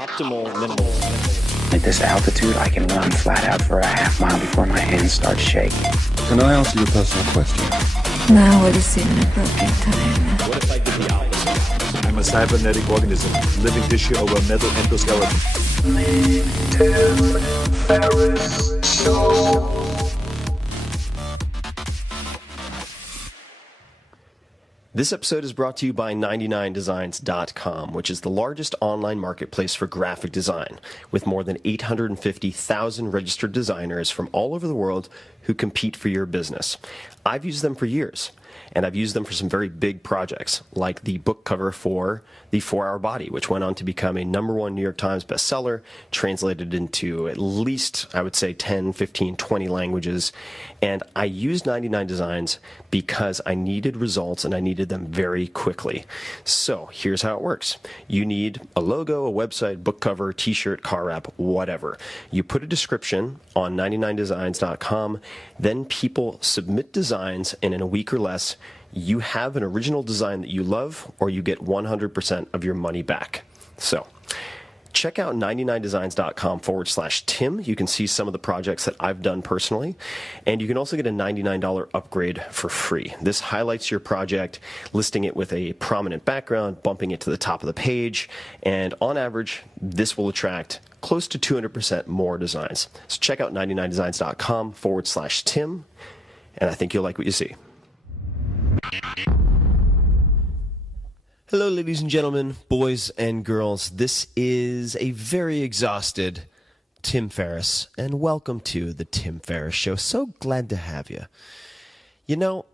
optimal minimalism. At this altitude, I can run flat out for a half mile before my hands start shaking. Can I ask you a personal question? Now would seem an appropriate time. What if I did the opposite? I'm a cybernetic organism, living tissue over a metal endoskeleton. Ferris Show. This episode is brought to you by 99designs.com, which is the largest online marketplace for graphic design, with more than 850,000 registered designers from all over the world who compete for your business. I've used them for years, and I've used them for some very big projects, like the book cover for The 4-Hour Body, which went on to become a #1 New York Times bestseller, translated into at least, I would say, 10, 15, 20 languages. And I used 99 Designs because I needed results, and I needed them very quickly. So here's how it works. You need a logo, a website, book cover, t-shirt, car wrap, whatever. You put a description on 99designs.com, then people submit designs, and in a week or less, you have an original design that you love, or you get 100% of your money back. So check out 99designs.com/Tim. You can see some of the projects that I've done personally, and you can also get a $99 upgrade for free. This highlights your project, listing it with a prominent background, bumping it to the top of the page, and on average, this will attract close to 200% more designs. So check out 99designs.com/Tim, and I think you'll like what you see. Hello, ladies and gentlemen, boys and girls. This is a very exhausted Tim Ferriss, and welcome to the Tim Ferriss Show. So glad to have you. You know,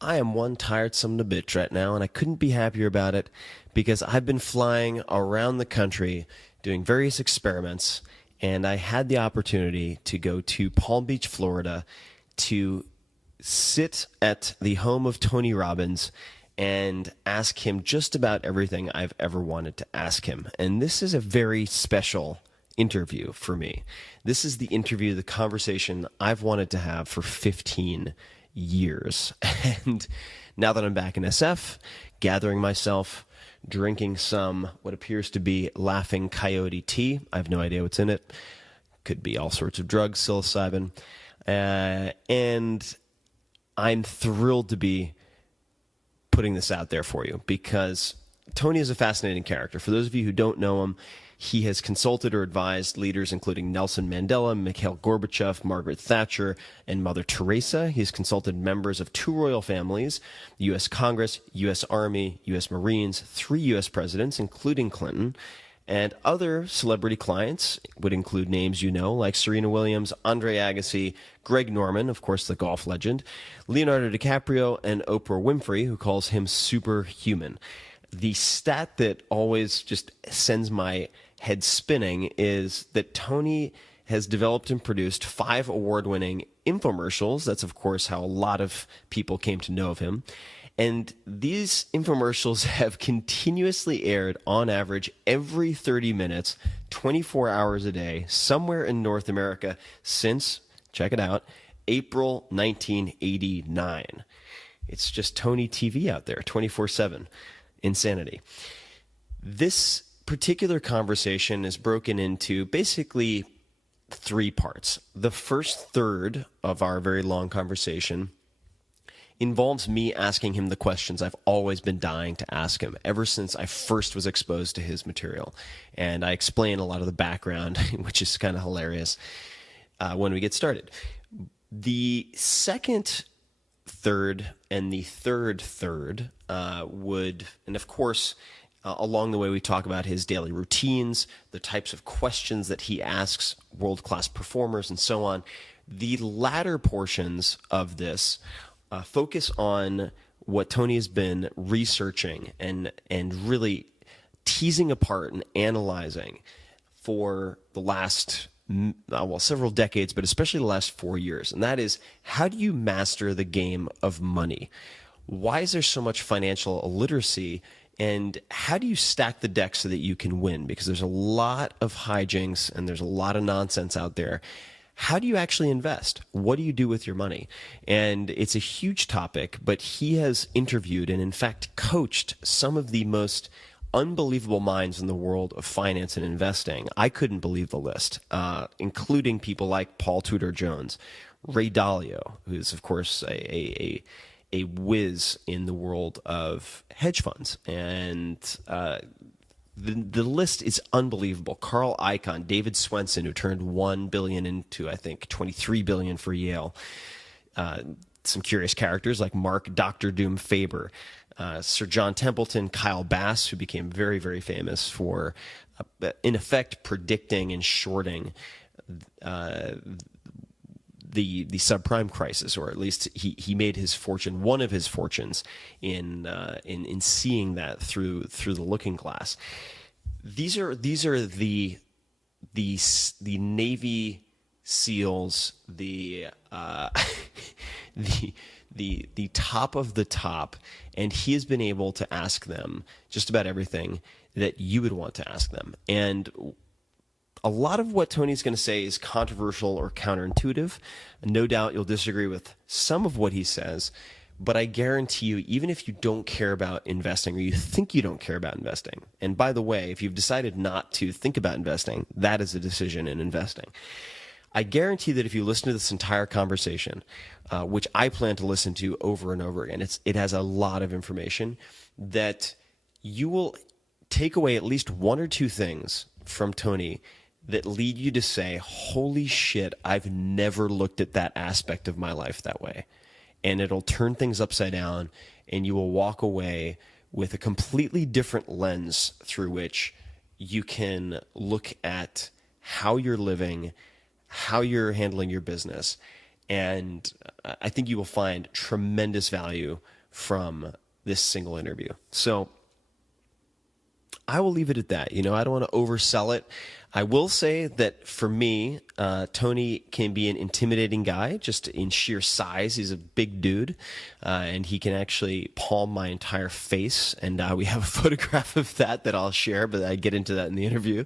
I am one tired son of a bitch right now, and I couldn't be happier about it because I've been flying around the country doing various experiments, and I had the opportunity to go to Palm Beach, Florida, to sit at the home of Tony Robbins and ask him just about everything I've ever wanted to ask him. And this is a very special interview for me. This is the interview, the conversation I've wanted to have for 15 years. And now that I'm back in SF, gathering myself, drinking some what appears to be Laughing Coyote tea. I have no idea what's in it. Could be all sorts of drugs, psilocybin. And I'm thrilled to be putting this out there for you because Tony is a fascinating character. For those of you who don't know him, he has consulted or advised leaders including Nelson Mandela, Mikhail Gorbachev, Margaret Thatcher, and Mother Teresa. He's consulted members of 2 royal families, the U.S. Congress, U.S. Army, U.S. Marines, 3 U.S. presidents, including Clinton, and other celebrity clients would include names you know, like Serena Williams, Andre Agassi, Greg Norman, of course the golf legend, Leonardo DiCaprio, and Oprah Winfrey, who calls him superhuman. The stat that always just sends my head spinning is that Tony has developed and produced 5 award-winning infomercials. That's, of course, how a lot of people came to know of him. And these infomercials have continuously aired on average every 30 minutes, 24 hours a day, somewhere in North America since, check it out, April 1989. It's just Tony TV out there, 24/7. Insanity. This particular conversation is broken into basically 3 parts. The first third of our very long conversation involves me asking him the questions I've always been dying to ask him ever since I first was exposed to his material. And I explain a lot of the background, which is kind of hilarious when we get started. The second third and the third would, and of course, along the way we talk about his daily routines, the types of questions that he asks world-class performers, and so on. The latter portions of this focus on what Tony has been researching and really teasing apart and analyzing for the last, several decades, but especially the last 4 years. And that is, how do you master the game of money? Why is there so much financial illiteracy? And how do you stack the deck so that you can win? Because there's a lot of hijinks and there's a lot of nonsense out there. How do you actually invest? What do you do with your money? And it's a huge topic, but he has interviewed and in fact coached some of the most unbelievable minds in the world of finance and investing. I couldn't believe the list, including people like Paul Tudor Jones, Ray Dalio, who's of course a whiz in the world of hedge funds, and the list is unbelievable. Carl Icahn, David Swenson, who turned $1 billion into, I think, $23 billion for Yale. Some curious characters like Mark Dr. Doom Faber, Sir John Templeton, Kyle Bass, who became very, very famous for, in effect, predicting and shorting the subprime crisis, or at least he made his fortune, one of his fortunes, in seeing that through the looking glass. These are the Navy SEALs, the top of the top, and he has been able to ask them just about everything that you would want to ask them. And a lot of what Tony's going to say is controversial or counterintuitive. No doubt you'll disagree with some of what he says, but I guarantee you, even if you don't care about investing, or you think you don't care about investing, and by the way, if you've decided not to think about investing, that is a decision in investing. I guarantee that if you listen to this entire conversation, which I plan to listen to over and over again, it has a lot of information, that you will take away at least one or two things from Tony that lead you to say, holy shit, I've never looked at that aspect of my life that way. And it'll turn things upside down, and you will walk away with a completely different lens through which you can look at how you're living, how you're handling your business. And I think you will find tremendous value from this single interview. So I will leave it at that. I don't want to oversell it. I will say that for me, Tony can be an intimidating guy just in sheer size. He's a big dude, and he can actually palm my entire face. And we have a photograph of that I'll share, but I get into that in the interview.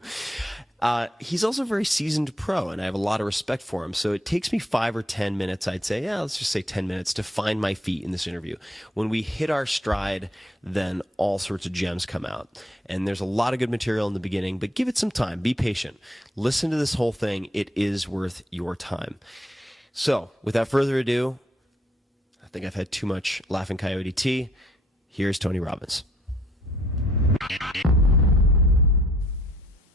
He's also a very seasoned pro, and I have a lot of respect for him. So it takes me 5 or 10 minutes, I'd say, let's just say 10 minutes, to find my feet in this interview. When we hit our stride, then all sorts of gems come out. And there's a lot of good material in the beginning, but give it some time. Be patient. Listen to this whole thing. It is worth your time. So without further ado, I think I've had too much Laughing Coyote tea. Here's Tony Robbins.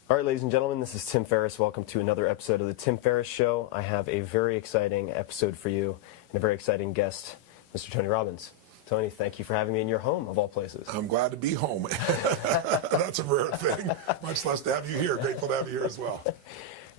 All right, ladies and gentlemen, this is Tim Ferriss. Welcome to another episode of The Tim Ferriss Show. I have a very exciting episode for you and a very exciting guest, Mr. Tony Robbins. Tony, thank you for having me in your home, of all places. I'm glad to be home. That's a rare thing. Much less to have you here. Grateful to have you here as well.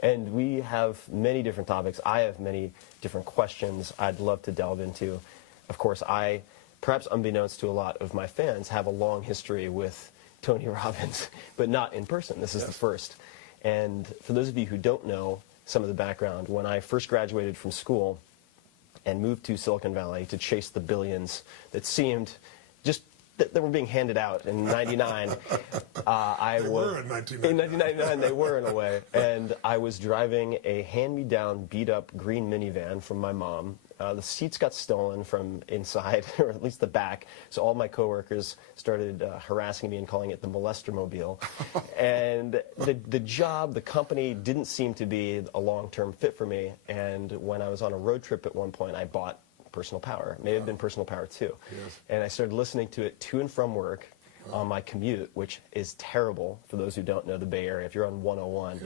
And we have many different topics. I have many different questions I'd love to delve into. Of course, I, perhaps unbeknownst to a lot of my fans, have a long history with Tony Robbins, but not in person. This is the first. And for those of you who don't know some of the background, when I first graduated from school and moved to Silicon Valley to chase the billions that seemed just that were being handed out in 99, They were in 1999. In 1999, they were in a way. And I was driving a hand-me-down, beat-up green minivan from my mom. The seats got stolen from inside, or at least the back, so all my coworkers started harassing me and calling it the molester-mobile. And the job, the company, didn't seem to be a long-term fit for me. And when I was on a road trip at one point, I bought Personal Power. It may have been Personal Power 2. Yes. And I started listening to it to and from work on my commute, which is terrible for those who don't know the Bay Area. If you're on 101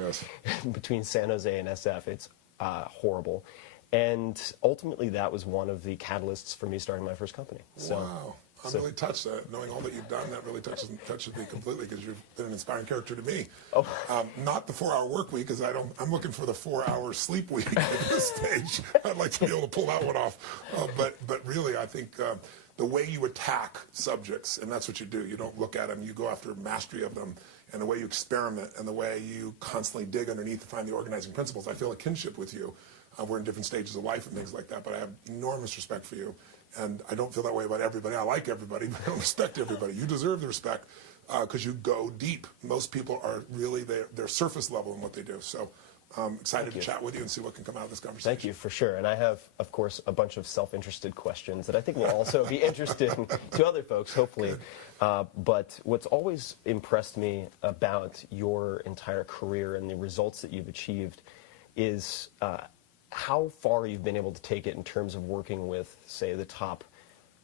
between San Jose and SF, it's horrible. And ultimately, that was one of the catalysts for me starting my first company. So, wow. I'm really touched. Knowing all that you've done, that really touches me completely, because you've been an inspiring character to me. Oh. Not the 4-hour work week, because I'm looking for the 4-hour sleep week at this stage. I'd like to be able to pull that one off. But really, I think the way you attack subjects, and that's what you do. You don't look at them. You go after mastery of them. And the way you experiment and the way you constantly dig underneath to find the organizing principles. I feel a kinship with you. We're in different stages of life and things like that, but I have enormous respect for you. And I don't feel that way about everybody. I like everybody, but I don't respect everybody. You deserve the respect because you go deep. Most people are really, they're surface level in what they do. So Excited to chat with you and see what can come out of this conversation. Thank you, for sure. And I have, of course, a bunch of self-interested questions that I think will also be interesting to other folks, hopefully. But what's always impressed me about your entire career and the results that you've achieved is how far you've been able to take it in terms of working with, say, the top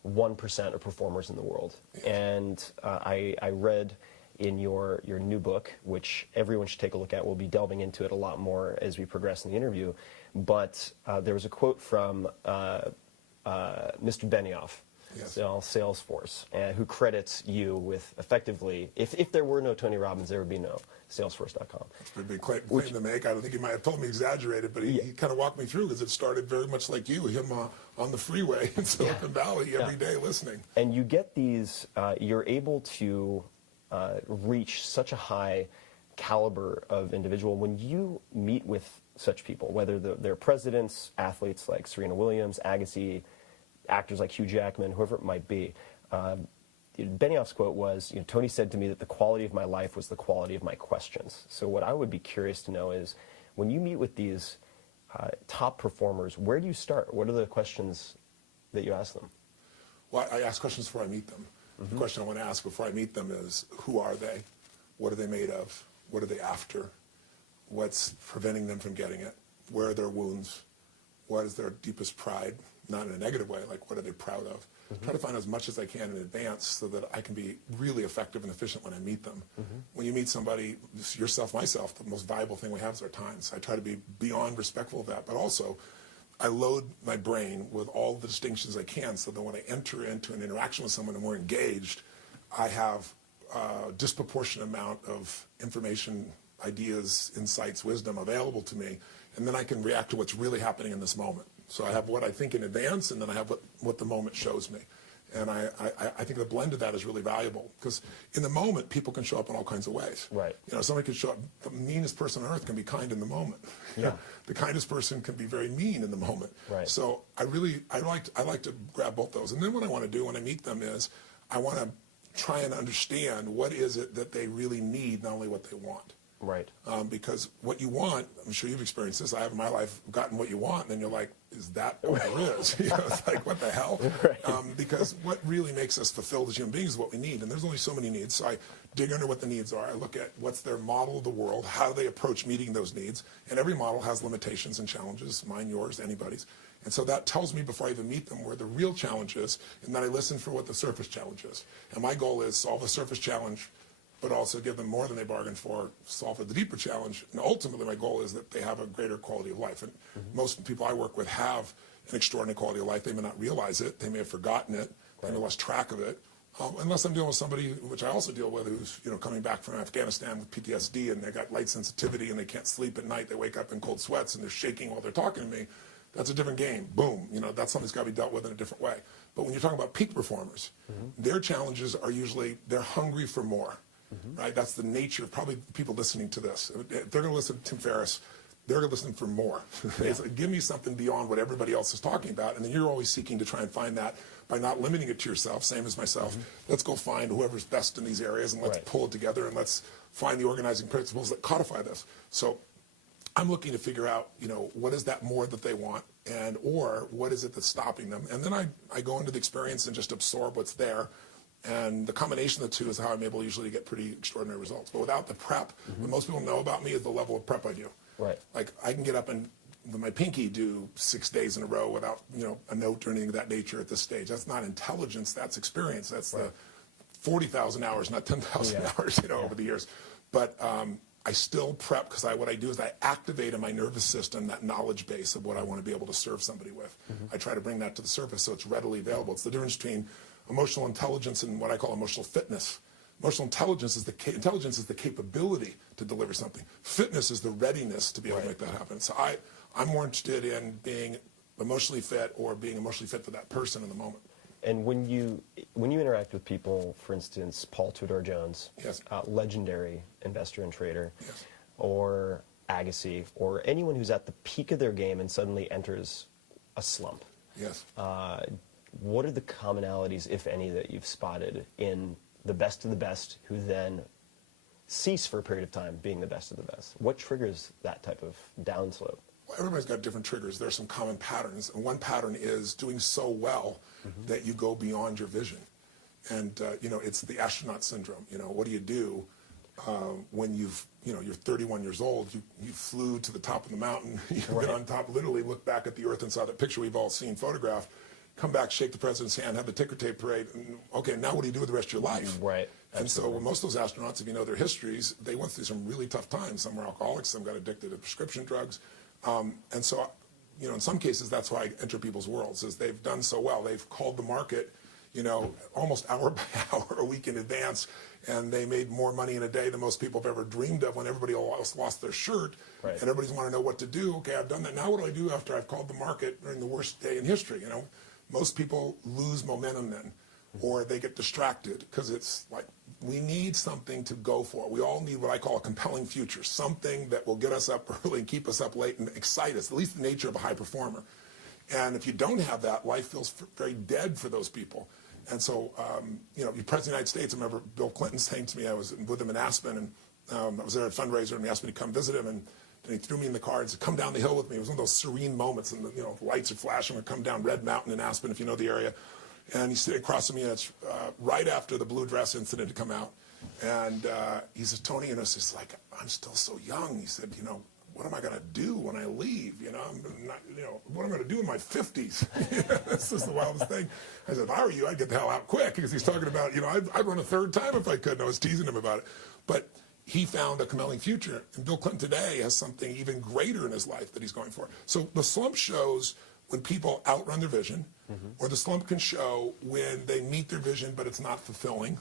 1% of performers in the world. And I read in your new book, which everyone should take a look at. We'll be delving into it a lot more as we progress in the interview. But there was a quote from Mr. Benioff, Salesforce, who credits you with effectively, if there were no Tony Robbins, there would be no Salesforce.com. That's a big claim to make. I don't think he might have told me exaggerated, but he kind of walked me through, because it started very much like you, him on the freeway in Silicon Valley every day listening. And you get these, you're able to reach such a high caliber of individual. When you meet with such people, whether they're presidents, athletes like Serena Williams, Agassi, actors like Hugh Jackman, whoever it might be, Benioff's quote was, Tony said to me that the quality of my life was the quality of my questions. So what I would be curious to know is, when you meet with these top performers, where do you start? What are the questions that you ask them? Well, I ask questions before I meet them. The question I want to ask before I meet them is, who are they? What are they made of? What are they after? What's preventing them from getting it? Where are their wounds? What is their deepest pride? Not in a negative way, like what are they proud of? Try to find as much as I can in advance so that I can be really effective and efficient when I meet them. When you meet somebody, yourself, myself, the most valuable thing we have is our time. So I try to be beyond respectful of that, but also I load my brain with all the distinctions I can, so that when I enter into an interaction with someone and we're engaged, I have a disproportionate amount of information, ideas, insights, wisdom available to me, and then I can react to what's really happening in this moment. So I have what I think in advance, and then I have what the moment shows me. And I think the blend of that is really valuable, because in the moment, people can show up in all kinds of ways. Right. Somebody can show up, the meanest person on earth can be kind in the moment. Yeah. The kindest person can be very mean in the moment. Right. So I like to grab both those. And then what I want to do when I meet them is, I want to try and understand what is it that they really need, not only what they want. Right. Because what you want, I'm sure you've experienced this, I have in my life gotten what you want, and then you're like, is that what there is? It's like, what the hell? Right. Because what really makes us fulfilled as human beings is what we need, and there's only so many needs. So I dig under what the needs are. I look at what's their model of the world, how do they approach meeting those needs, and every model has limitations and challenges, mine, yours, anybody's. And so that tells me before I even meet them where the real challenge is, and then I listen for what the surface challenge is. And my goal is solve the surface challenge, but also give them more than they bargained for, solve the deeper challenge. And ultimately, my goal is that they have a greater quality of life. And most people I work with have an extraordinary quality of life. They may not realize it. They may have forgotten it. They may have lost track of it. Unless I'm dealing with somebody, which I also deal with, who's coming back from Afghanistan with PTSD, and they got light sensitivity, and they can't sleep at night. They wake up in cold sweats, and they're shaking while they're talking to me. That's a different game. Boom. That's something that's got to be dealt with in a different way. But when you're talking about peak performers, their challenges are usually they're hungry for more. Right? That's the nature of probably people listening to this. If they're going to listen to Tim Ferriss, they're going to listen for more. It's like, give me something beyond what everybody else is talking about, and then you're always seeking to try and find that by not limiting it to yourself, same as myself. Let's go find whoever's best in these areas, and let's pull it together, and let's find the organizing principles that codify this. So I'm looking to figure out, what is that more that they want, or what is it that's stopping them? And then I go into the experience and just absorb what's there. And the combination of the two is how I'm able usually to get pretty extraordinary results. But without the prep, what most people know about me is the level of prep I do. Right. Like, I can get up and with my pinky do 6 days in a row without, a note or anything of that nature at this stage. That's not intelligence, that's experience. That's the 40,000 hours, not 10,000 hours, over the years. But I still prep, because what I do is I activate in my nervous system that knowledge base of what I want to be able to serve somebody with. I try to bring that to the surface so it's readily available. It's the difference between emotional intelligence and what I call emotional fitness. Emotional intelligence is the capability to deliver something. Fitness is the readiness to be able to make that happen. So I'm more interested in being emotionally fit, or being emotionally fit for that person in the moment. And when you interact with people, for instance, Paul Tudor Jones, legendary investor and trader, or Agassi, or anyone who's at the peak of their game and suddenly enters a slump. What are the commonalities, if any, that you've spotted in the best of the best who then cease for a period of time being the best of the best? What triggers that type of downslope? Well, everybody's got different triggers. There's some common patterns. And one pattern is doing so well that you go beyond your vision. And, it's the astronaut syndrome. What do you do when you're 31 years old, you flew to the top of the mountain, you've been on top, literally looked back at the earth and saw that picture we've all seen photographed, come back, shake the president's hand, have the ticker tape parade, and, okay, now what do you do with the rest of your life? Right. And so most of those astronauts, if you know their histories, they went through some really tough times. Some were alcoholics, some got addicted to prescription drugs. And so, in some cases, that's why I enter people's worlds, is they've done so well. They've called the market, almost hour by hour, a week in advance, and they made more money in a day than most people have ever dreamed of when everybody else lost their shirt, and everybody's want to know what to do. Okay, I've done that. Now what do I do after I've called the market during the worst day in history? Most people lose momentum then, or they get distracted, because it's like, we need something to go for. We all need what I call a compelling future, something that will get us up early and keep us up late and excite us, at least the nature of a high performer. And if you don't have that, life feels very dead for those people. And so, you President of the United States, I remember Bill Clinton saying to me, I was with him in Aspen, and I was there at a fundraiser, and he asked me to come visit him, and he threw me in the car and said, come down the hill with me. It was one of those serene moments, and the lights are flashing. We come down Red Mountain in Aspen, if you know the area. And he's sitting across from me, and it's right after the blue dress incident had come out. And he says, Tony, it's just like, I'm still so young. He said, what am I going to do when I leave? I'm not, what am I going to do in my 50s? That's just the wildest thing. I said, if I were you, I'd get the hell out quick, because he's talking about, I'd run a third time if I could. And I was teasing him about it. But he found a compelling future. And Bill Clinton today has something even greater in his life that he's going for. So the slump shows when people outrun their vision, or the slump can show when they meet their vision but it's not fulfilling,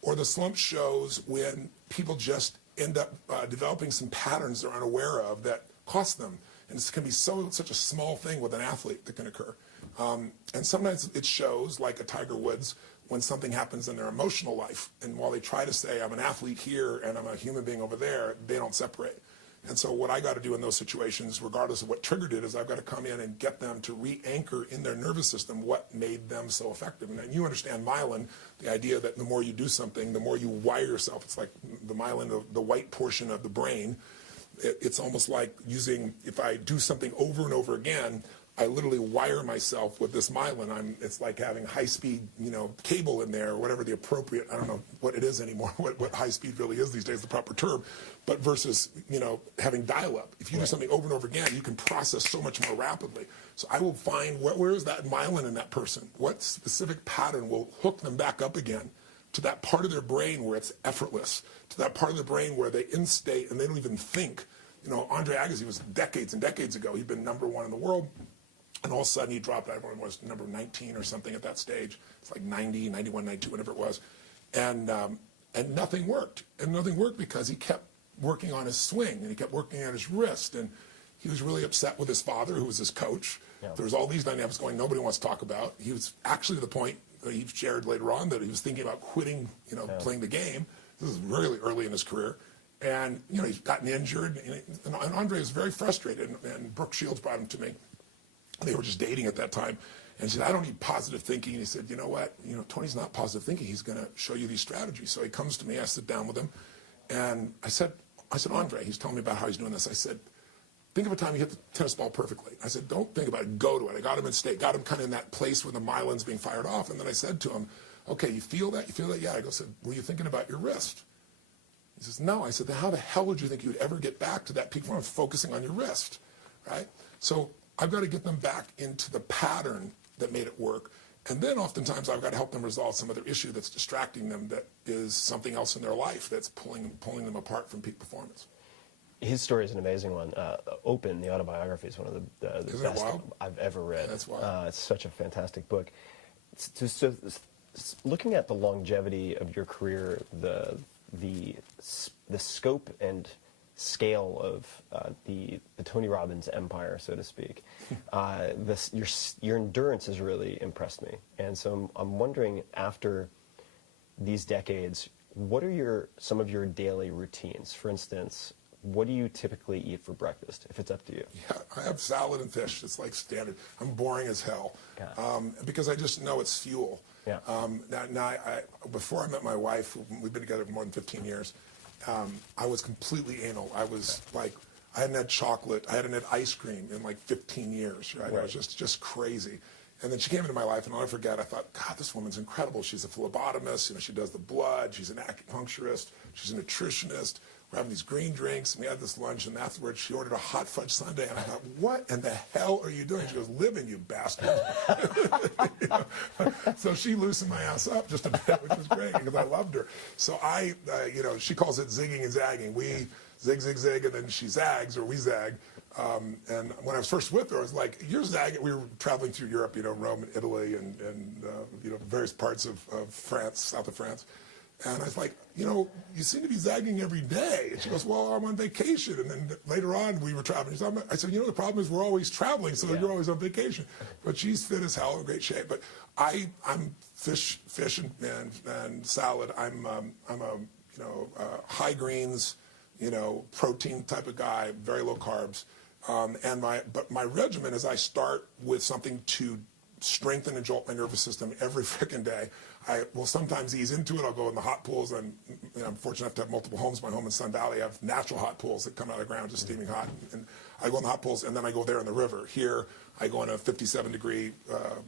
or the slump shows when people just end up developing some patterns they're unaware of that cost them. And it can be such a small thing with an athlete that can occur. And sometimes it shows, like a Tiger Woods, when something happens in their emotional life. And while they try to say, I'm an athlete here and I'm a human being over there, they don't separate. And so what I got to do in those situations, regardless of what triggered it, is I've got to come in and get them to re-anchor in their nervous system what made them so effective. And you understand myelin, the idea that the more you do something, the more you wire yourself. It's like the myelin, the white portion of the brain. It's almost like if I do something over and over again, I literally wire myself with this myelin. It's like having high-speed, cable in there, or whatever the appropriate, I don't know what it is anymore, what high-speed really is these days, the proper term, but versus, having dial-up. If you do something over and over again, you can process so much more rapidly. So I will find where is that myelin in that person? What specific pattern will hook them back up again to that part of their brain where it's effortless, to that part of the brain where they instate and they don't even think. Andre Agassi was decades and decades ago. He'd been #1 in the world. And all of a sudden he dropped, I don't know, it was number 19 or something at that stage. It's like 90, 91, 92, whatever it was. And nothing worked. And nothing worked because he kept working on his swing, and he kept working on his wrist. And he was really upset with his father, who was his coach. Yeah. There was all these dynamics going nobody wants to talk about. He was actually to the point that he shared later on that he was thinking about quitting, playing the game. This was really early in his career. And, he's gotten injured. And Andre was very frustrated. And Brooke Shields brought him to me. They were just dating at that time. And he said, I don't need positive thinking. And he said, you know what? Tony's not positive thinking. He's going to show you these strategies. So he comes to me. I sit down with him. And I said, Andre, he's telling me about how he's doing this. I said, think of a time you hit the tennis ball perfectly. I said, don't think about it. Go to it. I got him in state, got him kind of in that place where the myelin's being fired off. And then I said to him, okay, you feel that? You feel that? Yeah. I said, were you thinking about your wrist? He says, no. I said, then how the hell would you think you would ever get back to that peak form of focusing on your wrist, right? So I've got to get them back into the pattern that made it work. And then oftentimes I've got to help them resolve some other issue that's distracting them, that is something else in their life that's pulling them apart from peak performance. His story is an amazing one. Open, the autobiography, is one of the best I've ever read. That's wild. It's such a fantastic book. So looking at the longevity of your career, the scope and scale of the Tony Robbins empire, so to speak, your endurance has really impressed me. And so I'm wondering, after these decades, what are some of your daily routines? For instance, what do you typically eat for breakfast, if it's up to you? Yeah, I have salad and fish. It's like standard. I'm boring as hell, because I just know it's fuel. Yeah. Before I met my wife, we've been together for more than 15 years, I was completely anal. I was like, I hadn't had chocolate, I hadn't had ice cream in like 15 years, right? It was just crazy. And then she came into my life, and I'll never forget, I thought, God, this woman's incredible. She's a phlebotomist, you know, she does the blood, she's an acupuncturist, she's a nutritionist. We're having these green drinks, and we had this lunch, and afterwards she ordered a hot fudge sundae, and I thought, what in the hell are you doing? She goes, living, you bastard. You know? So she loosened my ass up just a bit, which was great, because I loved her. So I, you know, she calls it zigging and zagging. We zig, zig, zig, and then she zags, or we zag. And when I was first with her, I was like, you're zagging. We were traveling through Europe, you know, Rome and Italy, and you know, various parts of France, south of France. And I was like, you know, you seem to be zagging every day. And she goes, well, I'm on vacation. And then later on, we were traveling. I said, you know, the problem is we're always traveling, so you're always on vacation. But she's fit as hell, in great shape. But I'm fish and salad. I'm a you know, high greens, you know, protein type of guy, very low carbs. But my regimen is I start with something to strengthen and jolt my nervous system every freaking day. I will sometimes ease into it. I'll go in the hot pools, and you know, I'm fortunate enough to have multiple homes. My home in Sun Valley, I have natural hot pools that come out of the ground, just steaming hot. And I go in the hot pools, and then I go there in the river. Here, I go in a 57-degree,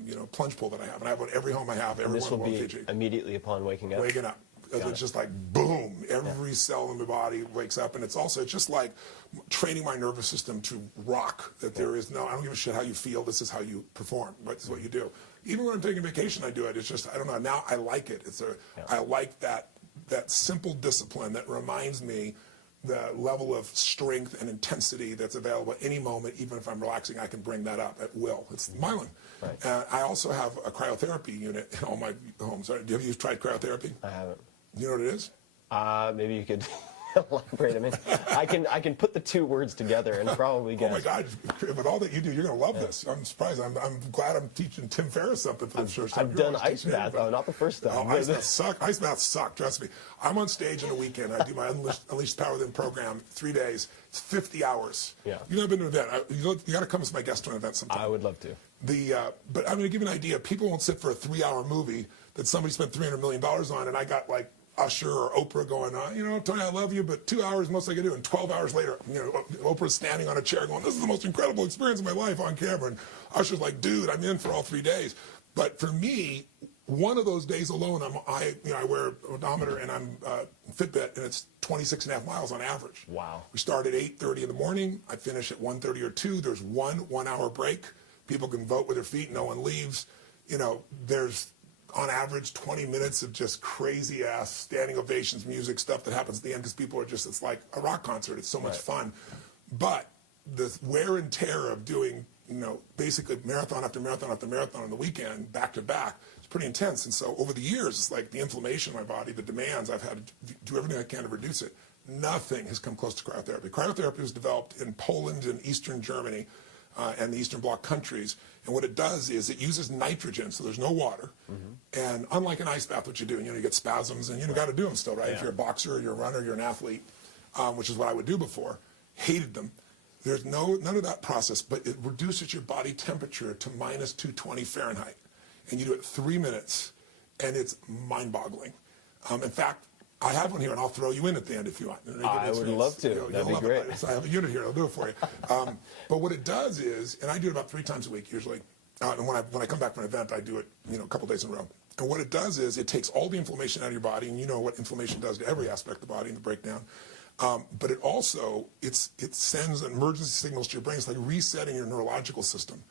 you know, plunge pool that I have, and I have one every home I have. Every this one will in be Fiji. Immediately upon waking up. Waking up. It's just like boom, every cell in my body wakes up, and it's just like training my nervous system to rock. That there is no, I don't give a shit how you feel. This is how you perform. This is what you do. Even when I'm taking vacation, I do it. It's just, I don't know. Now I like it. I like that simple discipline that reminds me the level of strength and intensity that's available at any moment. Even if I'm relaxing, I can bring that up at will. It's Mylan. Right. I also have a cryotherapy unit in all my homes. Have you tried cryotherapy? I haven't. You know what it is? Maybe you could elaborate. I mean, I can put the two words together and probably guess. Oh my God! With all that you do, you're going to love this. I'm surprised. I'm glad I'm teaching Tim Ferriss something for the first time. I've done ice baths. Oh, not the first time. Oh, ice baths suck. Ice baths suck. Trust me. I'm on stage in a weekend. I do my Unleashed Power Within program, 3 days. It's 50 hours. Yeah. You've never been to an event. You got to come as my guest to an event sometime. I would love to. But I'm going to give you an idea. People won't sit for a 3-hour movie that somebody spent $300 million on, and I got like Usher or Oprah going on, you know, Tony, I love you, but 2 hours most I can do. And 12 hours later, you know, Oprah's standing on a chair going, this is the most incredible experience of my life on camera. And Usher's like, dude, I'm in for all 3 days. But for me, one of those days alone, I wear an odometer and I'm Fitbit, and it's 26.5 miles on average. Wow. We start at 8:30 in the morning. I finish at 1:30 or 2. There's one hour break. People can vote with their feet. No one leaves. You know, there's on average 20 minutes of just crazy ass standing ovations, music, stuff that happens at the end because people are just, it's like a rock concert. It's so much fun. But the wear and tear of doing, you know, basically marathon after marathon after marathon on the weekend, back to back, it's pretty intense. And so over the years, it's like the inflammation in my body, the demands, I've had to do everything I can to reduce it. Nothing has come close to cryotherapy. Cryotherapy was developed in Poland and Eastern Germany and the Eastern Bloc countries. And what it does is it uses nitrogen, so there's no water. And unlike an ice bath, what you do, you know, you get spasms, and you got to do them still, right? If you're a boxer, you're a runner, you're an athlete, which is what I would do before. Hated them. There's none of that process, but it reduces your body temperature to minus 220 Fahrenheit. And you do it 3 minutes, and it's mind-boggling. In fact, I have one here, and I'll throw you in at the end if you want. I would love to. That'd be great. So I have a unit here. I'll do it for you. But what it does is, and I do it about 3 times a week usually. And when I come back from an event, I do it, you know, a couple days in a row. And what it does is it takes all the inflammation out of your body, and you know what inflammation does to every aspect of the body in the breakdown. But it also, it sends emergency signals to your brain. It's like resetting your neurological system.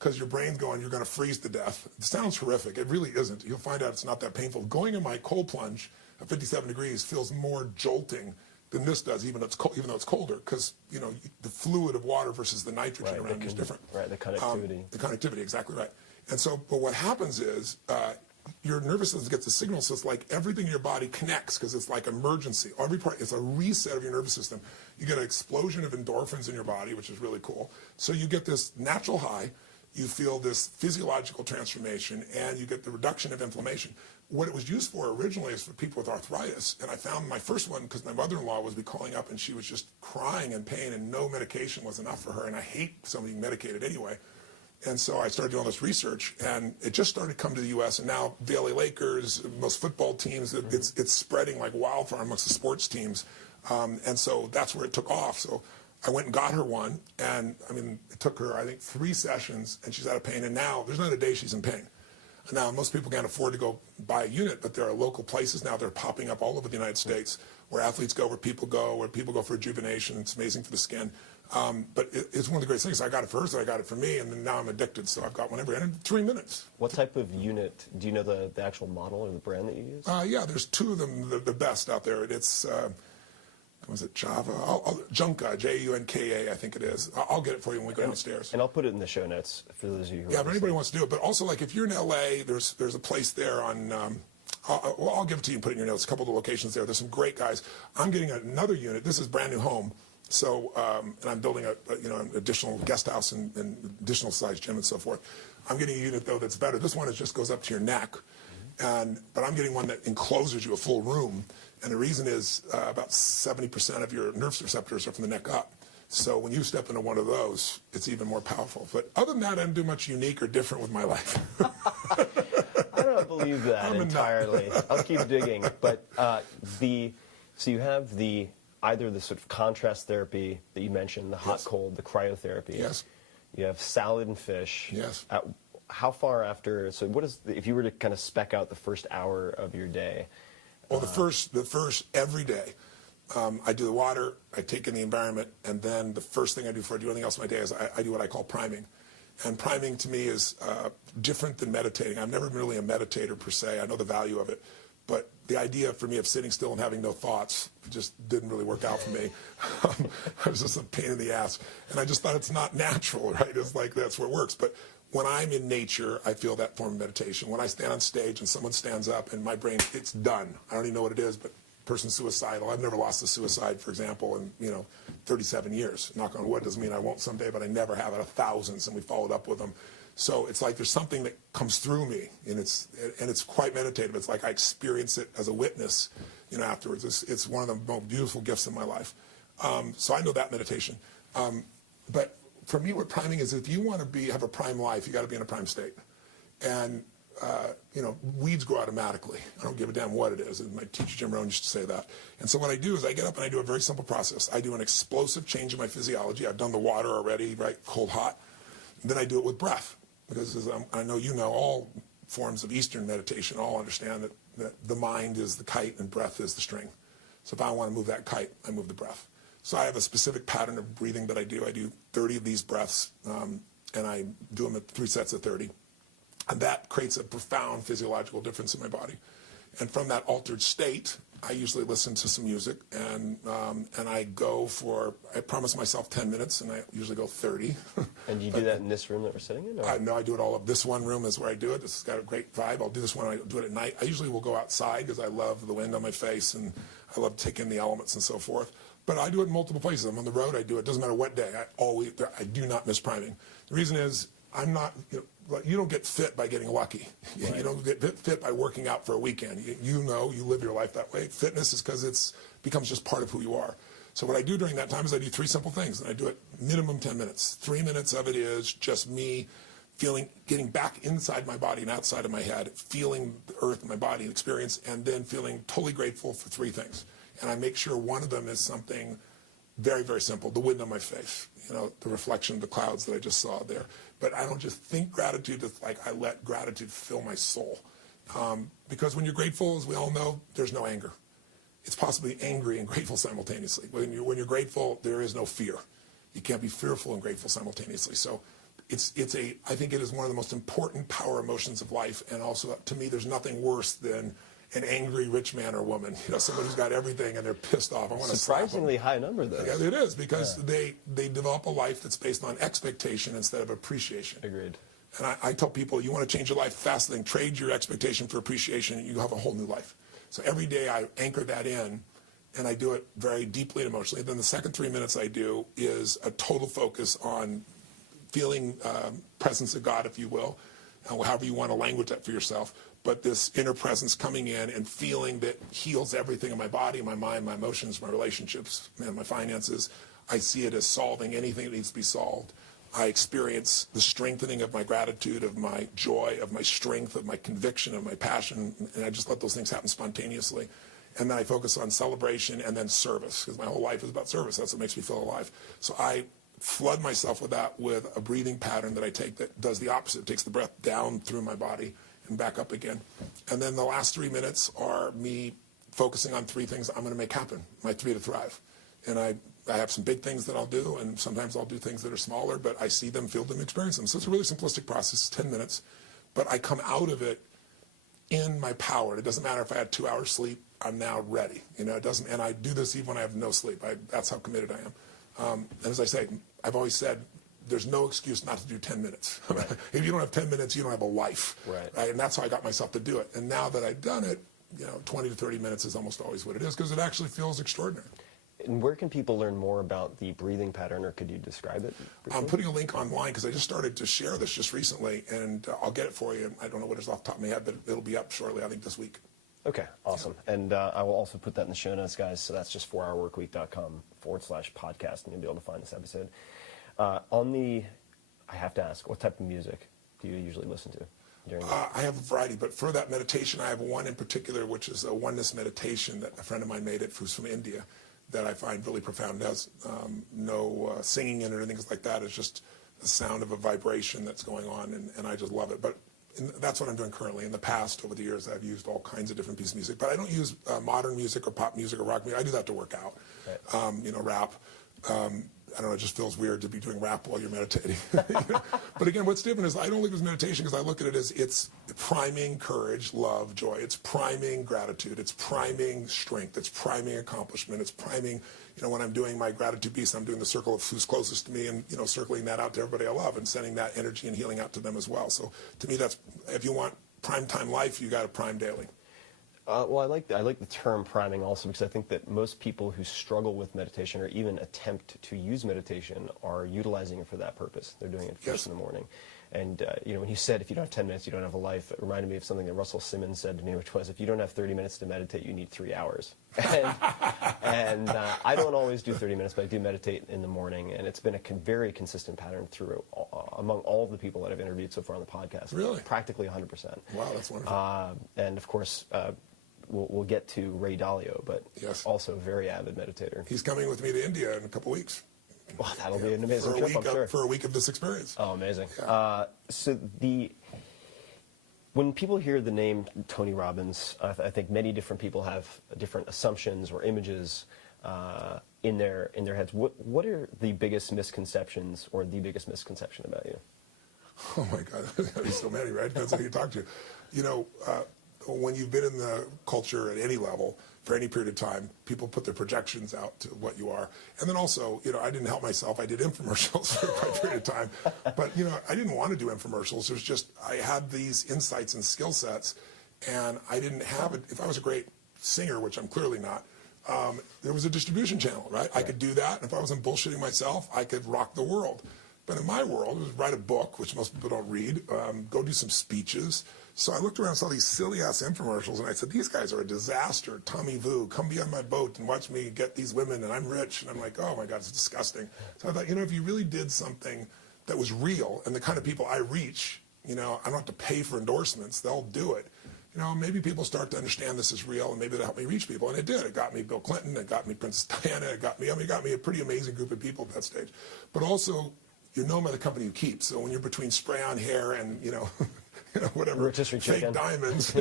Because your brain's going, you're going to freeze to death. It sounds horrific. It really isn't. You'll find out it's not that painful. Going in my cold plunge at 57 degrees feels more jolting than this does, even though it's colder, because, you know, the fluid of water versus the nitrogen around you is different. Right, the connectivity. The connectivity, exactly right. And so, but what happens is your nervous system gets a signal, so it's like everything in your body connects, because it's like emergency. Every part, it's a reset of your nervous system. You get an explosion of endorphins in your body, which is really cool. So you get this natural high. You feel this physiological transformation, and you get the reduction of inflammation. What it was used for originally is for people with arthritis, and I found my first one because my mother-in-law was calling up, and she was just crying in pain, and no medication was enough for her, and I hate somebody medicated anyway. And so I started doing all this research, and it just started to come to the U.S. And now the LA Lakers, most football teams, it's spreading like wildfire amongst the sports teams. And so that's where it took off. So I went and got her one, and I mean, it took her, I think, 3 sessions, and she's out of pain. And now there's not a day she's in pain. Now, most people can't afford to go buy a unit, but there are local places now that are popping up all over the United States where athletes go, where people go for rejuvenation. It's amazing for the skin. But it's one of the great things. I got it for her, so I got it for me, and then now I'm addicted, so I've got one every in 3 minutes. What type of unit? Do you know the actual model or the brand that you use? Yeah, there's 2 of them, the best out there. It's, was it Java? Junka, Junka, I think it is. I'll get it for you when we go downstairs. And I'll put it in the show notes for those of you who if anybody wants to do it. But also, like, if you're in LA, there's a place there on, I'll give it to you and put it in your notes, a couple of the locations there. There's some great guys. I'm getting another unit. This is brand new home. So, and I'm building an additional guest house and additional size gym and so forth. I'm getting a unit, though, that's better. This one just goes up to your neck. But I'm getting one that encloses you, a full room. And the reason is about 70% of your nerve receptors are from the neck up. So when you step into one of those, it's even more powerful. But other than that, I don't do much unique or different with my life. I don't believe that entirely. I'll keep digging. But so you have either the sort of contrast therapy that you mentioned, the hot, cold, the cryotherapy. Yes. You have salad and fish. Yes. How far after? So what is if you were to kind of spec out the first hour of your day? Well, the first every day, I do the water, I take in the environment, and then the first thing I do before I do anything else in my day is I do what I call priming. And priming to me is different than meditating. I'm never really a meditator per se. I know the value of it. But the idea for me of sitting still and having no thoughts just didn't really work out for me. I was just a pain in the ass. And I just thought it's not natural, right? It's like that's where it works. But when I'm in nature, I feel that form of meditation. When I stand on stage and someone stands up and my brain, it's done. I don't even know what it is, but person's suicidal. I've never lost a suicide, for example, in 37 years. Knock on wood, doesn't mean I won't someday, but I never have out of thousands, and we followed up with them. So it's like there's something that comes through me, and it's quite meditative. It's like I experience it as a witness, afterwards. It's one of the most beautiful gifts in my life. So I know that meditation. But for me, what priming is, if you want to have a prime life, you got to be in a prime state. And weeds grow automatically. I don't give a damn what it is. And my teacher, Jim Rohn, used to say that. And so what I do is I get up and I do a very simple process. I do an explosive change in my physiology. I've done the water already, right? Cold, hot. And then I do it with breath. Because as I know all forms of Eastern meditation all understand that the mind is the kite and breath is the string. So if I want to move that kite, I move the breath. So I have a specific pattern of breathing that I do. I do 30 of these breaths, and I do them at 3 sets of 30. And that creates a profound physiological difference in my body. And from that altered state, I usually listen to some music, and I promise myself 10 minutes, and I usually go 30. And do you do that in this room that we're sitting in? No, I do it all up. This one room is where I do it. This has got a great vibe. I'll do this one. I do it at night. I usually will go outside because I love the wind on my face, and I love taking the elements and so forth. But I do it in multiple places. I'm on the road. I do it. Doesn't matter what day. I do not miss priming. The reason is I'm not. You don't get fit by getting lucky. Right. You don't get fit by working out for a weekend. You live your life that way. Fitness is because it becomes just part of who you are. So what I do during that time is I do 3 simple things, and I do it minimum 10 minutes. 3 minutes of it is just me getting back inside my body and outside of my head, feeling the earth in my body and experience, and then feeling totally grateful for 3 things. And I make sure one of them is something very, very simple, the wind on my face, the reflection of the clouds that I just saw there. But I don't just think gratitude, it's like I let gratitude fill my soul. Because when you're grateful, as we all know, there's no anger. It's possibly angry and grateful simultaneously. When you're grateful, there is no fear. You can't be fearful and grateful simultaneously. So I think it is one of the most important power emotions of life. And also, to me, there's nothing worse than an angry rich man or woman. Somebody who's got everything and they're pissed off. I want to surprisingly high number, though. Yeah, it is, because they develop a life that's based on expectation instead of appreciation. Agreed. And I tell people, you want to change your life fast, then trade your expectation for appreciation, and you have a whole new life. So every day I anchor that in, and I do it very deeply and emotionally. Then the second 3 minutes I do is a total focus on feeling presence of God, if you will, however you want to language that for yourself. But this inner presence coming in and feeling that heals everything in my body, my mind, my emotions, my relationships, and my finances. I see it as solving anything that needs to be solved. I experience the strengthening of my gratitude, of my joy, of my strength, of my conviction, of my passion, and I just let those things happen spontaneously. And then I focus on celebration and then service, because my whole life is about service. That's what makes me feel alive. So I flood myself with that, with a breathing pattern that I take that does the opposite. It takes the breath down through my body and back up again. And then the last 3 minutes are me focusing on 3 things I'm going to make happen, my 3 to thrive. And I have some big things that I'll do, and sometimes I'll do things that are smaller, but I see them, feel them, experience them. So it's a really simplistic process. It's 10 minutes. But I come out of it in my power. It doesn't matter if I had 2 hours sleep. I'm now ready. You know, it doesn't, and I do this even when I have no sleep. That's how committed I am. And as I say, I've always said, there's no excuse not to do 10 minutes. Right. If you don't have 10 minutes, you don't have a life. Right. And that's how I got myself to do it. And now that I've done it, 20 to 30 minutes is almost always what it is, because it actually feels extraordinary. And where can people learn more about the breathing pattern, or could you describe it briefly? I'm putting a link online because I just started to share this just recently, and I'll get it for you. I don't know what it's off the top of my head, but it'll be up shortly, I think, this week. Okay, awesome. Yeah. And I will also put that in the show notes, guys. So that's just 4hourworkweek.com/podcast, and you'll be able to find this episode. I have to ask, what type of music do you usually listen to? I have a variety, but for that meditation, I have one in particular, which is a oneness meditation that a friend of mine made it, who's from India, that I find really profound. It has no singing in it or things like that. It's just the sound of a vibration that's going on, and I just love it. But that's what I'm doing currently. In the past, over the years, I've used all kinds of different pieces of music, but I don't use modern music or pop music or rock music. I do that to work out, right. Rap. I don't know, it just feels weird to be doing rap while you're meditating. But again, what's different is I don't look at it as meditation, because I look at it as it's priming courage, love, joy. It's priming gratitude. It's priming strength. It's priming accomplishment. It's priming, when I'm doing my gratitude piece, I'm doing the circle of who's closest to me, and, circling that out to everybody I love and sending that energy and healing out to them as well. So to me, that's, if you want prime time life, you got to prime daily. Well, I like the term priming also, because I think that most people who struggle with meditation or even attempt to use meditation are utilizing it for that purpose. They're doing it first in the morning. And, when you said if you don't have 10 minutes, you don't have a life, it reminded me of something that Russell Simmons said to me, which was, if you don't have 30 minutes to meditate, you need 3 hours. And I don't always do 30 minutes, but I do meditate in the morning. And it's been a very consistent pattern through among all of the people that I've interviewed so far on the podcast. Really? Practically 100%. Wow, that's wonderful. And, of course, we'll get to Ray Dalio, but also a very avid meditator. He's coming with me to India in a couple weeks. Well, that'll be an amazing trip, I'm sure. For a week of this experience. Oh, amazing. Yeah. When people hear the name Tony Robbins, I think many different people have different assumptions or images in their heads. What are the biggest misconceptions, or the biggest misconception about you? Oh my God, there's so many, right? Depends on who you talk to. When you've been in the culture at any level for any period of time, people put their projections out to what you are. And then also, I didn't help myself. I did infomercials for quite a period of time. But, I didn't want to do infomercials. It was just, I had these insights and skill sets, and I didn't have it. If I was a great singer, which I'm clearly not, there was a distribution channel, right? I could do that. And if I wasn't bullshitting myself, I could rock the world. But in my world, it was write a book, which most people don't read, go do some speeches. So I looked around and saw these silly-ass infomercials, and I said, these guys are a disaster. Tommy Vu, come be on my boat and watch me get these women, and I'm rich. And I'm like, oh, my God, it's disgusting. So I thought, if you really did something that was real, and the kind of people I reach, I don't have to pay for endorsements. They'll do it. Maybe people start to understand this is real, and maybe that'll help me reach people. And it did. It got me Bill Clinton. It got me Princess Diana. It got me a pretty amazing group of people at that stage. But also, you're known by the company you keep. So when you're between spray-on hair and, whatever, fake diamonds,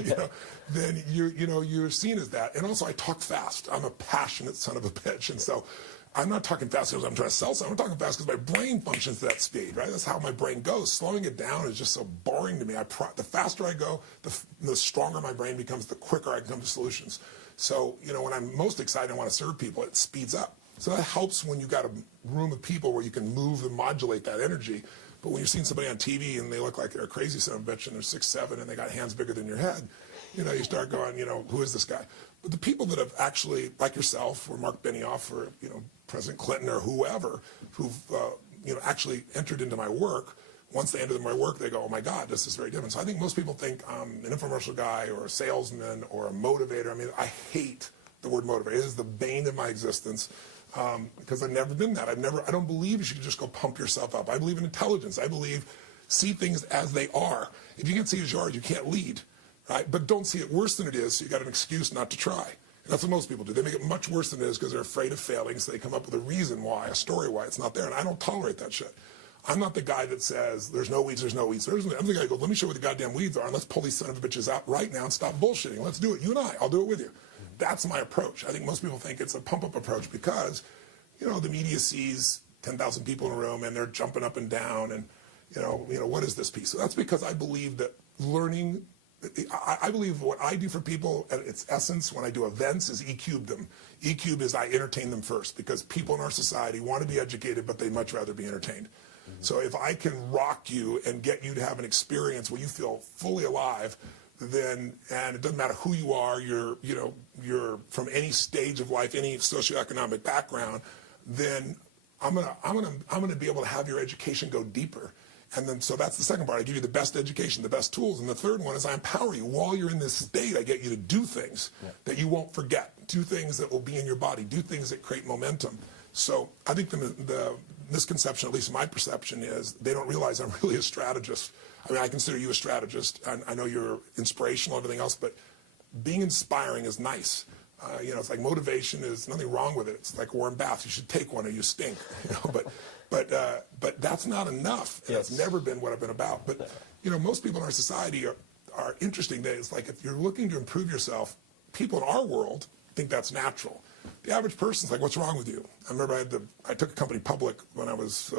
then you're seen as that. And also, I talk fast. I'm a passionate son of a bitch. And so I'm not talking fast because I'm trying to sell something. I'm talking fast because my brain functions at that speed, right? That's how my brain goes. Slowing it down is just so boring to me. The faster I go, the stronger my brain becomes, the quicker I can come to solutions. So, when I'm most excited and want to serve people, it speeds up. So that helps when you've got a room of people where you can move and modulate that energy. But when you're seeing somebody on TV and they look like they're a crazy son of a bitch and they're 6'7" and they got hands bigger than your head, you start going, who is this guy? But the people that have actually, like yourself or Mark Benioff or, President Clinton or whoever, who've, actually entered into my work, once they enter my work, they go, oh my God, this is very different. So I think most people think I'm an infomercial guy or a salesman or a motivator. I mean, I hate the word motivator. It is the bane of my existence. because I've never been that. I don't believe you should just go pump yourself up. I believe in intelligence. I believe see things as they are. If you can't see as you are, you can't lead, right? But don't see it worse than it is, so you got an excuse not to try. And that's what most people do. They make it much worse than it is because they're afraid of failing, so they come up with a reason why, a story why it's not there. And I don't tolerate that shit. I'm not the guy that says, there's no weeds, there's no weeds. I'm the guy who goes, let me show you what the goddamn weeds are, and let's pull these son of bitches out right now and stop bullshitting. Let's do it. You and I'll do it with you. That's my approach. I think most people think it's a pump-up approach because, the media sees 10,000 people in a room and they're jumping up and down and, what is this piece? So that's because I believe that learning, I believe what I do for people at its essence when I do events is E-cube them. E-cube is I entertain them first because people in our society want to be educated, but they'd much rather be entertained. So if I can rock you and get you to have an experience where you feel fully alive, then, and it doesn't matter who you are, you're from any stage of life, any socioeconomic background, then I'm gonna be able to have your education go deeper. And then, so that's the second part. I give you the best education, the best tools. And the third one is I empower you. While you're in this state, I get you to do things that you won't forget. Do things that will be in your body. Do things that create momentum. So I think the misconception, at least my perception, is they don't realize I'm really a strategist. I mean, I consider you a strategist. I know you're inspirational and everything else, but being inspiring is nice. It's like motivation is nothing wrong with it. It's like a warm bath. You should take one or you stink. But that's not enough. And that's never been what I've been about. But most people in our society are interesting. It's like if you're looking to improve yourself, people in our world think that's natural. The average person's like, what's wrong with you? I remember I took a company public when I was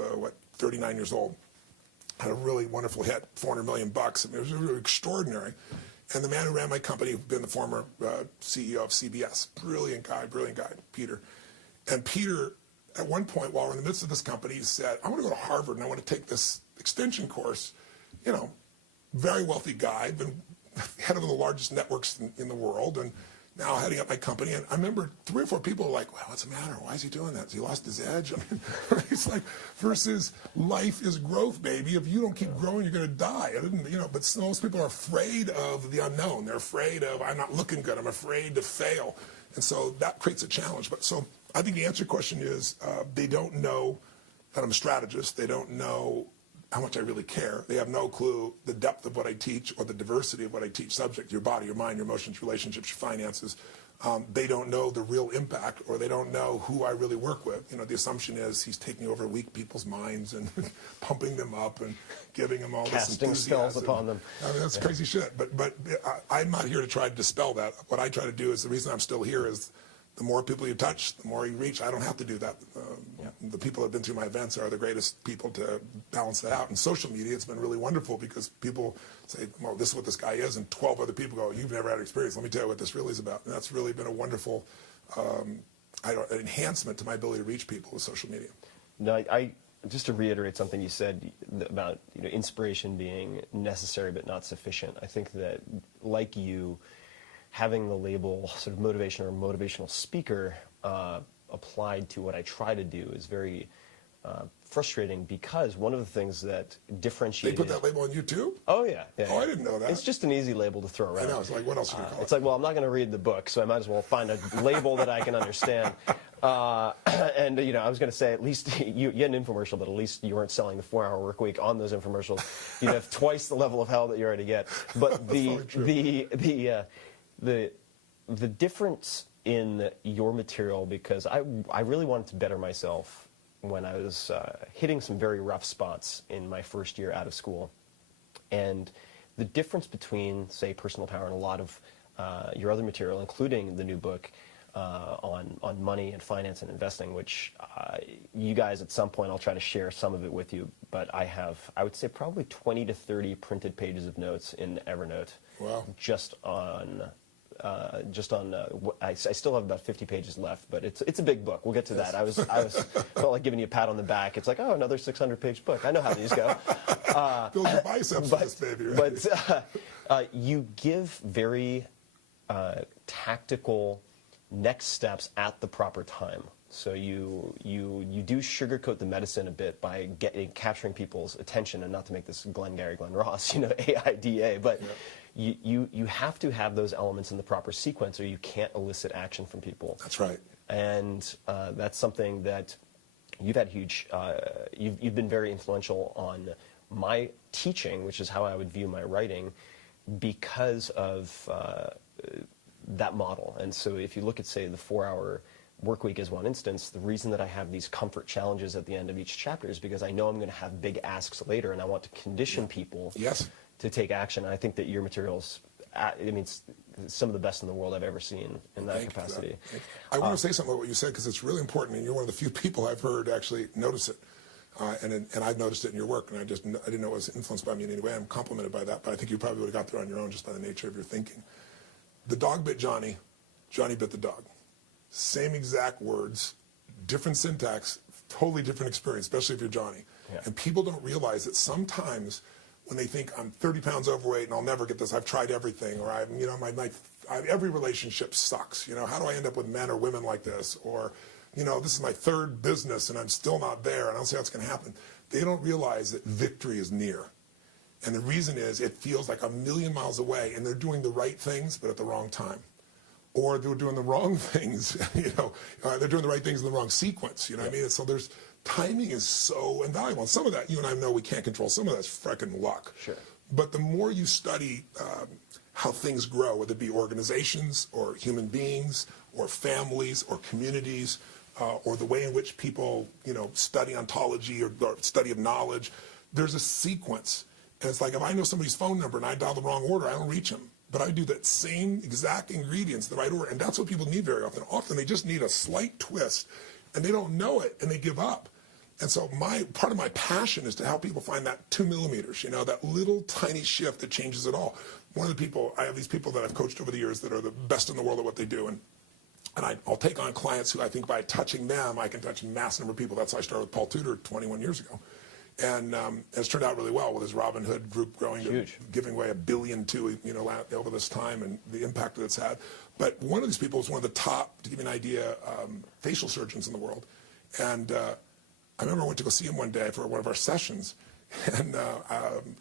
39 years old. Had a really wonderful hit, $400 million. I mean, it was really extraordinary. And the man who ran my company, had been the former CEO of CBS, brilliant guy, Peter. And Peter, at one point, while we're in the midst of this company, he said, I want to go to Harvard and I want to take this extension course. Very wealthy guy, been head of the largest networks in the world, and now heading up my company. And I remember 3 or 4 people were like, well, what's the matter? Why is he doing that? Has he lost his edge? I mean, it's like, versus life is growth, baby. If you don't keep growing, you're going to die. But most people are afraid of the unknown. They're afraid of, I'm not looking good. I'm afraid to fail. And so that creates a challenge. But so I think the answer to your question is they don't know that I'm a strategist. They don't know how much I really care. They have no clue the depth of what I teach or the diversity of what I teach. Subject, your body, your mind, your emotions, relationships, your finances. They don't know the real impact, or they don't know who I really work with. The assumption is he's taking over weak people's minds and pumping them up and giving them all casting this enthusiasm. spells upon them. I mean, that's crazy shit. But I'm not here to try to dispel that. What I try to do is, the reason I'm still here is the more people you touch, the more you reach. I don't have to do that. The people that have been through my events are the greatest people to balance that out. And social media, it's been really wonderful because people say, well, this is what this guy is, and 12 other people go, you've never had experience. Let me tell you what this really is about. And that's really been a wonderful enhancement to my ability to reach people with social media. No, I just to reiterate something you said about inspiration being necessary but not sufficient. I think that, like you, having the label sort of motivation or motivational speaker applied to what I try to do is very frustrating, because one of the things that differentiates... They put that label on you too? Oh, yeah. I didn't know that. It's just an easy label to throw around. I know. It's like, what else should you call it? It's like, well, I'm not going to read the book, so I might as well find a label that I can understand. And, I was going to say, at least you had an infomercial, but at least you weren't selling the 4-hour work week on those infomercials. You'd have twice the level of hell that you already get. But the difference in your material, because I really wanted to better myself when I was hitting some very rough spots in my first year out of school. And the difference between, say, Personal Power and a lot of your other material, including the new book on money and finance and investing, which you guys at some point, I'll try to share some of it with you, but I have, I would say, probably 20 to 30 printed pages of notes in Evernote. Wow. Just on I still have about 50 pages left, but it's a big book. We'll get to that. I was felt like giving you a pat on the back. It's like, oh, another 600-page book. I know how these go. Build your biceps for this baby, right? But you give very tactical next steps at the proper time. So you do sugarcoat the medicine a bit by capturing people's attention, and not to make this Glenn Ross, AIDA, but. Yep. You have to have those elements in the proper sequence, or you can't elicit action from people. That's right. And that's something that you've had huge, you've been very influential on my teaching, which is how I would view my writing, because of that model. And so if you look at, say, the 4-hour work week as one instance, the reason that I have these comfort challenges at the end of each chapter is because I know I'm going to have big asks later, and I want to condition people to take action. And I think that your materials, I mean, it's some of the best in the world I've ever seen in that capacity. I want to say something about what you said, because it's really important, and you're one of the few people I've heard actually notice it. And I've noticed it in your work, and I didn't know it was influenced by me in any way. I'm complimented by that, but I think you probably would have got there on your own just by the nature of your thinking. The dog bit Johnny, Johnny bit the dog. Same exact words, different syntax, totally different experience, especially if you're Johnny. Yeah. And people don't realize that sometimes when they think I'm 30 pounds overweight and I'll never get this, I've tried everything, or I'm, you know, every relationship sucks. You know, how do I end up with men or women like this? Or, you know, this is my third business and I'm still not there, and I don't see how it's going to happen. They don't realize that victory is near. And the reason is it feels like a million miles away, and they're doing the right things but at the wrong time. Or they're doing the wrong things, you know, they're doing the right things in the wrong sequence, you know what I mean? So timing is so invaluable. And some of that, you and I know we can't control. Some of that's frickin' luck. Sure. But the more you study how things grow, whether it be organizations or human beings or families or communities, or the way in which people, you know, study ontology or study of knowledge, there's a sequence. And it's like, if I know somebody's phone number and I dial the wrong order, I don't reach them. But I do that same exact ingredients, the right order. And that's what people need very often. Often they just need a slight twist, and they don't know it, and they give up. And so part of my passion is to help people find that 2 millimeters, you know, that little tiny shift that changes it all. One of the people, I have these people that I've coached over the years that are the best in the world at what they do. And I'll take on clients who I think by touching them, I can touch a mass number of people. That's why I started with Paul Tudor 21 years ago. And it's turned out really well with his Robin Hood group growing to giving away $1 billion to, you know, over this time, and the impact that it's had. But one of these people is one of the top, to give you an idea, facial surgeons in the world. And I remember I went to go see him one day for one of our sessions, and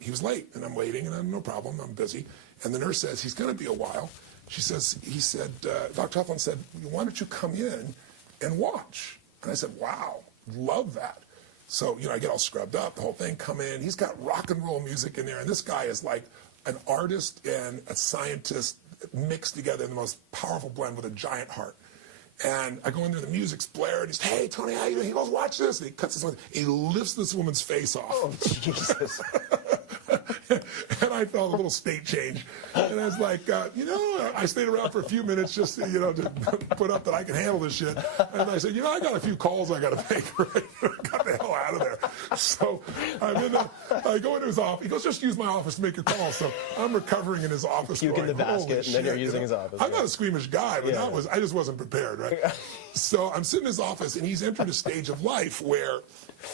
he was late, and I'm waiting, and I'm no problem, I'm busy. And the nurse says, he's going to be a while. He said, Dr. Hoffman said, why don't you come in and watch? And I said, wow, love that. So, you know, I get all scrubbed up, the whole thing, come in. He's got rock and roll music in there, and this guy is like an artist and a scientist mixed together in the most powerful blend with a giant heart. And I go in there, the music's blared. He's, hey, Tony, how you doing? He goes, watch this. And he cuts this one. He lifts this woman's face off. Oh, Jesus. And I felt a little state change. And I was like, you know, I stayed around for a few minutes just to, you know, to put up that I can handle this shit. And I said, you know, I got a few calls I got to make, right? Got the hell out of there. So I go into his office. He goes, just use my office to make your call. So I'm recovering in his office. Puke in the basket, and then you're using his office. I'm not a squeamish guy, but I just wasn't prepared, right? So I'm sitting in his office, and he's entered a stage of life where,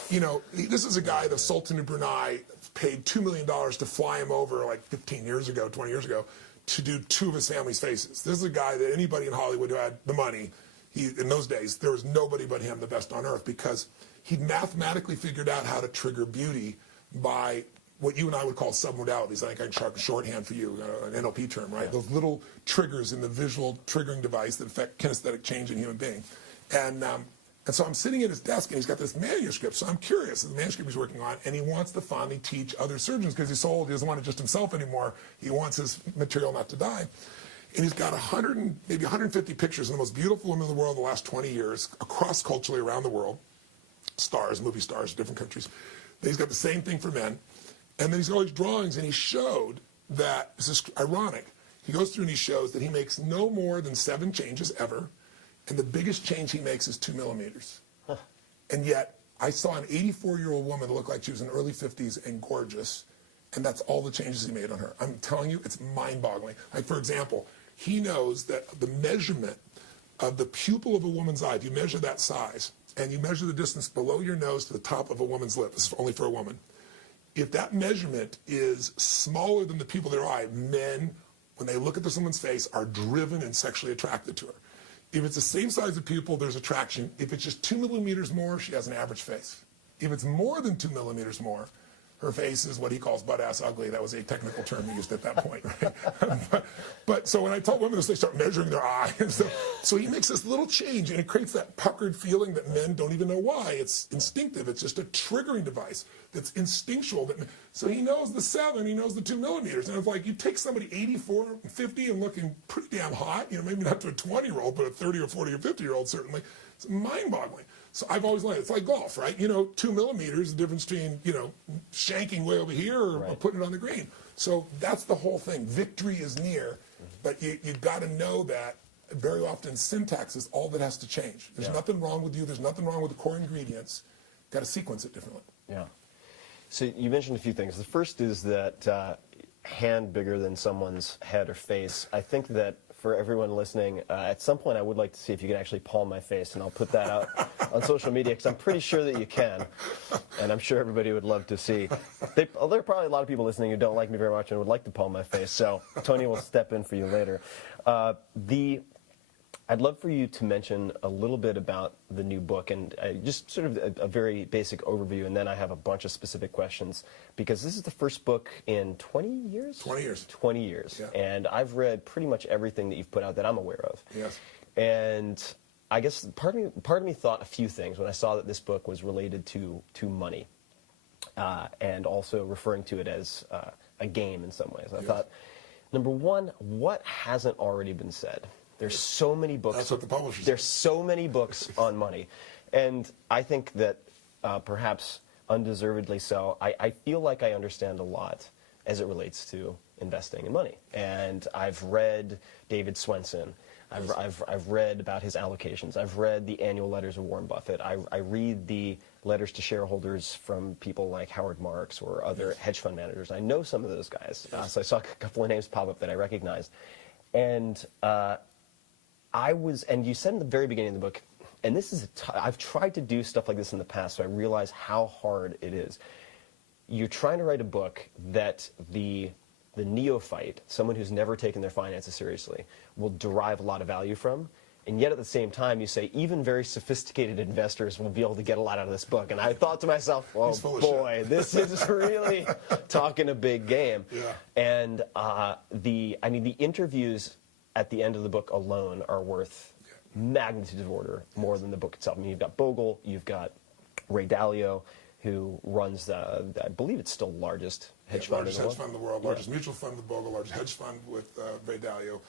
you know, this is a guy, the Sultan of Brunei, paid $2 million to fly him over like 15 years ago, 20 years ago, to do 2 of his family's faces. This is a guy that anybody in Hollywood who had the money, in those days, there was nobody but him, the best on earth, because he mathematically figured out how to trigger beauty by what you and I would call submodalities. I think I can shorthand for you, an NLP term, right? Yeah. Those little triggers in the visual triggering device that affect kinesthetic change in a human being. And so I'm sitting at his desk, and he's got this manuscript. So I'm curious, the manuscript he's working on, and he wants to finally teach other surgeons because he's so old, he doesn't want it just himself anymore. He wants his material not to die. And he's got maybe 150 pictures of the most beautiful women in the world in the last 20 years, across culturally around the world, stars, movie stars, different countries. Then he's got the same thing for men. And then he's got all these drawings, and he showed that, this is ironic, he goes through and he shows that he makes no more than 7 changes ever. And the biggest change he makes is 2 millimeters. Huh. And yet, I saw an 84-year-old woman that looked like she was in her early 50s and gorgeous, and that's all the changes he made on her. I'm telling you, it's mind-boggling. Like, for example, he knows that the measurement of the pupil of a woman's eye, if you measure that size, and you measure the distance below your nose to the top of a woman's lip, this is only for a woman, if that measurement is smaller than the pupil of their eye, men, when they look at this woman's face, are driven and sexually attracted to her. If it's the same size of pupil, there's attraction. If it's just 2 millimeters more, she has an average face. If it's more than 2 millimeters more, her face is what he calls butt-ass ugly. That was a technical term he used at that point. Right? but so when I tell women this, they start measuring their eye. And so he makes this little change, and it creates that puckered feeling that men don't even know why. It's instinctive. It's just a triggering device that's instinctual. So he knows the 7, he knows the 2 millimeters. And it's like you take somebody 84, 50 and looking pretty damn hot, maybe not to a 20-year-old, but a 30 or 40 or 50-year-old certainly. It's mind-boggling. So I've always learned, it's like golf, right? 2 millimeters, the difference between, shanking way over here or putting it on the green. So that's the whole thing. Victory is near, but you've got to know that very often syntax is all that has to change. There's nothing wrong with you. There's nothing wrong with the core ingredients. Got to sequence it differently. Yeah. So you mentioned a few things. The first is that hand bigger than someone's head or face. I think that for everyone listening, at some point I would like to see if you can actually palm my face, and I'll put that out on social media because I'm pretty sure that you can, and I'm sure everybody would love to see. There are probably a lot of people listening who don't like me very much and would like to palm my face, so Tony will step in for you later. I'd love for you to mention a little bit about the new book, and just sort of a very basic overview, and then I have a bunch of specific questions, because this is the first book in 20 years? 20 years. 20 years. Yeah. And I've read pretty much everything that you've put out that I'm aware of. Yes. And I guess part of me thought a few things when I saw that this book was related to money, and also referring to it as a game in some ways. I thought, number one, what hasn't already been said? There's so many books. That's what the publishers There's so many books on money. And I think that perhaps undeservedly so, I feel like I understand a lot as it relates to investing in money. And I've read David Swensen. I've read about his allocations. I've read the annual letters of Warren Buffett. I read the letters to shareholders from people like Howard Marks or other hedge fund managers. I know some of those guys. So I saw a couple of names pop up that I recognized. And and you said in the very beginning of the book, and this is, I've tried to do stuff like this in the past, so I realize how hard it is. You're trying to write a book that the neophyte, someone who's never taken their finances seriously, will derive a lot of value from, and yet at the same time you say even very sophisticated investors will be able to get a lot out of this book. And I thought to myself, oh boy, this is really talking a big game. Yeah. And the interviews at the end of the book alone are worth magnitudes of order more than the book itself. I mean, you've got Bogle, you've got Ray Dalio, who runs I believe it's still largest hedge fund in the world. Largest hedge fund in the world, largest mutual fund with Bogle, largest hedge fund with Ray Dalio.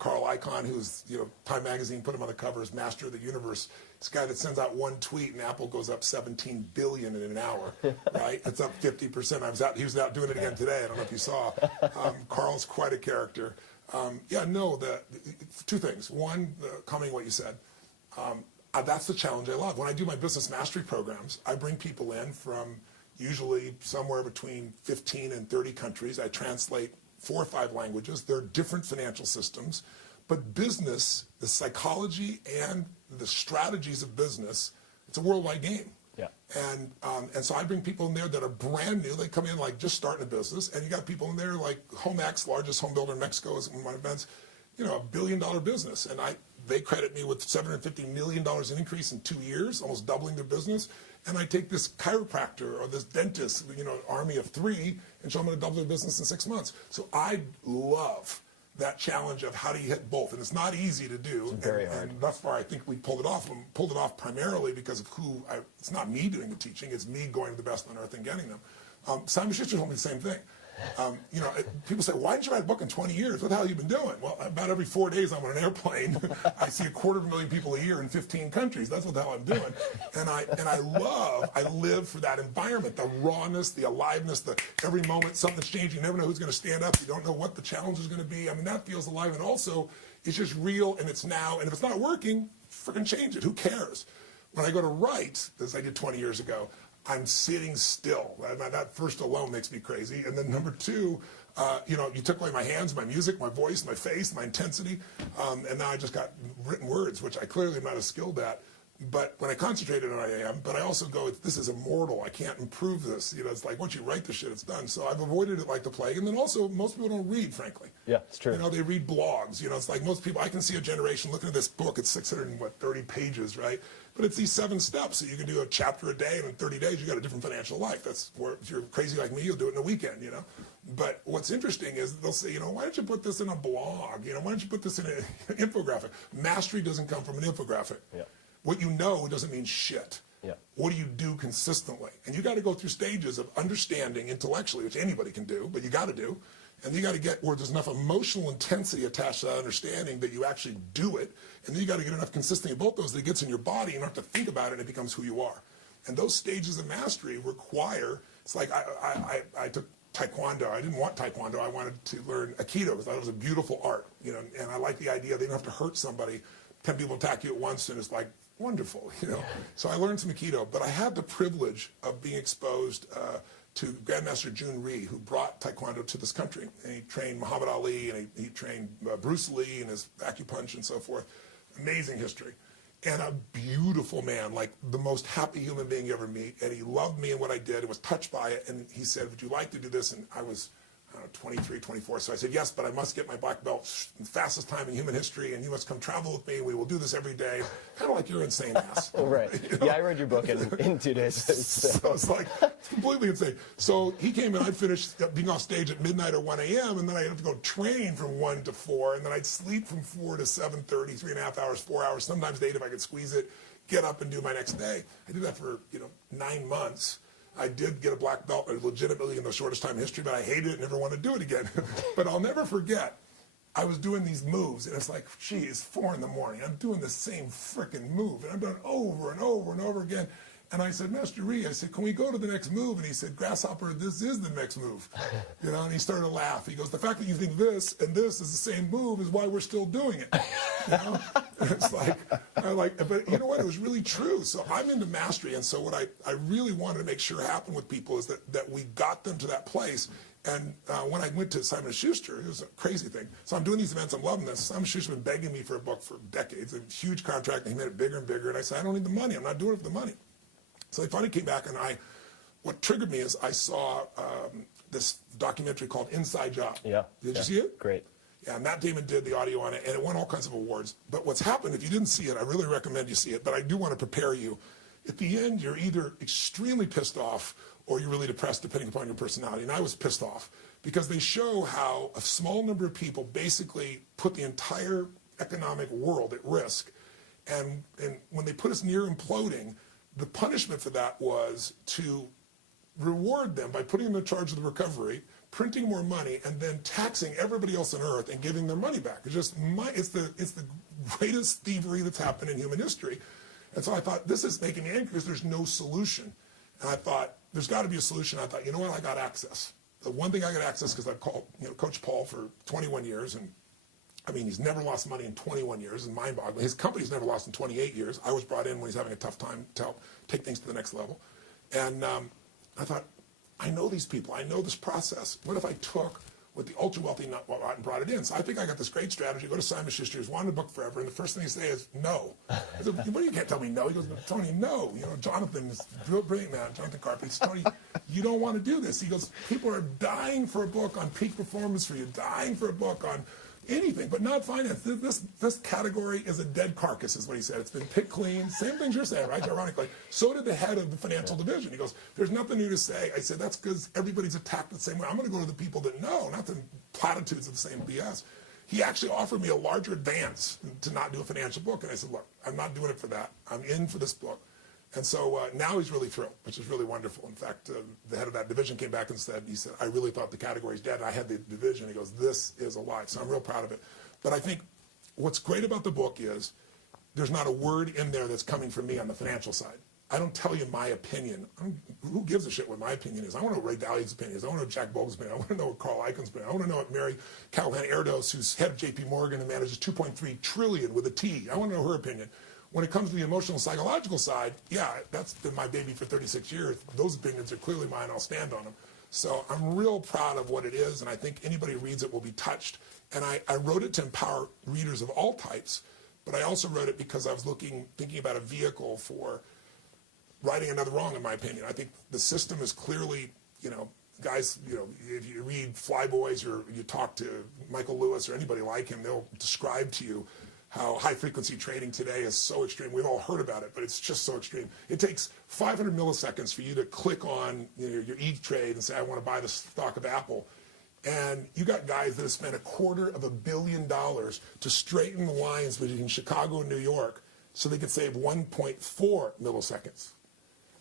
Carl Icahn, who's, Time Magazine put him on the cover as master of the universe. This guy that sends out one tweet and Apple goes up 17 billion in an hour, right? It's up 50%. He was out doing it again today. I don't know if you saw. Carl's quite a character. Two things. One, commenting what you said. That's the challenge I love. When I do my business mastery programs, I bring people in from usually somewhere between 15 and 30 countries. I translate 4 or 5 languages. They're different financial systems. But business, the psychology and the strategies of business, it's a worldwide game. Yeah. And so I bring people in there that are brand new. They come in like just starting a business, and you got people in there like HomeX, largest home builder in Mexico, is one of my events, $1 billion business, and they credit me with $750 million in increase in 2 years, almost doubling their business. And I take this chiropractor or this dentist, army of 3, and show them how to double their business in 6 months. So I love that challenge of how do you hit both, and it's not easy to do. It's very hard. And thus far, I think we pulled it off. We pulled it off primarily because of it's not me doing the teaching; it's me going to the best on earth and getting them. Simon Schuster told me the same thing. People say, "Why didn't you write a book in 20 years? What the hell have you been doing?" Well, about every 4 days I'm on an airplane. I see 250,000 people a year in 15 countries. That's what the hell I'm doing. And I live for that environment, the rawness, the aliveness, every moment something's changing. You never know who's going to stand up. You don't know what the challenge is going to be. I mean, that feels alive. And also, it's just real, and it's now. And if it's not working, freaking change it. Who cares? When I go to write, as I did 20 years ago, I'm sitting still. That first alone makes me crazy. And then number 2, you took away my hands, my music, my voice, my face, my intensity, and now I just got written words, which I clearly am not as skilled at. But when I concentrated on I am, but I also go, this is immortal. I can't improve this. You know, it's like once you write the shit, it's done. So I've avoided it like the plague. And then also, most people don't read, frankly. Yeah, it's true. You know, they read blogs. You know, it's like most people, I can see a generation looking at this book. It's 630 pages, right? But it's these 7 steps. So you can do a chapter a day, and in 30 days, you got a different financial life. That's where, if you're crazy like me, you'll do it in a weekend, you know? But what's interesting is they'll say, you know, why don't you put this in a blog? You know, why don't you put this in an infographic? Mastery doesn't come from an infographic. Yeah. What you know doesn't mean shit. Yeah. What do you do consistently? And you got to go through stages of understanding intellectually, which anybody can do, but you got to do. And you got to get where there's enough emotional intensity attached to that understanding that you actually do it. And then you got to get enough consistency of both those that it gets in your body. You don't have to think about it, and it becomes who you are. And those stages of mastery require, it's like I took Taekwondo. I didn't want Taekwondo. I wanted to learn Aikido because I thought it was a beautiful art. You know, and I like the idea they don't have to hurt somebody. 10 people attack you at once, and it's like, wonderful, you know. So I learned some Aikido, but I had the privilege of being exposed to Grandmaster Jun Rhee, who brought Taekwondo to this country. And he trained Muhammad Ali, and he trained Bruce Lee and his acupuncture and so forth. Amazing history. And a beautiful man, like the most happy human being you ever meet. And he loved me and what I did and was touched by it. And he said, would you like to do this? And I was, I don't know, 23, 24. So I said, yes, but I must get my black belt fastest time in human history, and you must come travel with me. We will do this every day. Kind of like your insane ass. Oh, right. You know? Yeah, I read your book in 2 days. So it's like completely insane. So he came in, I'd finish being off stage at midnight or 1 a.m., and then I'd have to go train from 1 to 4, and then I'd sleep from 4 to 7:30, 3.5 hours, 4 hours, sometimes 8 if I could squeeze it, get up and do my next day. I did that for, 9 months. I did get a black belt legitimately in the shortest time in history, but I hated it and never want to do it again. But I'll never forget, I was doing these moves, and it's like, gee, it's 4 in the morning. I'm doing the same frickin' move, and I'm doing it over and over and over again. And I said, Master Rhee, I said, can we go to the next move? And he said, Grasshopper, this is the next move. And he started to laugh. He goes, the fact that you think this and this is the same move is why we're still doing it. And it's like, but you know what? It was really true. So I'm into mastery. And so what I really wanted to make sure happened with people is that we got them to that place. And when I went to Simon & Schuster, it was a crazy thing. So I'm doing these events, I'm loving this. Simon & Schuster's been begging me for a book for decades, a huge contract, and he made it bigger and bigger. And I said, I don't need the money. I'm not doing it for the money. So they finally came back, and what triggered me is I saw this documentary called Inside Job. Yeah. Did you see it? Great. Yeah, Matt Damon did the audio on it, and it won all kinds of awards. But what's happened, if you didn't see it, I really recommend you see it, but I do want to prepare you. At the end, you're either extremely pissed off or you're really depressed, depending upon your personality. And I was pissed off because they show how a small number of people basically put the entire economic world at risk. And when they put us near imploding, the punishment for that was to reward them by putting them in charge of the recovery, printing more money, and then taxing everybody else on earth and giving their money back. It's the greatest thievery that's happened in human history. And so I thought, this is making me angry because there's no solution. And I thought, there's got to be a solution. I thought, you know what, I got access. The one thing I got access, because I've called Coach Paul for 21 years, and I mean, he's never lost money in 21 years, and mind-boggling. His company's never lost in 28 years. I was brought in when he's having a tough time to help take things to the next level. And I thought, I know these people. I know this process. What if I took what the ultra-wealthy and brought it in? So I think I got this great strategy. Go to Simon Schuster, who's wanted a book forever, and the first thing he says is, no. I said, what, you can't tell me no? He goes, Tony, no. Jonathan is a real brilliant man, Jonathan Carp. He says, Tony, you don't want to do this. He goes, people are dying for a book on peak performance for you, dying for a book on anything, but not finance. This category is a dead carcass, is what he said. It's been picked clean. Same things you're saying, right? Ironically. So did the head of the financial division. He goes, there's nothing new to say. I said, that's because everybody's attacked the same way. I'm going to go to the people that know, not the platitudes of the same BS. He actually offered me a larger advance to not do a financial book. And I said, look, I'm not doing it for that. I'm in for this book. And so now he's really thrilled, which is really wonderful. In fact, the head of that division came back and said, I really thought the category's dead. And I had the division. He goes, this is alive. So I'm real proud of it. But I think what's great about the book is there's not a word in there that's coming from me on the financial side. I don't tell you my opinion. Who gives a shit what my opinion is? I want to know Ray Dalio's opinion is. I want to know Jack Bogue's opinion. I want to know what Carl Icahn's opinion. I want to know what Mary Callahan Erdos, who's head of JP Morgan and manages 2.3 trillion with a T. I want to know her opinion. When it comes to the emotional, psychological side, yeah, that's been my baby for 36 years. Those opinions are clearly mine. I'll stand on them. So I'm real proud of what it is, and I think anybody who reads it will be touched. And I wrote it to empower readers of all types, but I also wrote it because I was thinking about a vehicle for righting another wrong, in my opinion. I think the system is clearly, guys, if you read Flyboys or you talk to Michael Lewis or anybody like him, they'll describe to you how high-frequency trading today is so extreme. We've all heard about it, but it's just so extreme. It takes 500 milliseconds for you to click on your E-Trade and say, I want to buy the stock of Apple. And you got guys that have spent $250 million to straighten the lines between Chicago and New York so they could save 1.4 milliseconds.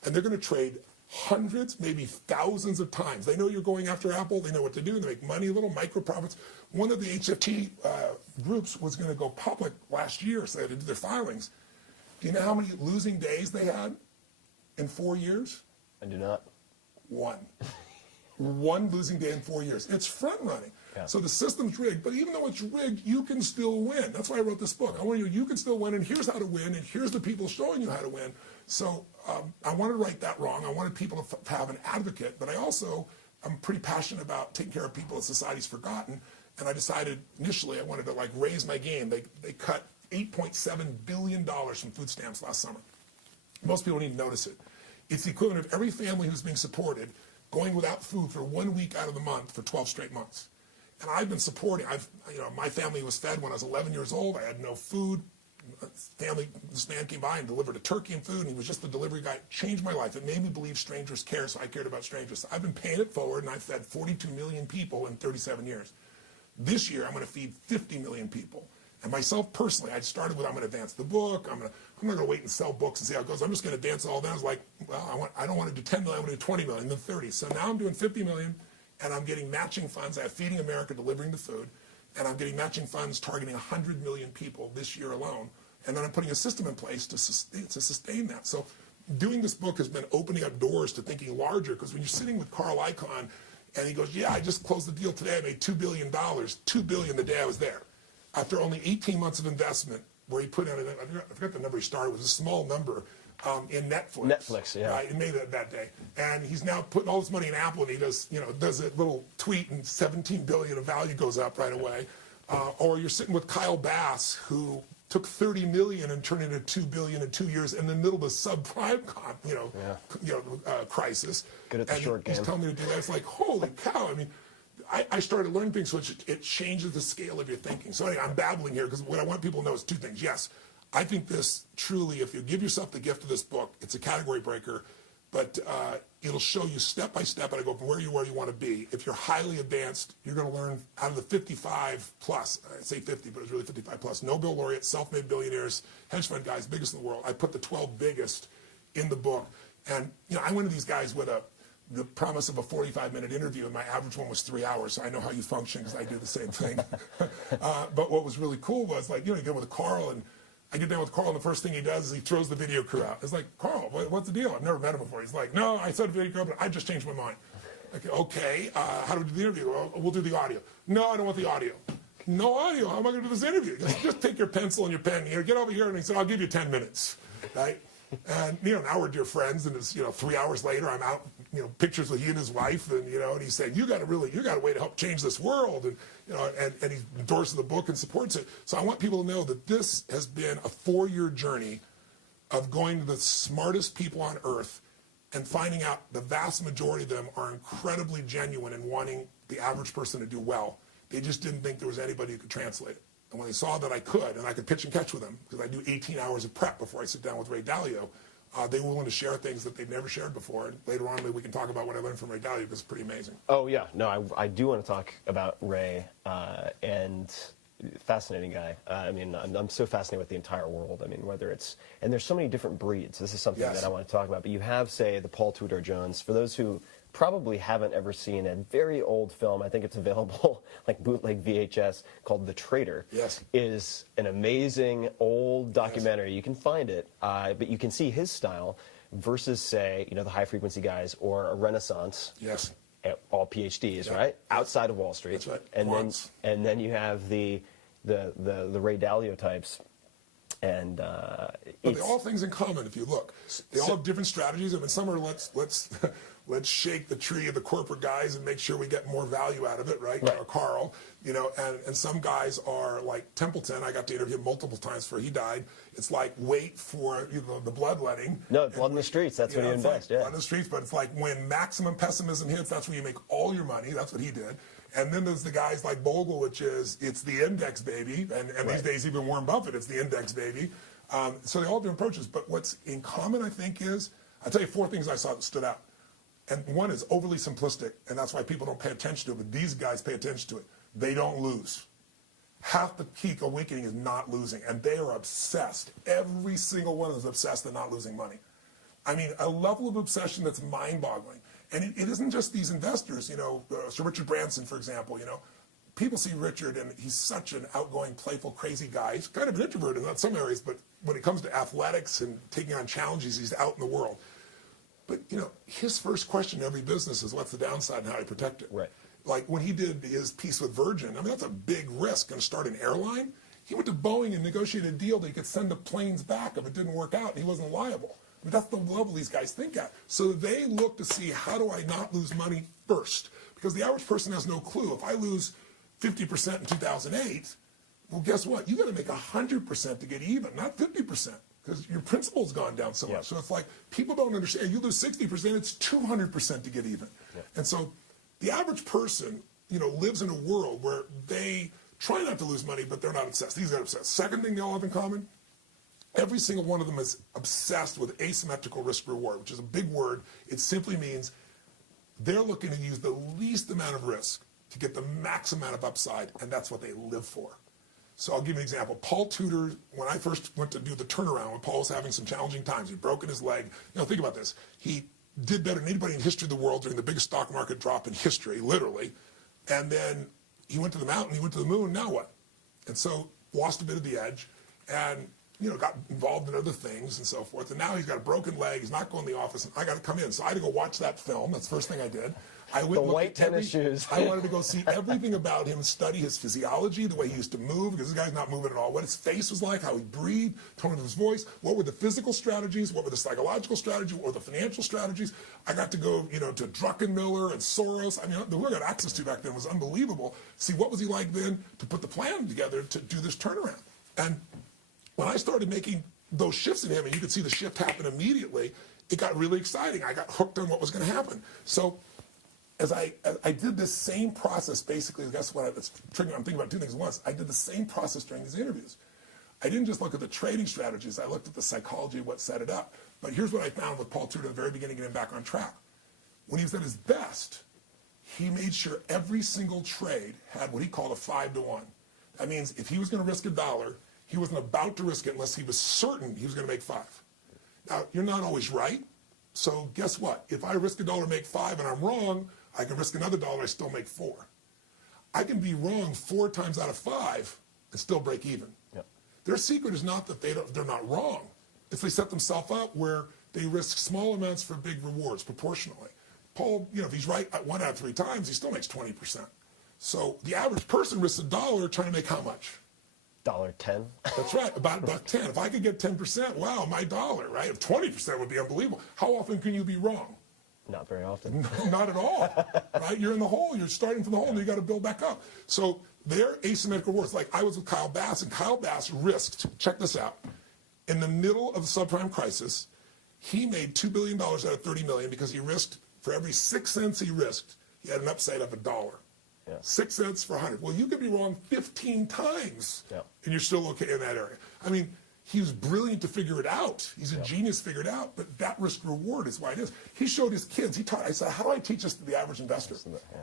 And they're going to trade hundreds, maybe thousands of times. They know you're going after Apple. They know what to do. They make money, little micro profits. One of the HFT groups was going to go public last year, so they had to do their filings. Do you know how many losing days they had in 4 years? I do not. One. One losing day in 4 years. It's front running. Yeah. So the system's rigged, but even though it's rigged, you can still win. That's why I wrote this book. I want you can still win, and here's how to win, and here's the people showing you how to win. So I wanted to right that wrong. I wanted people to have an advocate, but I'm pretty passionate about taking care of people that society's forgotten, and I decided initially I wanted to raise my game. They cut $8.7 billion from food stamps last summer. Most people don't even notice it. It's the equivalent of every family who's being supported going without food for 1 week out of the month for 12 straight months. And I've been supporting. My family was fed when I was 11 years old. I had no food. This man came by and delivered a turkey and food, and he was just the delivery guy. It changed my life. It made me believe strangers care, so I cared about strangers. So I've been paying it forward, and I've fed 42 million people in 37 years. This year, I'm going to feed 50 million people. And myself personally, I started with I'm going to advance the book. I'm not going to wait and sell books and see how it goes. I'm just going to advance it all down. I was like, well, I don't want to do 10 million. I'm going to do 20 million, then 30. So now I'm doing 50 million, and I'm getting matching funds. I have Feeding America delivering the food, and I'm getting matching funds targeting 100 million people this year alone. And then I'm putting a system in place to sustain that. So doing this book has been opening up doors to thinking larger, because when you're sitting with Carl Icahn, and he goes, yeah, I just closed the deal today. I made $2 billion, $2 billion the day I was there. After only 18 months of investment, where he put in, I forgot the number he started, it was a small number, in Netflix. Netflix, yeah. Right, he made that day. And he's now putting all this money in Apple, and he does a little tweet, and 17 billion of value goes up right away. Or you're sitting with Kyle Bass, who took 30 million and turned it into 2 billion in 2 years in the middle of a subprime crisis. Good at the short game. He's telling me to do that. It's like, holy cow. I mean, I started learning things, so it changes the scale of your thinking. So anyway, I'm babbling here because what I want people to know is two things. Yes, I think this truly, if you give yourself the gift of this book, it's a category breaker, but it'll show you step by step how to go from where you want to be. If you're highly advanced, you're going to learn out of the 55 plus, I say 50, but it's really 55 plus, Nobel laureates, self-made billionaires, hedge fund guys, biggest in the world. I put the 12 biggest in the book. And I went to these guys with the promise of a 45-minute interview, and my average one was 3 hours, so I know how you function because I do the same thing. But what was really cool was, you get with Carl, and I get down with Carl, and the first thing he does is he throws the video crew out. It's like, Carl, what's the deal? I've never met him before. He's like, no, I said video crew, but I just changed my mind. Okay, how do we do the interview? Well, we'll do the audio. No, I don't want the audio. No audio? How am I going to do this interview? Just take your pencil and your pen here, get over here, and he said, I'll give you 10 minutes, right? And, now we're dear friends, and it's, 3 hours later, I'm out, pictures with he and his wife, and, and he's saying, you got a way to help change this world, and, and he endorses the book and supports it. So I want people to know that this has been a 4-year journey of going to the smartest people on earth and finding out the vast majority of them are incredibly genuine in wanting the average person to do well. They just didn't think there was anybody who could translate it. And when they saw that I could pitch and catch with them, because I do 18 hours of prep before I sit down with Ray Dalio, they were willing to share things that they've never shared before. And later on, maybe we can talk about what I learned from Ray Dalio, because it's pretty amazing. Oh, yeah. No, I do want to talk about Ray, and fascinating guy. I'm so fascinated with the entire world. Whether it's, and there's so many different breeds. This is something that I want to talk about. But you have, say, the Paul Tudor Jones. For those who probably haven't ever seen a very old film, I think it's available like bootleg VHS, called The Traitor. Yes. Is an amazing old documentary. Yes. You can find it, but you can see his style versus, say, the high frequency guys or a Renaissance. Yes. All PhDs, right? Outside of Wall Street. That's right. And then you have the Ray Dalio types. And But they all have things in common if you look. They all have different strategies. I mean, some are let's shake the tree of the corporate guys and make sure we get more value out of it, right? Carl, and some guys are like Templeton. I got to interview him multiple times before he died. It's like wait for the bloodletting. No, blood in the streets. That's what you invest. Blood in the streets, but it's like when maximum pessimism hits, that's where you make all your money. That's what he did. And then there's the guys like Bogle, which is it's the index baby, and these days even Warren Buffett, it's the index baby. So they all have different approaches. But what's in common, I think, is I'll tell you 4 things I saw that stood out. And one is overly simplistic, and that's why people don't pay attention to it, but these guys pay attention to it. They don't lose. Half the peak awakening is not losing, and they are obsessed. Every single one is obsessed with not losing money. I mean, a level of obsession that's mind-boggling. And it isn't just these investors, Sir Richard Branson, for example, people see Richard, and he's such an outgoing, playful, crazy guy. He's kind of an introvert in some areas, but when it comes to athletics and taking on challenges, he's out in the world. But, his first question in every business is what's the downside and how do you protect it? Right. Like when he did his piece with Virgin, I mean, that's a big risk. Going to start an airline? He went to Boeing and negotiated a deal that he could send the planes back if it didn't work out, and he wasn't liable. I mean, that's the level these guys think at. So they look to see, how do I not lose money first? Because the average person has no clue. If I lose 50% in 2008, well, guess what? You got to make 100% to get even, not 50%, because your principal's gone down so much. So it's like people don't understand. You lose 60%, it's 200% to get even. And so the average person, lives in a world where they try not to lose money, but they're not obsessed. These guys are obsessed. Second thing they all have in common, every single one of them is obsessed with asymmetrical risk reward, which is a big word. It simply means they're looking to use the least amount of risk to get the max amount of upside, and that's what they live for. So I'll give you an example. Paul Tudor, when I first went to do the turnaround, when Paul was having some challenging times, he'd broken his leg. Think about this. He did better than anybody in history of the world during the biggest stock market drop in history, literally. And then he went to the mountain, he went to the moon, now what? And so lost a bit of the edge and, got involved in other things and so forth. And now he's got a broken leg, he's not going to the office, and I got to come in. So I had to go watch that film. That's the first thing I did. I went the white tennis shoes. I wanted to go see everything about him, study his physiology, the way he used to move, because this guy's not moving at all. What his face was like, how he breathed, tone of his voice, what were the physical strategies, what were the psychological strategies, what were the financial strategies. I got to go, to Druckenmiller and Soros. I mean, the who I got access to back then was unbelievable. See, what was he like then to put the plan together to do this turnaround? And when I started making those shifts in him, and you could see the shift happen immediately, it got really exciting. I got hooked on what was going to happen. So as I did this same process, basically, that's what I'm thinking about 2 things at once. I did the same process during these interviews. I didn't just look at the trading strategies. I looked at the psychology of what set it up. But here's what I found with Paul Tudor at the very beginning, getting back on track. When he was at his best, he made sure every single trade had what he called a 5-to-1. That means if he was going to risk $1, he wasn't about to risk it unless he was certain he was going to make 5. Now, you're not always right. So guess what? If I risk $1, make 5, and I'm wrong, I can risk another $1, I still make 4. I can be wrong 4 times out of 5 and still break even. Yep. Their secret is not that they're not wrong. It's they set themselves up where they risk small amounts for big rewards proportionally. Paul, if he's right 1 out of 3 times, he still makes 20%. So the average person risks $1 trying to make how much? $1.10. That's right, about $1.10. If I could get 10%, wow, my $1, right? If 20% would be unbelievable. How often can you be wrong? Not very often. No, not at all, right? You're in the hole. You're starting from the hole, and you got to build back up. So they're asymmetrical rewards. Like I was with Kyle Bass, and Kyle Bass risked, check this out, in the middle of the subprime crisis, he made $2 billion out of $30 million because he risked, for every 6 cents he risked, he had an upside of $1. Yeah. 6 cents for 100. Well, you could be wrong 15 times, and you're still okay in that area. I mean, he was brilliant to figure it out. He's a genius to figure it out, but that risk reward is why it is. He showed his kids. I said, how do I teach this to the average investor?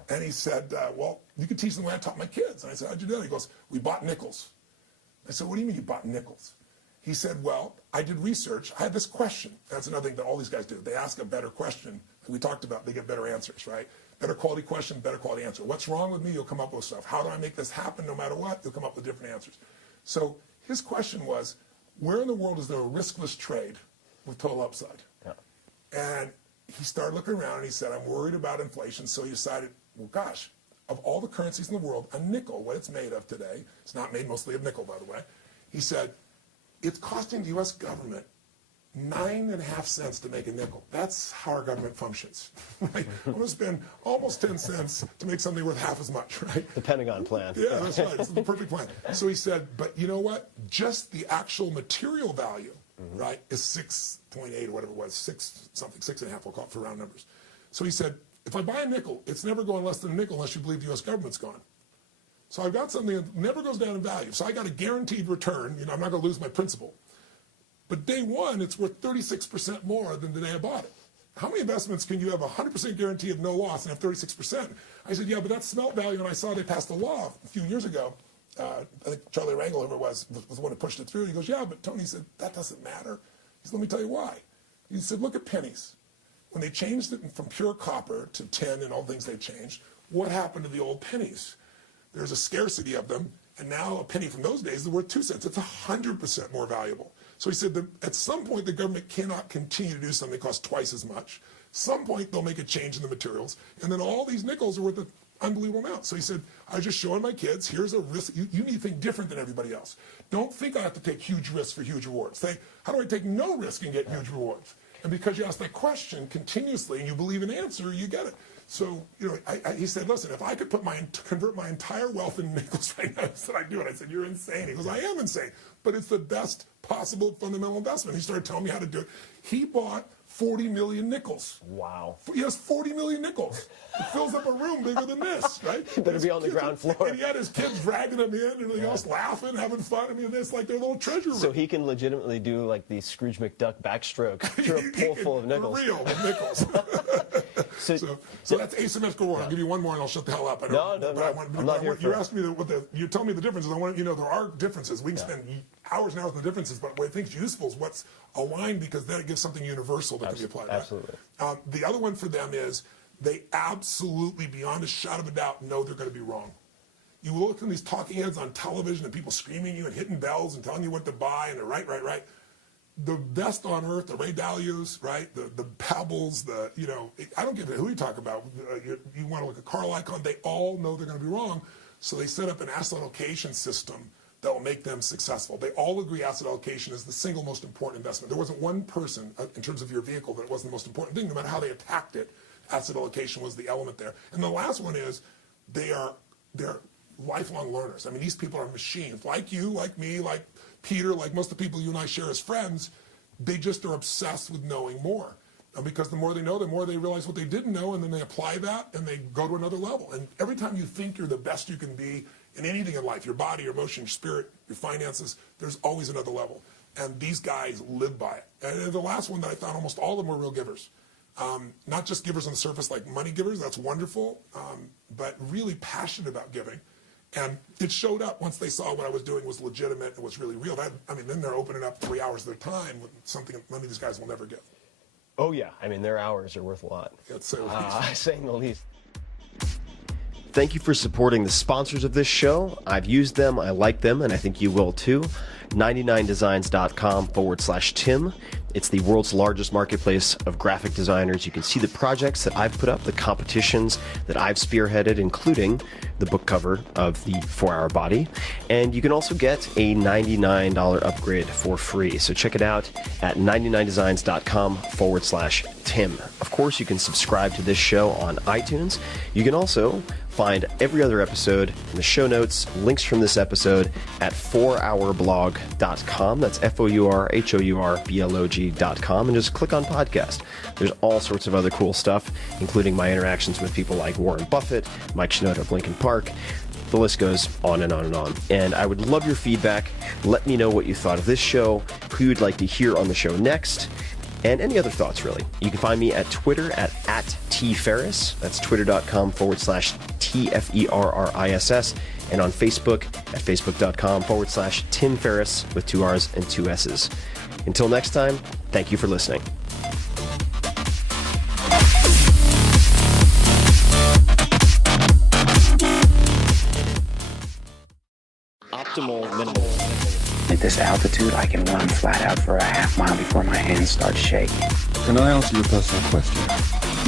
And he said, well, you can teach them the way I taught my kids. And I said, how'd you do that? He goes, we bought nickels. I said, what do you mean you bought nickels? He said, well, I did research. I had this question. That's another thing that all these guys do. They ask a better question. We talked about, they get better answers, right? Better quality question, better quality answer. What's wrong with me? You'll come up with stuff. How do I make this happen no matter what? You'll come up with different answers. So his question was, where in the world is there a riskless trade with total upside? Yeah. And he started looking around and he said, I'm worried about inflation. So he decided, well, gosh, of all the currencies in the world, a nickel, what it's made of today, it's not made mostly of nickel, by the way. He said, it's costing the U.S. government 9.5 cents to make a nickel. That's how our government functions. Right? I'm going to spend almost 10 cents to make something worth half as much, right? The Pentagon plan. Yeah, that's right. It's the perfect plan. So he said, but you know what? Just the actual material value, right, is 6.8 or whatever it was, 6.5, we'll call it for round numbers. So he said, if I buy a nickel, it's never going less than a nickel unless you believe the U.S. government's gone. So I've got something that never goes down in value. So I got a guaranteed return. You know, I'm not going to lose my principal. But day one, it's worth 36% more than the day I bought it. How many investments can you have 100% guarantee of no loss and have 36%? I said, yeah, but that's smelt value, and I saw they passed a law a few years ago. I think Charlie Rangel, whoever it was the one who pushed it through. He goes, yeah, but Tony said, that doesn't matter. He said, let me tell you why. He said, look at pennies. When they changed it from pure copper to tin and all the things they changed, what happened to the old pennies? There's a scarcity of them, and now a penny from those days is worth 2 cents. It's 100% more valuable. So he said that at some point the government cannot continue to do something that costs twice as much. Some point they'll make a change in the materials, and then all these nickels are worth an unbelievable amount. So he said, I was just showing my kids, here's a risk. You need to think different than everybody else. Don't think I have to take huge risks for huge rewards. Think, how do I take no risk and get huge rewards? And because you ask that question continuously and you believe an answer, you get it. So, you know, he said, listen, if I could convert my entire wealth in nickels right now, I said, I'd do it. I said, you're insane. He goes, I am insane. But it's the best possible fundamental investment. He started telling me how to do it. He bought 40 million nickels. Wow. He has 40 million nickels. It fills up a room bigger than this, right? You better be on the ground floor. And he had his kids dragging him in and everything else, laughing, having fun. I mean, it's like their little treasure room. So he can legitimately do like the Scrooge McDuck backstroke through a pool full of nickels. For real, with nickels. So that's asymmetrical war. I'll give you one more and I'll shut the hell up. I'm not here for You asked me you tell me the differences. I want you know there are differences. We can spend hours and hours on the differences, but what I think is useful is what's aligned, because then it gives something universal that can be applied. Absolutely. Right? The other one for them is they absolutely, beyond a shadow of a doubt, know they're going to be wrong. You look at these talking heads on television and people screaming at you and hitting bells and telling you what to buy, and they're right. The best on earth, the Ray Dalios, right? The Pebbles, I don't give a who you talk about. You want to look at Carl Icahn, they all know they're going to be wrong. So they set up an asset allocation system that will make them successful. They all agree asset allocation is the single most important investment. There wasn't one person in terms of your vehicle that it wasn't the most important thing. No matter how they attacked it, asset allocation was the element there. And the last one is they're lifelong learners. I mean, these people are machines. Like you, like me, like Peter, like most of the people you and I share as friends, they just are obsessed with knowing more. And because the more they know, the more they realize what they didn't know, and then they apply that and they go to another level. And every time you think you're the best you can be in anything in life, your body, your emotion, your spirit, your finances, there's always another level. And these guys live by it. And the last one that I found, almost all of them were real givers. Not just givers on the surface like money givers, that's wonderful, but really passionate about giving. And it showed up once they saw what I was doing was legitimate and was really real. Then they're opening up 3 hours of their time with something many of these guys will never get. Oh, yeah. I mean, their hours are worth a lot. Saying the least. Thank you for supporting the sponsors of this show. I've used them, I like them, and I think you will too. 99designs.com/Tim. It's the world's largest marketplace of graphic designers. You can see the projects that I've put up, the competitions that I've spearheaded, including the book cover of the 4-Hour Body. And you can also get a $99 upgrade for free. So check it out at 99designs.com/Tim. Of course, you can subscribe to this show on iTunes. You can also find every other episode in the show notes, links from this episode at 4hourblog.com. That's FOURHOURBLOG.com, and just click on podcast. There's all sorts of other cool stuff, including my interactions with people like Warren Buffett, Mike Shinoda of Lincoln Park. The list goes on and on and on. And I would love your feedback. Let me know what you thought of this show, who you'd like to hear on the show next, and any other thoughts, really. You can find me at Twitter at @TFerriss. That's twitter.com/TFERRISS. And on Facebook at facebook.com/Tim Ferriss with 2 R's and 2 S's. Until next time, thank you for listening. Optimal minimal. At this altitude, I can run flat out for a half mile before my hands start shaking. Can I ask you a personal question?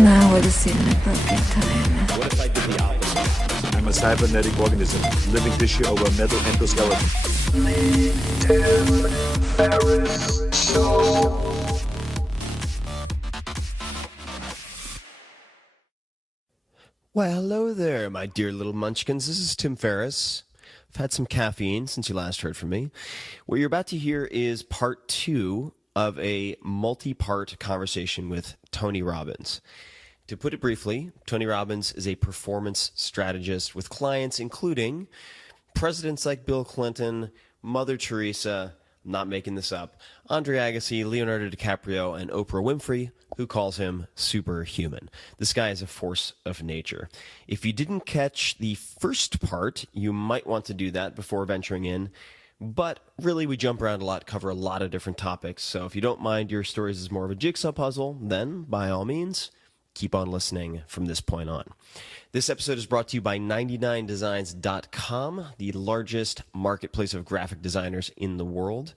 Now would seem an appropriate time. What if I did the opposite? I'm a cybernetic organism, living tissue over a metal endoskeleton. Well, hello there, my dear little munchkins. This is Tim Ferriss. I've had some caffeine since you last heard from me. What you're about to hear is part 2 of a multi-part conversation with Tony Robbins. To put it briefly, Tony Robbins is a performance strategist with clients including presidents like Bill Clinton, Mother Teresa, I'm not making this up, Andre Agassi, Leonardo DiCaprio, and Oprah Winfrey, who calls him superhuman. This guy is a force of nature. If you didn't catch the first part, you might want to do that before venturing in. But really, we jump around a lot, cover a lot of different topics. So if you don't mind your stories as more of a jigsaw puzzle, then by all means, keep on listening from this point on. This episode is brought to you by 99designs.com, the largest marketplace of graphic designers in the world.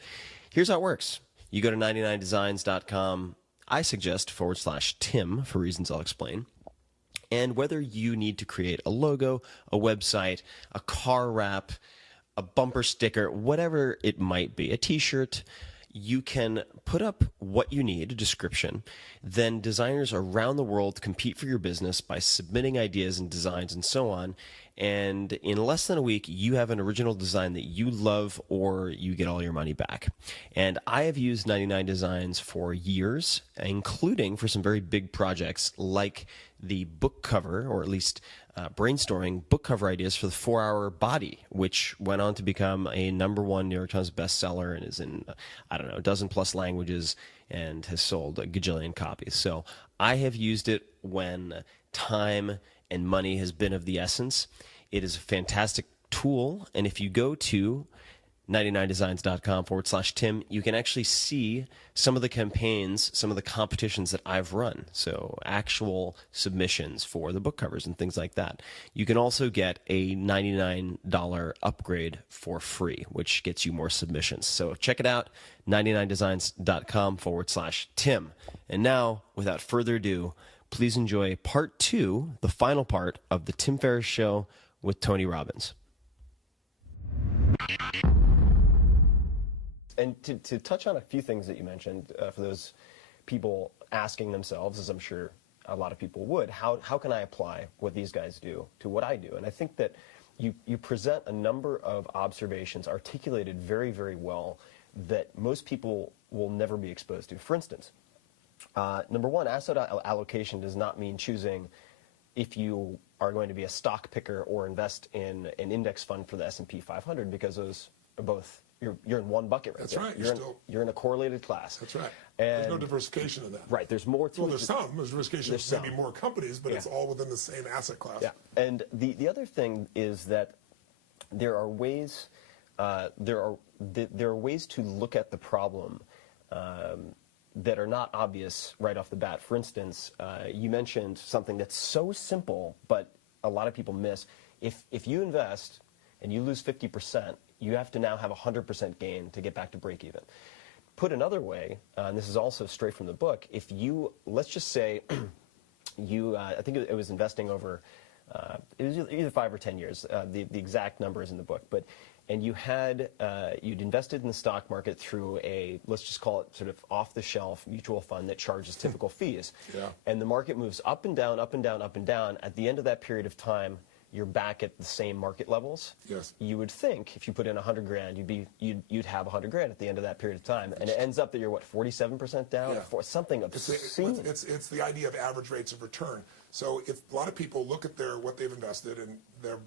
Here's how it works. You go to 99designs.com, I suggest /Tim, for reasons I'll explain. And whether you need to create a logo, a website, a car wrap, a bumper sticker, whatever it might be, a t-shirt, you can put up what you need, a description. Then designers around the world compete for your business by submitting ideas and designs and so on. And in less than a week, you have an original design that you love, or you get all your money back. And I have used 99 Designs for years, including for some very big projects like the book cover, or at least brainstorming book cover ideas for the 4-Hour Body, which went on to become a #1 New York Times bestseller and is in, a dozen plus languages and has sold a gajillion copies. So I have used it when time and money has been of the essence. It is a fantastic tool, and if you go to 99designs.com /Tim, you can actually see some of the campaigns, some of the competitions that I've run. So actual submissions for the book covers and things like that. You can also get a $99 upgrade for free, which gets you more submissions. So check it out, 99designs.com /Tim. And now, without further ado, please enjoy part 2, the final part of the Tim Ferriss Show with Tony Robbins. And to touch on a few things that you mentioned, for those people asking themselves, as I'm sure a lot of people would, how can I apply what these guys do to what I do? And I think that you present a number of observations articulated very, very well that most people will never be exposed to. For instance, number one, asset allocation does not mean choosing if you are going to be a stock picker or invest in an index fund for the S&P 500, because those are both, you're in one bucket right there. That's right. You're in a correlated class. That's right. And there's no diversification in that. Right. There's more to it. Well, there's diversification. There's maybe more companies, but it's all within the same asset class. Yeah. And the other thing is that there are ways there are ways to look at the problem that are not obvious right off the bat. For instance, you mentioned something that's so simple, but a lot of people miss. If you invest and you lose 50%, you have to now have 100% gain to get back to break even. Put another way, and this is also straight from the book, if you, let's just say, you, I think it was investing over, it was either 5 or 10 years, the exact number is in the book, but, and you had, you'd invested in the stock market through a, let's just call it sort of off-the-shelf mutual fund that charges typical fees. Yeah. And the market moves up and down, up and down, up and down. At the end of that period of time, you're back at the same market levels. Yes. You would think if you put in 100 grand, you'd have 100 grand at the end of that period of time, and it ends up that you're what, 47% down, or something obscene. It's the idea of average rates of return. So if a lot of people look at what they've invested, and their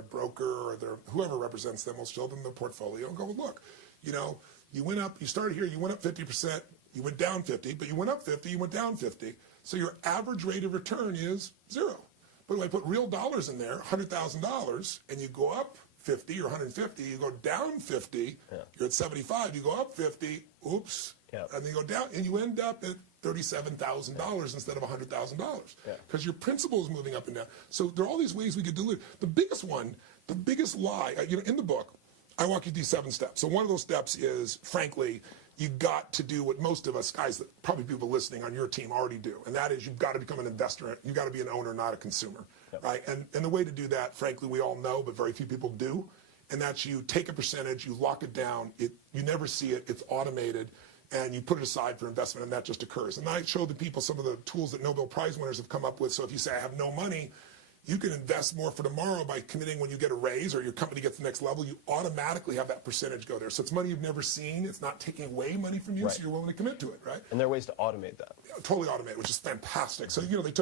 broker or whoever represents them will show them the portfolio and go, look, you went up, you started here, you went up 50%, you went down 50, but you went up 50, you went down 50. So your average rate of return is 0. But if I put real dollars in there, $100,000, and you go up 50 or 150, you go down 50, you're at 75, you go up 50, oops, and then you go down, and you end up at $37,000 instead of $100,000 because your principal is moving up and down. So there are all these ways we could do it. The biggest one, the biggest lie, in the book, I walk you through 7 steps. So one of those steps is, frankly, you got to do what most of us guys, that probably people listening on your team already do, and that is you've got to become an investor. You've got to be an owner, not a consumer, right? And the way to do that, frankly, we all know, but very few people do, and that's you take a percentage, you lock it down, you never see it, it's automated, and you put it aside for investment, and that just occurs. And I showed the people some of the tools that Nobel Prize winners have come up with. So if you say, I have no money, you can invest more for tomorrow by committing when you get a raise or your company gets the next level, you automatically have that percentage go there. So it's money you've never seen. It's not taking away money from you, so you're willing to commit to it, right? And there are ways to automate that. Yeah, totally automate, which is fantastic. So, they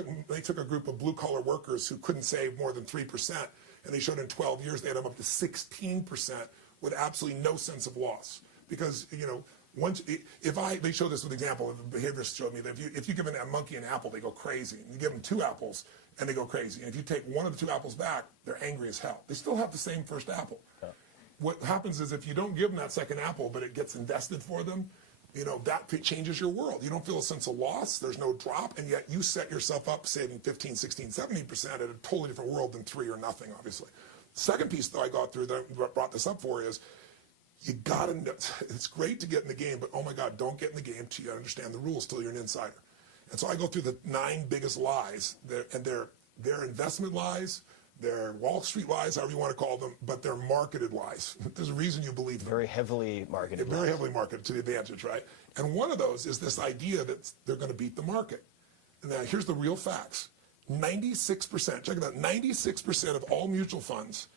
took a group of blue-collar workers who couldn't save more than 3%, and they showed in 12 years they had them up to 16% with absolutely no sense of loss. Because, they show this with example, the behaviorists showed me that if you give a monkey an apple, they go crazy. And you give them 2 apples, and they go crazy. And if you take one of the 2 apples back, they're angry as hell. They still have the same first apple. Yeah. What happens is if you don't give them that second apple, but it gets invested for them, that changes your world. You don't feel a sense of loss. There's no drop, and yet you set yourself up saving 15, 16, 17% at a totally different world than 3 or nothing, obviously. Second piece that I got through that I brought this up for is you gotta know, it's great to get in the game, but oh my God, don't get in the game till you understand the rules, till you're an insider. And so I go through the 9 biggest lies, and they're investment lies, they're Wall Street lies, however you want to call them, but they're marketed lies. There's a reason you believe them. Very heavily marketed. Very heavily marketed to the advantage, right? And one of those is this idea that they're going to beat the market. And now here's the real facts. 96%, check it out, 96% of all mutual funds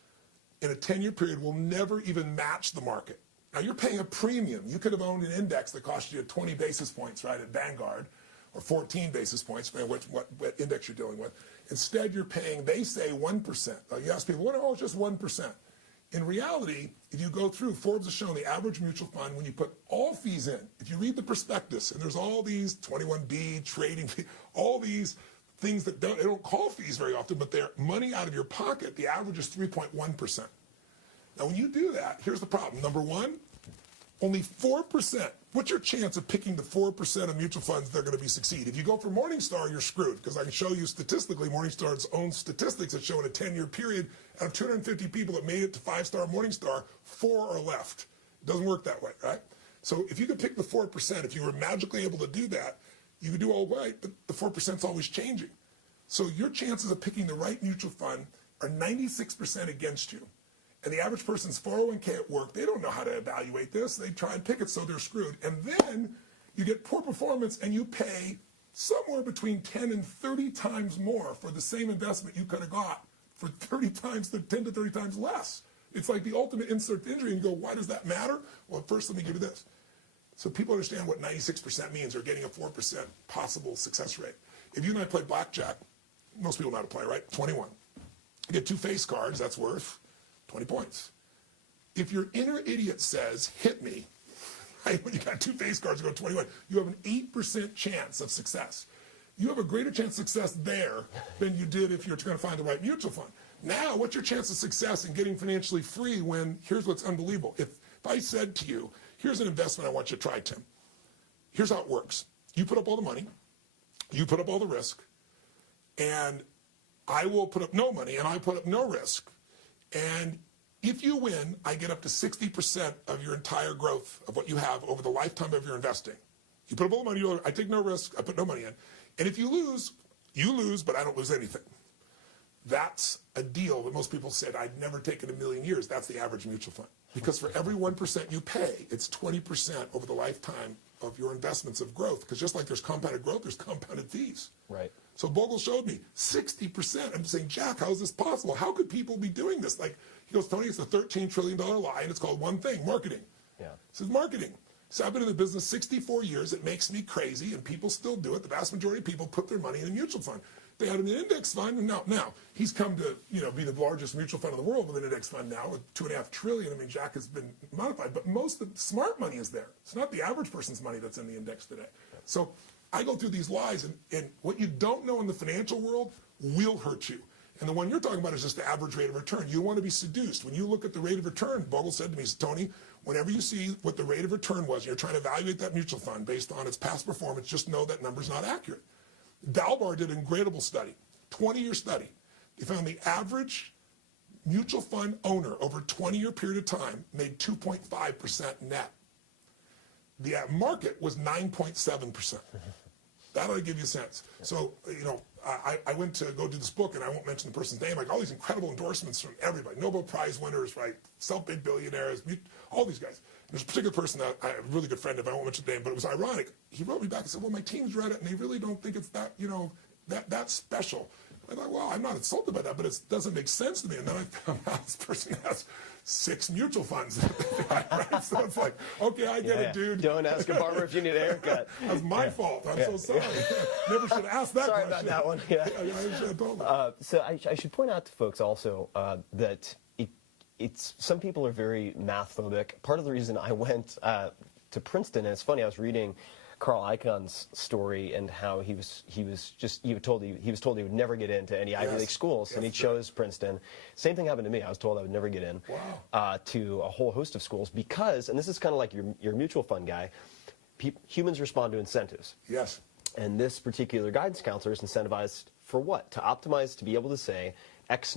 in a 10-year period will never even match the market. Now you're paying a premium. You could have owned an index that cost you 20 basis points, right, at Vanguard, or 14 basis points, depending on what index you're dealing with. Instead, you're paying, they say 1%. You ask people, it's just 1%. In reality, if you go through, Forbes has shown the average mutual fund, when you put all fees in, if you read the prospectus, and there's all these 21B, trading fee, all these things that they don't call fees very often, but they're money out of your pocket, the average is 3.1%. Now, when you do that, here's the problem. Number one, only 4%. What's your chance of picking the 4% of mutual funds that are going to succeed? If you go for Morningstar, you're screwed, because I can show you statistically, Morningstar's own statistics that show in a 10-year period, out of 250 people that made it to 5-star Morningstar, 4 are left. It doesn't work that way, right? So if you could pick the 4%, if you were magically able to do that, you could do all right, but the 4% is always changing. So your chances of picking the right mutual fund are 96% against you. And the average person's 401k at work, they don't know how to evaluate this. They try and pick it, so they're screwed. And then you get poor performance and you pay somewhere between 10 and 30 times more for the same investment you could have got for 10 to 30 times less. It's like the ultimate insult to injury, and you go, why does that matter? Well, first let me give you this. So people understand what 96% means, or getting a 4% possible success rate. If you and I play blackjack, most people know how to play, right? 21. You get 2 face cards, that's worth 20 points. If your inner idiot says, hit me, right, when you got 2 face cards, you go 21, you have an 8% chance of success. You have a greater chance of success there than you did if you're going to find the right mutual fund. Now, what's your chance of success in getting financially free when, here's what's unbelievable. If I said to you, here's an investment I want you to try, Tim. Here's how it works. You put up all the money, you put up all the risk, and I will put up no money, and I put up no risk. And if you win, I get up to 60% of your entire growth of what you have over the lifetime of your investing. You put up all the money, I take no risk, I put no money in. And if you lose, but I don't lose anything. That's a deal that most people said, I'd never take in a million years. That's the average mutual fund. Because for every 1% you pay, it's 20% over the lifetime of your investments of growth. Because just like there's compounded growth, there's compounded fees. Right. So Bogle showed me 60%. I'm saying, Jack, how is this possible? How could people be doing this? Like, he goes, Tony, it's a $13 trillion lie, and it's called one thing, marketing. Yeah. It says marketing. So I've been in the business 64 years. It makes me crazy, and people still do it. The vast majority of people put their money in a mutual fund. They had an index fund, and now he's come to be the largest mutual fund in the world with an index fund now with $2.5 trillion. I mean, Jack has been modified, but most of the smart money is there. It's not the average person's money that's in the index today. So I go through these lies, and what you don't know in the financial world will hurt you. And the one you're talking about is just the average rate of return. You want to be seduced. When you look at the rate of return, Bogle said to me, Tony, whenever you see what the rate of return was, and you're trying to evaluate that mutual fund based on its past performance, just know that number's not accurate. Dalbar did an incredible study, 20-year study. They found the average mutual fund owner over a 20-year period of time made 2.5% net. The market was 9.7%. That ought to give you a sense. So, I went to go do this book, and I won't mention the person's name, like all these incredible endorsements from everybody, Nobel Prize winners, right, self-made billionaires, all these guys. And there's a particular person that I'm a really good friend of, I won't mention the name, but it was ironic. He wrote me back and said, well, my team's read it, and they really don't think it's that, that's special. I thought, well, I'm not insulted by that, but it doesn't make sense to me. And then I found out this person has 6 mutual funds. Right? So it's like, okay, I get it, dude. Don't ask a barber if you need a haircut. That's my fault. I'm so sorry. Never should have asked that Sorry question. about that one. Yeah. So I should point out to folks also that it's some people are very math phobic. Part of the reason I went to Princeton, and it's funny, I was reading Carl Icahn's story and how he was told he would never get into any Ivy League schools, and he chose Princeton. Same thing happened to me. I was told I would never get in to a whole host of schools because, and this is kind of like your mutual fund guy, humans respond to incentives. Yes. And this particular guidance counselor is incentivized for what? To optimize, to be able to say X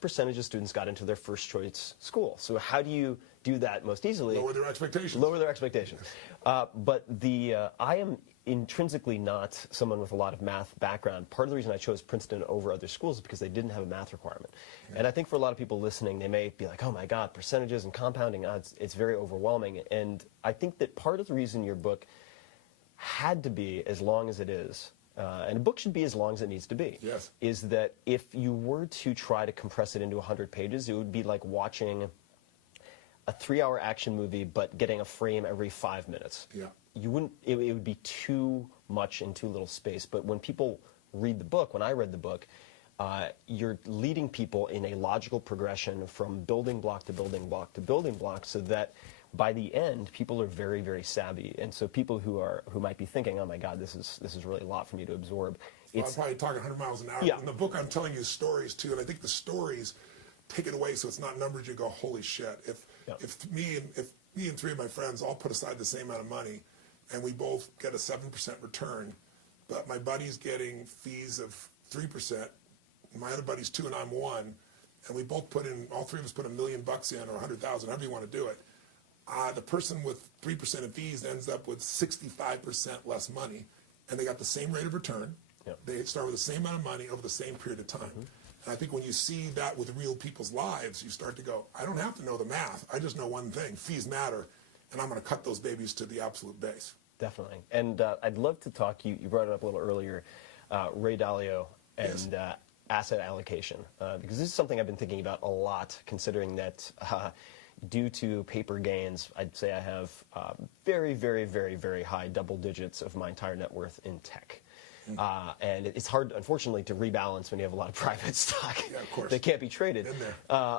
percentage of students got into their first choice school. So how do you do that most easily? Lower their expectations. Lower their expectations. But I am intrinsically not someone with a lot of math background. Part of the reason I chose Princeton over other schools is because they didn't have a math requirement. And I think for a lot of people listening, they may be like, oh my God, percentages and compounding, it's very overwhelming. And I think that part of the reason your book had to be as long as it is, and a book should be as long as it needs to be, is that if you were to try to compress it into 100 pages, it would be like watching a 3-hour action movie but getting a frame every 5 minutes. Yeah. You wouldn't, it would be too much in too little space. But when people read the book, when I read the book, you're leading people in a logical progression from building block to building block to building block, so that by the end, people are very, very savvy. And so people who might be thinking, oh my God, this is really a lot for me to absorb. Well, I'm probably talking 100 miles an hour. Yeah. In the book, I'm telling you stories too, and I think the stories take it away so it's not numbers you go, holy shit. If me and 3 of my friends all put aside the same amount of money, and we both get a 7% return, but my buddy's getting fees of 3%, my other buddy's 2 and I'm 1, and we both put in, all 3 of us put $1 million in, or 100,000, however you want to do it. The person with 3% of fees ends up with 65% less money, and they got the same rate of return. Yep. They start with the same amount of money over the same period of time. Mm-hmm. And I think when you see that with real people's lives, you start to go, I don't have to know the math. I just know one thing. Fees matter, and I'm going to cut those babies to the absolute base. Definitely. And I'd love to talk, you brought it up a little earlier, Ray Dalio and asset allocation, because this is something I've been thinking about a lot, considering that due to paper gains, I'd say I have very, very, very, very high double digits of my entire net worth in tech. And it's hard, unfortunately, to rebalance when you have a lot of private stock. Yeah, of course. They can't be traded. In there.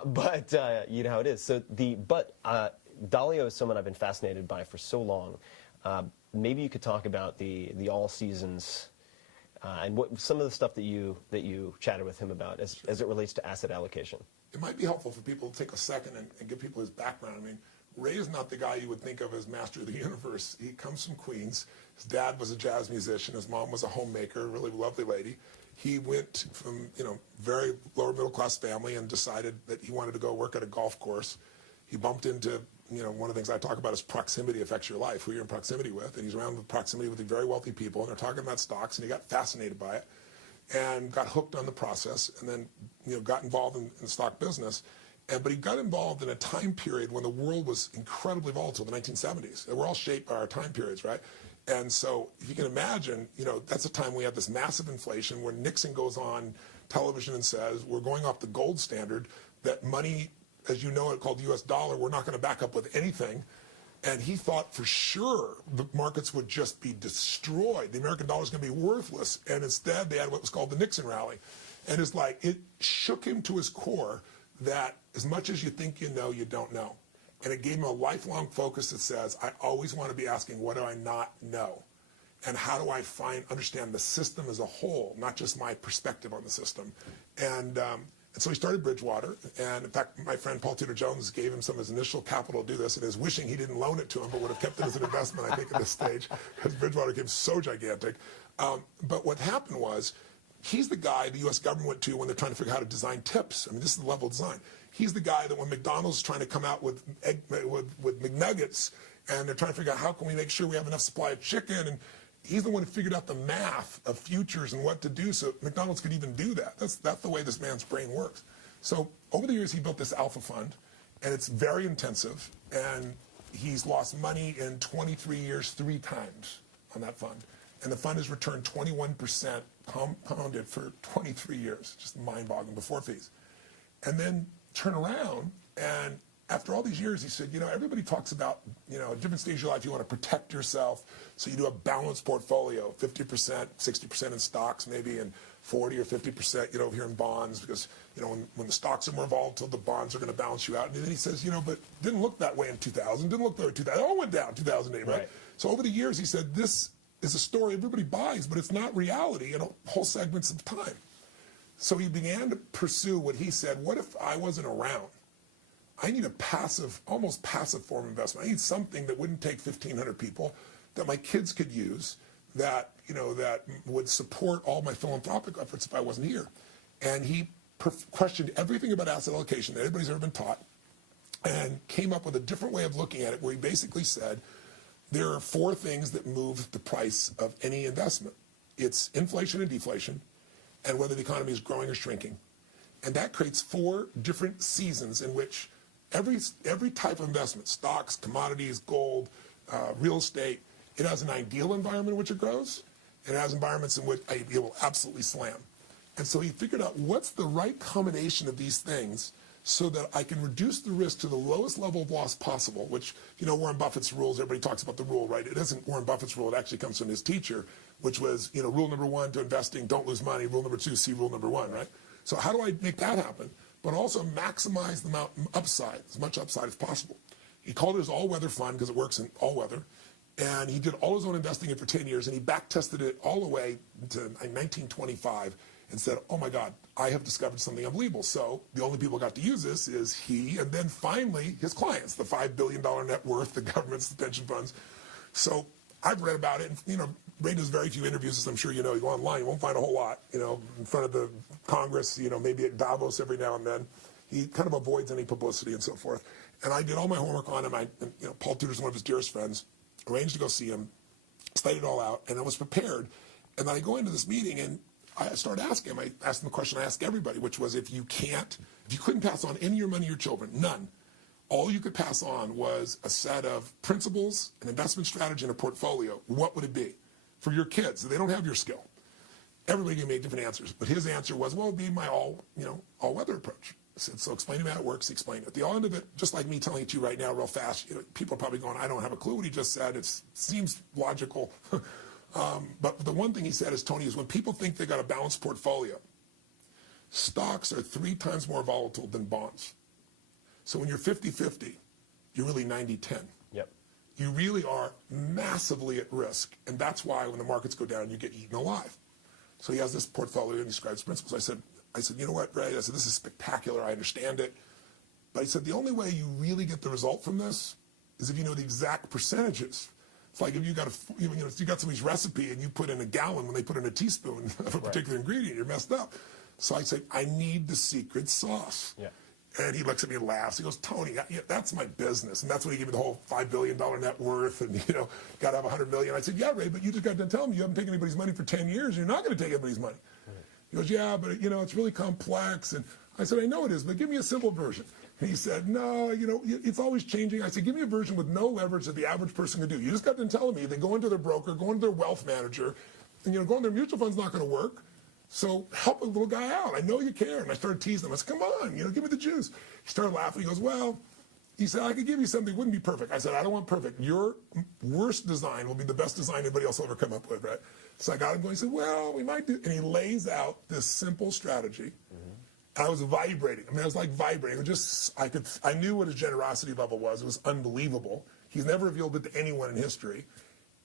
But you know how it is. So Dalio is someone I've been fascinated by for so long. Maybe you could talk about the all seasons and what some of the stuff that you chatted with him about as it relates to asset allocation. It might be helpful for people to take a second and give people his background. I mean, Ray is not the guy you would think of as master of the universe. He comes from Queens. His dad was a jazz musician. His mom was a homemaker, a really lovely lady. He went from, very lower middle class family and decided that he wanted to go work at a golf course. He bumped into, one of the things I talk about is proximity affects your life, who you're in proximity with. And he's around with proximity with the very wealthy people, and they're talking about stocks, and he got fascinated by it and got hooked on the process, and then, got involved in the stock business. But he got involved in a time period when the world was incredibly volatile, the 1970s. We're all shaped by our time periods, right? And so if you can imagine, that's a time we had this massive inflation where Nixon goes on television and says, we're going off the gold standard, that money, as you know it, called the US dollar, we're not going to back up with anything. And he thought for sure the markets would just be destroyed. The American dollar is going to be worthless. And instead, they had what was called the Nixon rally. And it's like, it shook him to his core that as much as you think you know, you don't know. And it gave him a lifelong focus that says, I always want to be asking, what do I not know? And how do I understand the system as a whole, not just my perspective on the system? And so he started Bridgewater. And in fact, my friend Paul Tudor Jones gave him some of his initial capital to do this, and is wishing he didn't loan it to him, but would have kept it as an investment, I think, at this stage, because Bridgewater became so gigantic. But what happened was, he's the guy the U.S. government went to when they're trying to figure out how to design tips. I mean, this is the level of design. He's the guy that when McDonald's is trying to come out with McNuggets, and they're trying to figure out how can we make sure we have enough supply of chicken, He's the one who figured out the math of futures and what to do so McDonald's could even do that. That's the way this man's brain works. So over the years, he built this alpha fund, and it's very intensive, and he's lost money in 23 years 3 times on that fund. And the fund has returned 21% compounded for 23 years, just mind-boggling before fees. And then turn around, and after all these years, he said, everybody talks about, at different stages of your life, you want to protect yourself. So you do a balanced portfolio, 50%, 60% in stocks maybe, and 40 or 50%, over here in bonds, because, when the stocks are more volatile, the bonds are going to balance you out. And then he says, but didn't look that way in 2000, didn't look that way in 2000. It all went down 2008, right? So over the years, he said, this is a story everybody buys, but it's not reality in whole segments of time. So he began to pursue what he said, what if I wasn't around? I need a passive, almost passive form of investment. I need something that wouldn't take 1,500 people, that my kids could use, that would support all my philanthropic efforts if I wasn't here. And he questioned everything about asset allocation that anybody's ever been taught, and came up with a different way of looking at it, where he basically said, there are 4 things that move the price of any investment. It's inflation and deflation, and whether the economy is growing or shrinking. And that creates 4 different seasons in which every type of investment, stocks, commodities, gold, real estate, it has an ideal environment in which it grows, and it has environments in which it will absolutely slam. And so he figured out what's the right combination of these things so that I can reduce the risk to the lowest level of loss possible, which, Warren Buffett's rules, everybody talks about the rule, right? It isn't Warren Buffett's rule, it actually comes from his teacher, which was, rule number 1 to investing, don't lose money. Rule number 2, see rule number 1, right? So how do I make that happen, but also maximize the amount upside, as much upside as possible? He called it his all-weather fund because it works in all weather. And he did all his own investing in for 10 years, and he back-tested it all the way to 1925 and said, oh my God, I have discovered something unbelievable. So the only people who got to use this is he, and then finally his clients, the $5 billion net worth, the governments, the pension funds. So I've read about it, and Ray does very few interviews, as I'm sure you know. You go online, you won't find a whole lot, in front of the Congress, maybe at Davos every now and then. He kind of avoids any publicity and so forth. And I did all my homework on him. Paul Tudor's one of his dearest friends, arranged to go see him, studied it all out, and I was prepared. And then I go into this meeting, and I started asking him. I asked him the question I ask everybody, which was, if you couldn't pass on any of your money to your children, none, all you could pass on was a set of principles, an investment strategy, and a portfolio, what would it be for your kids? They don't have your skill. Everybody gave me different answers, but his answer was, well, it'd be my all-weather approach. I said, so explain to me how it works. He explained it. At the end of it, just like me telling it to you right now real fast, people are probably going, I don't have a clue what he just said. It seems logical. But the one thing he said is, Tony, is when people think they got a balanced portfolio, stocks are 3 times more volatile than bonds. So when you're 50-50, you're really 90-10. Yep. You really are massively at risk. And that's why when the markets go down, you get eaten alive. So he has this portfolio and he describes principles. I said, you know what, Ray? I said, this is spectacular. I understand it. But I said, the only way you really get the result from this is if you know the exact percentages. It's like if you got somebody's recipe and you put in a gallon when they put in a teaspoon of a particular ingredient, you're messed up. So I said, I need the secret sauce. Yeah. And he looks at me and laughs. He goes, Tony, that's my business. And that's when he gave me the whole $5 billion net worth and, got to have $100 million. I said, yeah, Ray, but you just got done telling me you haven't taken anybody's money for 10 years. You're not going to take anybody's money. Right. He goes, yeah, but, it's really complex. And I said, I know it is, but give me a simple version. And he said, no, it's always changing. I said, give me a version with no leverage that the average person can do. You just got done telling me they go into their broker, go into their wealth manager, and, going to their mutual fund's not going to work. So help a little guy out. I know you care. And I started teasing him. I said, come on, give me the juice. He started laughing. He goes, well, he said, I could give you something. It wouldn't be perfect. I said, I don't want perfect. Your worst design will be the best design anybody else will ever come up with, right? So I got him going. He said, well, we might do. And he lays out this simple strategy. Mm-hmm. And I was vibrating. I was like vibrating. I knew what his generosity level was. It was unbelievable. He's never revealed it to anyone in history.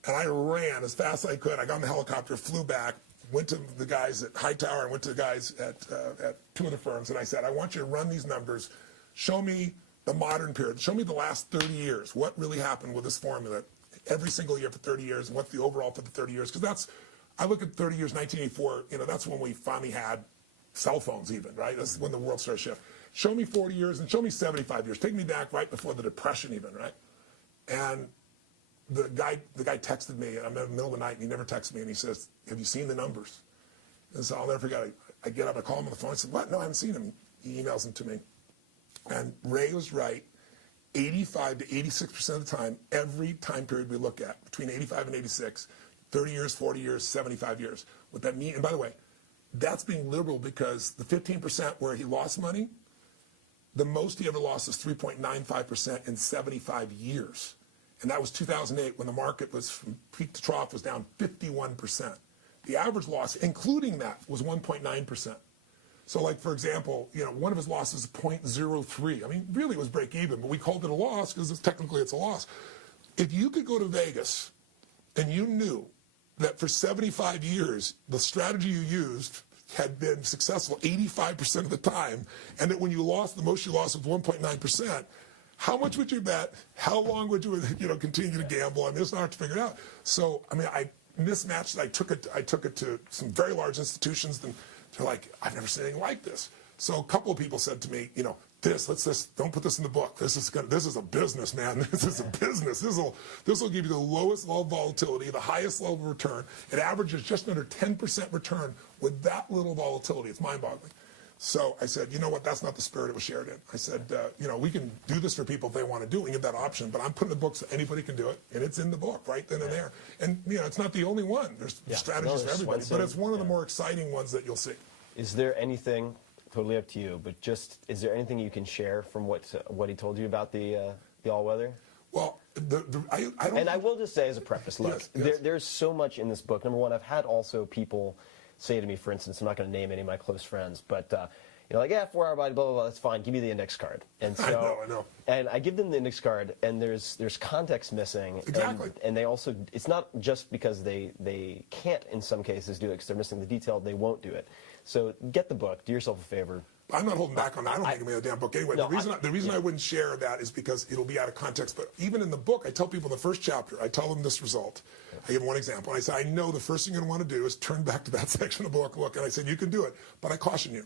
And I ran as fast as I could. I got in the helicopter, flew back, went to the guys at Hightower and went to the guys at 2 of the firms, and I said, I want you to run these numbers. Show me the modern period. Show me the last 30 years. What really happened with this formula every single year for 30 years, and what's the overall for the 30 years? Because I look at 30 years, 1984, that's when we finally had cell phones even, right? That's when the world started to shift. Show me 40 years and show me 75 years. Take me back right before the Depression even, right? And the guy texted me, I'm in the middle of the night, and he never texted me, and he says, have you seen the numbers? And so I'll never forget, I get up, I call him on the phone, I said, what? No, I haven't seen him. He emails them to me. And Ray was right 85 to 86% of the time, every time period we look at, between 85 and 86, 30 years, 40 years, 75 years. What that means, and by the way, that's being liberal because the 15% where he lost money, the most he ever lost was 3.95% in 75 years. And that was 2008 when the market was from peak to trough was down 51%. The average loss, including that, was 1.9%. So like, for example, one of his losses is 0.03. I mean, really it was break even, but we called it a loss because technically it's a loss. If you could go to Vegas and you knew that for 75 years, the strategy you used had been successful 85% of the time, and that when you lost, the most you lost was 1.9%, how much would you bet? How long would you continue to gamble? I mean, it's not hard to figure it out. So, I mean, I mismatched. I took it to some very large institutions, and they're like, I've never seen anything like this. So a couple of people said to me, don't put this in the book. This is a business, man. This is a business. This will give you the lowest level of volatility, the highest level of return. It averages just under 10% return with that little volatility. It's mind-boggling. So I said, you know what? That's not the spirit it was shared in. I said, we can do this for people if they want to do it. We give that option, but I'm putting the book so anybody can do it, and it's in the book right then and there. And it's not the only one. There's strategies for everybody, but it's one of the more exciting ones that you'll see. Is there anything? Totally up to you, but is there anything you can share from what he told you about the all-weather? Well, I don't. And I will just say as a preface, look, yes. There's so much in this book. Number one, I've had also people say to me, for instance, I'm not going to name any of my close friends, but 4-hour body, blah blah blah. That's fine. Give me the index card. And so I know. And I give them the index card, and there's context missing. Exactly. And they also, it's not just because they can't in some cases do it because they're missing the detail. They won't do it. So get the book. Do yourself a favor. I'm not holding back on that. I don't think I'm going to damn book anyway. No, the reason I wouldn't share that is because it'll be out of context. But even in the book, I tell people in the first chapter, I tell them this result. I give one example. And I say, I know the first thing you're going to want to do is turn back to that section of the book. Look, and I said, you can do it. But I caution you.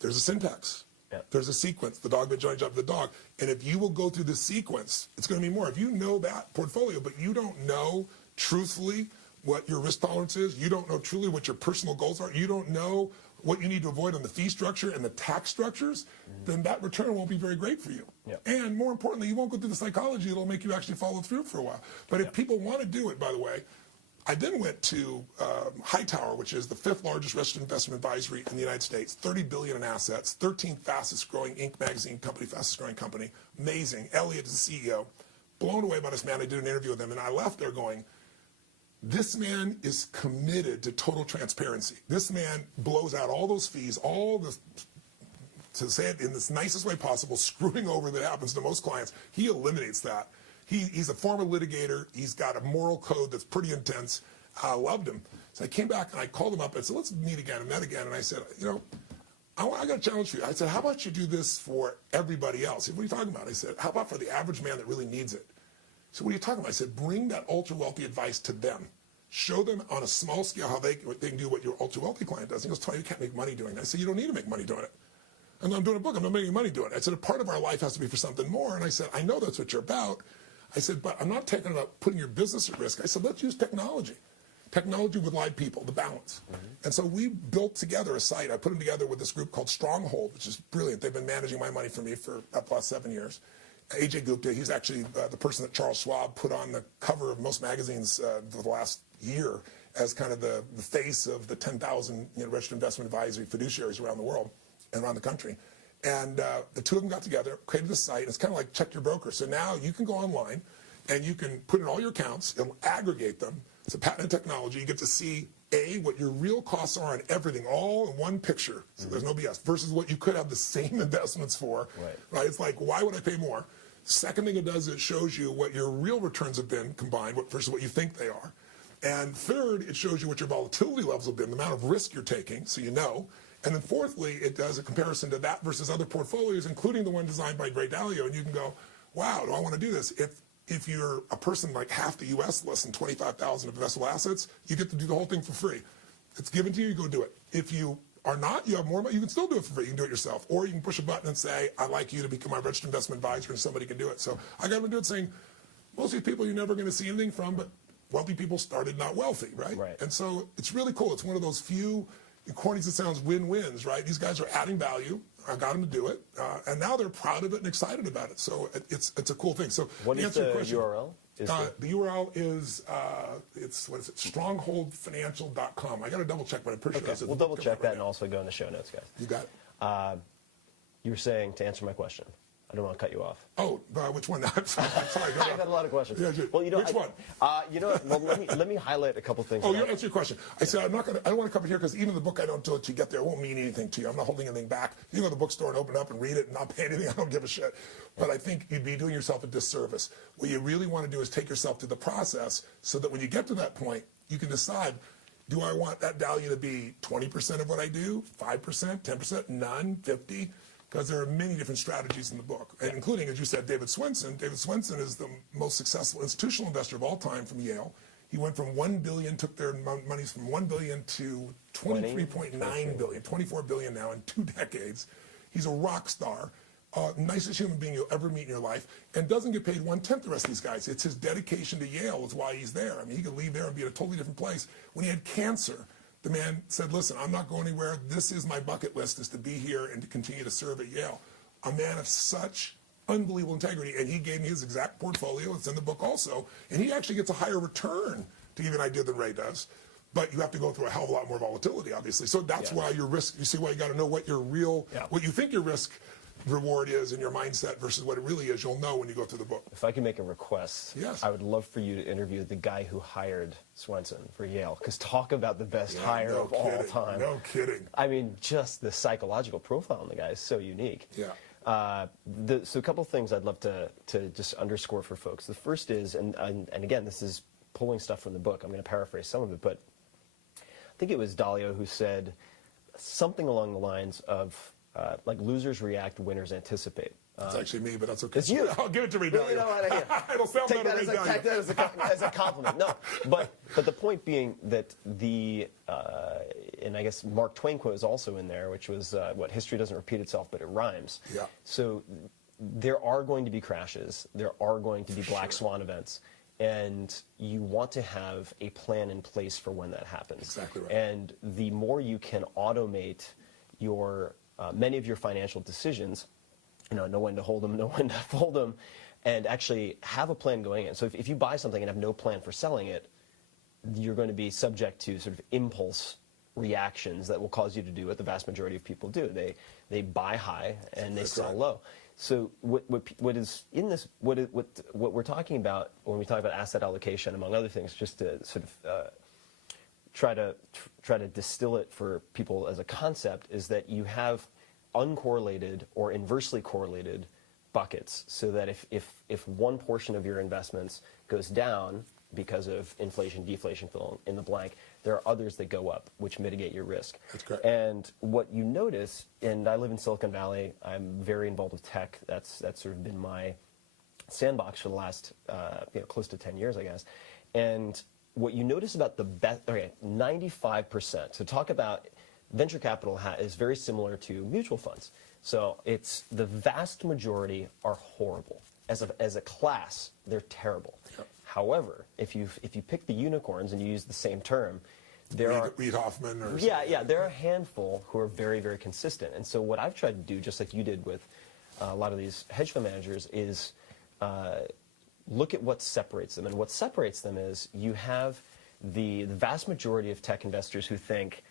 There's a syntax. Yeah. There's a sequence. The dog bit Johnny Job the dog. And if you will go through this sequence, it's going to be more. If you know that portfolio, but you don't know truthfully what your risk tolerance is, you don't know truly what your personal goals are, you don't know what you need to avoid on the fee structure and the tax structures, then that return won't be very great for you. Yep. And more importantly, you won't go through the psychology. It'll make you actually follow through for a while. But if people want to do it, by the way, I then went to Hightower, which is the 5th largest registered investment advisory in the United States, $30 billion in assets, 13th fastest growing Inc. magazine company, fastest growing company. Amazing. Elliot is the CEO. Blown away by this man. I did an interview with him, and I left there going, this man is committed to total transparency. This man blows out all those fees, all the, to say it in the nicest way possible, screwing over that happens to most clients. He eliminates that. He's a former litigator. He's got a moral code that's pretty intense. I loved him. So I came back and I called him up and said, let's meet again. And met again. And I said, I got a challenge for you. I said, how about you do this for everybody else? He said, what are you talking about? I said, how about for the average man that really needs it? So what are you talking about? I said, bring that ultra-wealthy advice to them. Show them on a small scale how they can do what your ultra-wealthy client does. He goes, Tony, you can't make money doing that. I said, you don't need to make money doing it. And I'm doing a book. I'm not making money doing it. I said, a part of our life has to be for something more. And I said, I know that's what you're about. I said, but I'm not talking about putting your business at risk. I said, let's use technology. Technology with live people, the balance. Mm-hmm. And so we built together a site. I put them together with this group called Stronghold, which is brilliant. They've been managing my money for me for the last 7 years. AJ Gupta, he's actually the person that Charles Schwab put on the cover of most magazines for the last year as kind of the face of the 10,000 registered investment advisory fiduciaries around the world and around the country. And the two of them got together, created a site. It's kind of like Check Your Broker. So now you can go online and you can put in all your accounts. It'll aggregate them. It's a patented technology. You get to see, what your real costs are on everything, all in one picture. So there's no BS, versus what you could have the same investments for. Right? It's like, why would I pay more? Second thing it does is it shows you what your real returns have been combined versus what you think they are. And third, it shows you what your volatility levels have been, the amount of risk you're taking, so you know. And then fourthly, it does a comparison to that versus other portfolios, including the one designed by Gray Dalio, and you can go, wow, do I want to do this? If you're a person like half the U.S. less than 25,000 of investable assets, you get to do the whole thing for free. It's given to you, you go do it. If you are not, you have more money, you can still do it for free. You can do it yourself. Or you can push a button and say, I'd like you to become my registered investment advisor, and somebody can do it. So I got to do it saying, most of these people you're never going to see anything from, but wealthy people started not wealthy, right? Right. And so it's really cool. It's one of those few, corny as it sounds, win-wins, right? These guys are adding value. I got them to do it, and now they're proud of it and excited about it. So it's a cool thing. So what is the URL? The URL is what is it? Strongholdfinancial.com. I got to double check, but I'm pretty sure. We'll double check that and also go in the show notes, guys. You got it. You were saying, to answer my question, I don't want to cut you off. Oh, which one? I'm sorry. I've had a lot of questions. Yeah, well, you know, which one? You know, well, let me highlight a couple things. Oh, you answer your question. I said I don't want to come in here because even the book I don't do it to get there won't mean anything to you. I'm not holding anything back. You can go to the bookstore and open it up and read it and not pay anything. I don't give a shit. But I think you'd be doing yourself a disservice. What you really want to do is take yourself to the process so that when you get to that point, you can decide, do I want that value to be 20% of what I do, 5%, 10%, none, 50%? Because there are many different strategies in the book, and including, as you said, David Swensen. David Swensen is the most successful institutional investor of all time from Yale. He went from $1 billion, took their monies from $1 billion to $23.9 billion, $24 billion now in 2 decades. He's a rock star, nicest human being you'll ever meet in your life, and doesn't get paid 1/10 the rest of these guys. It's his dedication to Yale is why he's there. I mean, he could leave there and be at a totally different place. When he had cancer, the man said, listen, I'm not going anywhere. This is my bucket list, is to be here and to continue to serve at Yale. A man of such unbelievable integrity, and he gave me his exact portfolio. It's in the book also. And he actually gets a higher return, to give you an idea, than Ray does. But you have to go through a hell of a lot more volatility, obviously. So that's why your risk, you see why you got to know what your real, what you think your risk reward is in your mindset versus what it really is. You'll know when you go through the book. If I can make a request, yes. I would love for you to interview the guy who hired Swensen for Yale, because talk about the best hire of all time. No kidding. I mean, just the psychological profile on the guy is so unique. Yeah. So a couple things I'd love to just underscore for folks. The first is, and again, this is pulling stuff from the book. I'm going to paraphrase some of it, but I think it was Dalio who said something along the lines of, like, losers react, winners anticipate. It's actually me, but that's okay. It's you. I'll give it to Ray Well, you know what, It'll sound take better that as a compliment. No, but the point being that and I guess Mark Twain quote is also in there, which was what history doesn't repeat itself, but it rhymes. Yeah. So there are going to be crashes. There are going to be black swan events. And you want to have a plan in place for when that happens. Exactly right. And the more you can automate your many of your financial decisions, know when to hold them, know when to fold them, and actually have a plan going in. So if you buy something and have no plan for selling it, you're going to be subject to sort of impulse reactions that will cause you to do what the vast majority of people do. They buy high and they sell low. So what is in this, what we're talking about when we talk about asset allocation, among other things, just to sort of try to distill it for people as a concept, is that you have uncorrelated or inversely correlated buckets, so that if one portion of your investments goes down because of inflation, deflation, fill in the blank, there are others that go up, which mitigate your risk. That's correct. And what you notice, and I live in Silicon Valley, I'm very involved with tech. That's sort of been my sandbox for the last close to 10 years, I guess. And what you notice about the best, 95%. So talk about venture capital is very similar to mutual funds. So it's the vast majority are horrible. As a class, they're terrible. Yep. However, if you pick the unicorns and you use the same term, Reid Hoffman or there are a handful who are very, very consistent. And so what I've tried to do, just like you did with a lot of these hedge fund managers, is look at what separates them. And what separates them is you have the vast majority of tech investors who think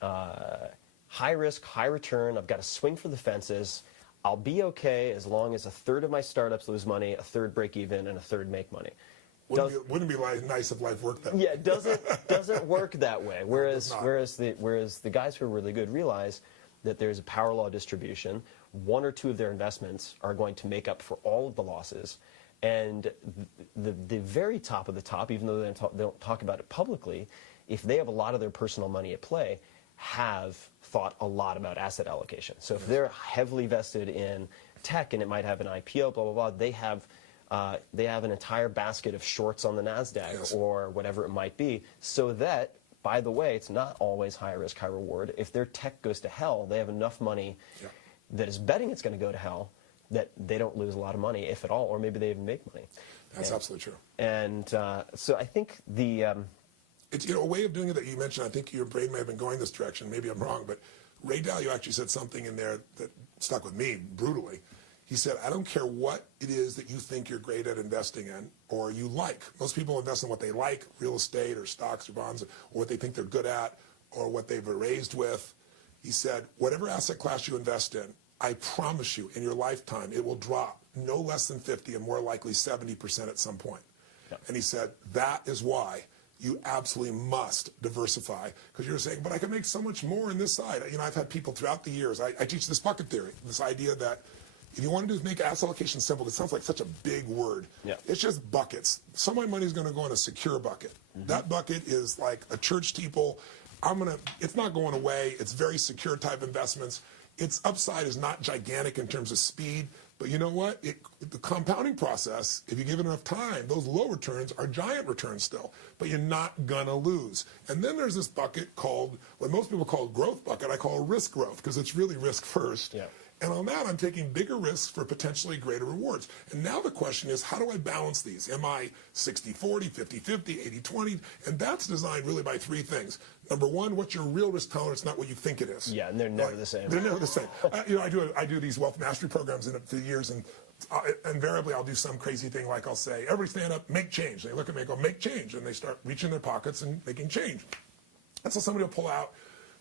high risk, high return, I've got to swing for the fences, I'll be okay as long as a third of my startups lose money, a third break even, and a third make money. Wouldn't be nice if life worked that way. Yeah, it doesn't work that way. Whereas the guys who are really good realize that there's a power law distribution. One or two of their investments are going to make up for all of the losses. And the very top of the top, even though they don't talk about it publicly, if they have a lot of their personal money at play, have thought a lot about asset allocation. So if they're heavily vested in tech and it might have an IPO, blah, blah, blah, they have an entire basket of shorts on the NASDAQ or whatever it might be, so that, by the way, it's not always high risk, high reward. If their tech goes to hell, they have enough money that is betting it's going to go to hell that they don't lose a lot of money, if at all, or maybe they even make money. That's absolutely true. And so I think it's, a way of doing it that you mentioned, I think your brain may have been going this direction, maybe I'm wrong, but Ray Dalio actually said something in there that stuck with me brutally. He said, I don't care what it is that you think you're great at investing in or you like. Most people invest in what they like, real estate or stocks or bonds, or what they think they're good at or what they've been raised with. He said, whatever asset class you invest in, I promise you, in your lifetime, it will drop no less than 50 and more likely 70% at some point. Yeah. And he said, that is why you absolutely must diversify, because you're saying, but I can make so much more in this side. I've had people throughout the years, I teach this bucket theory, this idea that if you want to do is make asset allocation simple, it sounds like such a big word. Yeah. It's just buckets. Some of my money is going to go in a secure bucket. Mm-hmm. That bucket is like a church steeple. It's not going away. It's very secure type investments. Its upside is not gigantic in terms of speed, but you know what? The compounding process, if you give it enough time, those low returns are giant returns still, but you're not gonna lose. And then there's this bucket called, what most people call growth bucket, I call risk growth, because it's really risk first. Yeah. And on that, I'm taking bigger risks for potentially greater rewards. And now the question is, how do I balance these? Am I 60-40, 50-50, 80-20? And that's designed really by three things. Number one, what's your real risk tolerance, not what you think it is. Yeah, and they're never the same. They're never the same. I do these wealth mastery programs for years, and invariably I'll do some crazy thing like I'll say, everybody stand up, make change. They look at me and go, make change. And they start reaching in their pockets and making change. And so somebody will pull out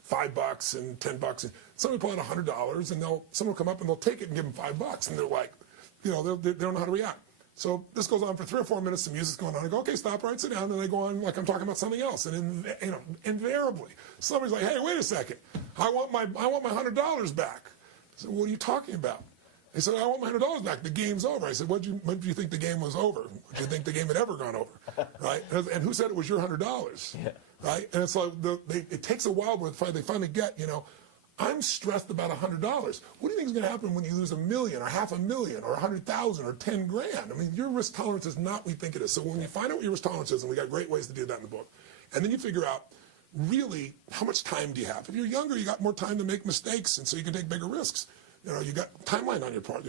$5 and $10, and somebody pull out $100, and someone will come up and they'll take it and give them $5, and they're like, they don't know how to react. So this goes on for 3 or 4 minutes. The music's going on. I go, okay, stop, right, sit down, and they go on like I'm talking about something else. And invariably, somebody's like, hey, wait a second, I want my $100 back. I said, what are you talking about? They said, I want my $100 back. The game's over. I said, when do you think the game was over? What do you think the game had ever gone over? Right? And who said it was your $100? Yeah. Right? And it's like, it takes a while before they finally get, I'm stressed about $100. What do you think is going to happen when you lose $1 million or $500,000 or 100,000 or 10 grand? I mean, your risk tolerance is not what you think it is. So when you find out what your risk tolerance is, and we got great ways to do that in the book, and then you figure out really how much time do you have. If you're younger, you got more time to make mistakes, and so you can take bigger risks. You got timeline on your part.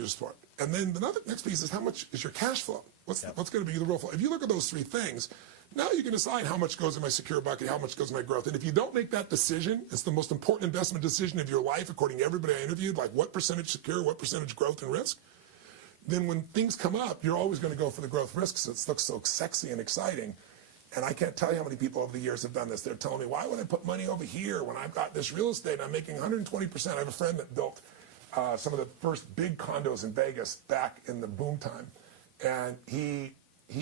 And then the next piece is how much is your cash flow? What's going to be the real flow? If you look at those three things, now you can decide how much goes in my secure bucket, how much goes in my growth. And if you don't make that decision, it's the most important investment decision of your life, according to everybody I interviewed, like what percentage secure, what percentage growth and risk. Then when things come up, you're always going to go for the growth risks. It looks so sexy and exciting. And I can't tell you how many people over the years have done this. They're telling me, why would I put money over here when I've got this real estate and I'm making 120%? I have a friend that built some of the first big condos in Vegas back in the boom time. And he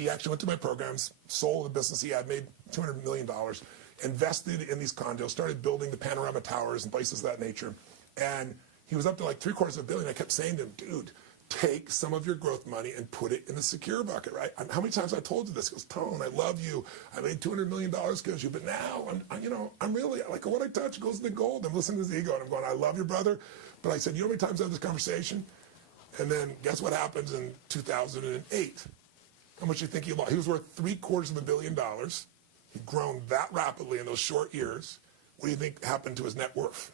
actually went to my programs, sold the business he had, made $200 million, invested in these condos, started building the panorama towers and places of that nature. And he was up to like $750 million. I kept saying to him, dude, take some of your growth money and put it in the secure bucket, right? How many times I told you this? He goes, Tone, I love you. I made $200 million because you, but now I'm really, like what I touch goes to the gold. I'm listening to his ego and I'm going, I love your brother. But I said, you know how many times I have this conversation? And then guess what happens in 2008? How much do you think he lost? He was worth $750 million. He'd grown that rapidly in those short years. What do you think happened to his net worth?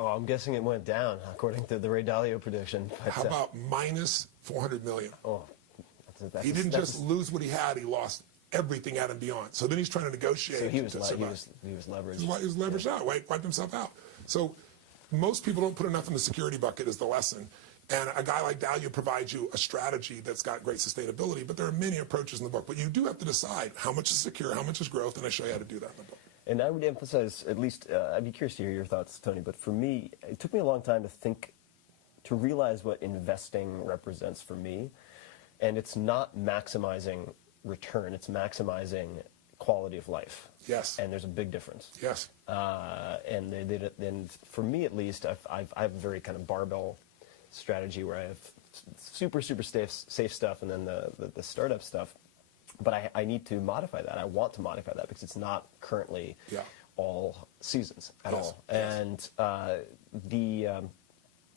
Oh, I'm guessing it went down, according to the Ray Dalio prediction. But, how about minus $400 million? Oh, he didn't just lose what he had; he lost everything at and beyond. So then he's trying to negotiate. So he was leveraged. He was leveraged out. Wiped himself out. So most people don't put enough in the security bucket. Is the lesson. And a guy like Dalio provides you a strategy that's got great sustainability. But there are many approaches in the book. But you do have to decide how much is secure, how much is growth, and I show you how to do that in the book. And I would emphasize, at least, I'd be curious to hear your thoughts, Tony, but for me, it took me a long time to realize what investing represents for me. And it's not maximizing return, it's maximizing quality of life. Yes. And there's a big difference. Yes. And for me, at least, I have a very kind of barbell strategy where I have super safe stuff and then the startup stuff. But I need to modify that. I want to modify that because it's not currently all seasons at all. And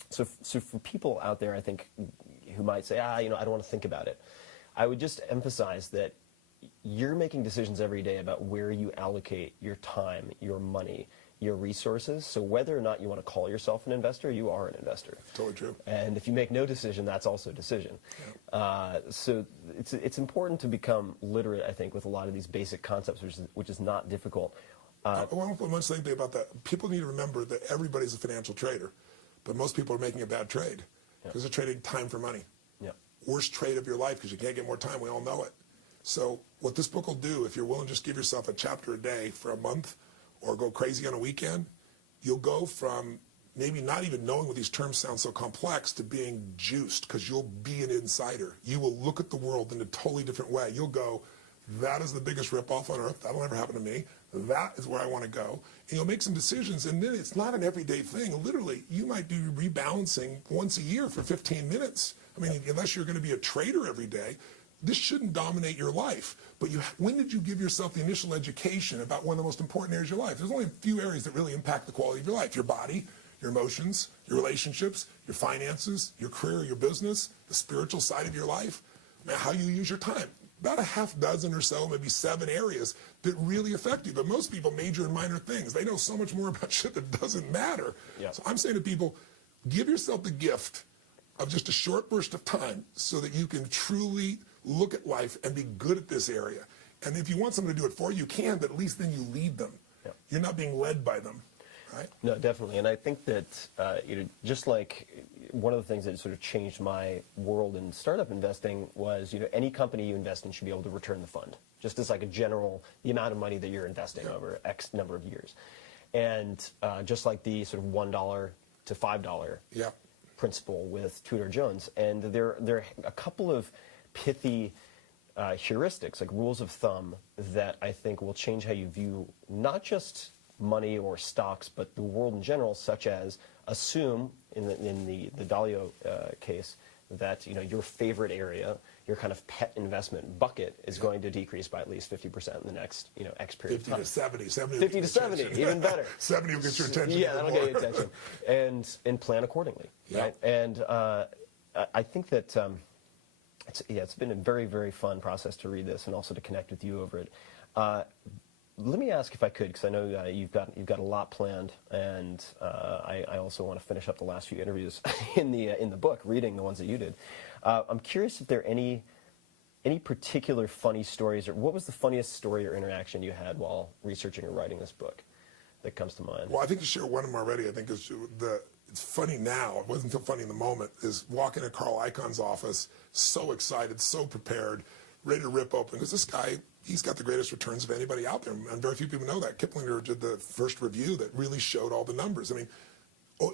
so for people out there, I think, who might say, I don't want to think about it, I would just emphasize that you're making decisions every day about where you allocate your time, your money, your resources. So whether or not you want to call yourself an investor, you are an investor. Totally true. And if you make no decision, that's also a decision. Yeah. So it's important to become literate, I think, with a lot of these basic concepts, which is not difficult. I want to put one thing about that. People need to remember that everybody's a financial trader, but most people are making a bad trade because they're trading time for money. Yeah. Worst trade of your life because you can't get more time. We all know it. So what this book will do, if you're willing to just give yourself a chapter a day for a month or go crazy on a weekend, you'll go from maybe not even knowing what these terms sound so complex to being juiced because you'll be an insider. You will look at the world in a totally different way. You'll go, that is the biggest ripoff on earth. That'll never happen to me. That is where I want to go. And you'll make some decisions, and then it's not an everyday thing. Literally, you might do rebalancing once a year for 15 minutes. I mean, unless you're going to be a trader every day, this shouldn't dominate your life. But when did you give yourself the initial education about one of the most important areas of your life? There's only a few areas that really impact the quality of your life. Your body, your emotions, your relationships, your finances, your career, your business, the spiritual side of your life, how you use your time. About a half dozen or so, maybe 7 areas that really affect you. But most people major in minor things. They know so much more about shit that doesn't matter. Yep. So I'm saying to people, give yourself the gift of just a short burst of time so that you can truly look at life and be good at this area. And if you want someone to do it for you, you can, but at least then you lead them. Yep. You're not being led by them, right? No, definitely. And I think that, just like one of the things that sort of changed my world in startup investing was, any company you invest in should be able to return the fund, just as like a general, the amount of money that you're investing over X number of years. And just like the sort of $1 to $5 principle with Tudor Jones. And there are a couple of pithy heuristics, like rules of thumb, that I think will change how you view not just money or stocks, but the world in general, such as assume, in the Dalio case, that your favorite area, your kind of pet investment bucket, is going to decrease by at least 50% in the next X period of time. 50 to 70. 50 to 70, even better. 70 will get your attention. Yeah, that'll get your attention. And plan accordingly, right? And I think that it's been a very, very fun process to read this and also to connect with you over it. Let me ask, if I could, because I know you've got a lot planned, and I also want to finish up the last few interviews in the book, reading the ones that you did. I'm curious if there are any particular funny stories, or what was the funniest story or interaction you had while researching or writing this book that comes to mind? Well, I think you shared one of them already. I think it's funny now. It wasn't so funny in the moment. Is walking in Carl Icahn's office, so excited, so prepared, ready to rip open, because this guy, he's got the greatest returns of anybody out there, and very few people know that. Kiplinger did the first review that really showed all the numbers. I mean,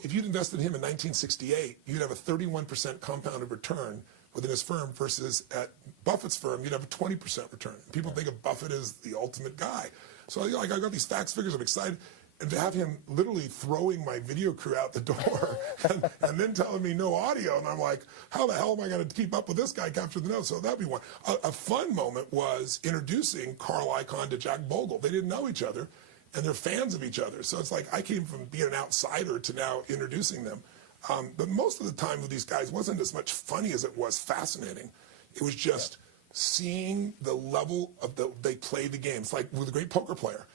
if you'd invested in him in 1968, you'd have a 31% compounded return within his firm, versus at Buffett's firm, you'd have a 20% return. People think of Buffett as the ultimate guy. So I got these facts, figures, I'm excited. And to have him literally throwing my video crew out the door and then telling me no audio, and I'm like, how the hell am I going to keep up with this guy capture the notes? So that'd be one. A fun moment was introducing Carl Icahn to Jack Bogle. They didn't know each other, and they're fans of each other. So it's like I came from being an outsider to now introducing them. But most of the time with these guys wasn't as much funny as it was fascinating. It was just seeing the level of they play the game. It's like with a great poker player.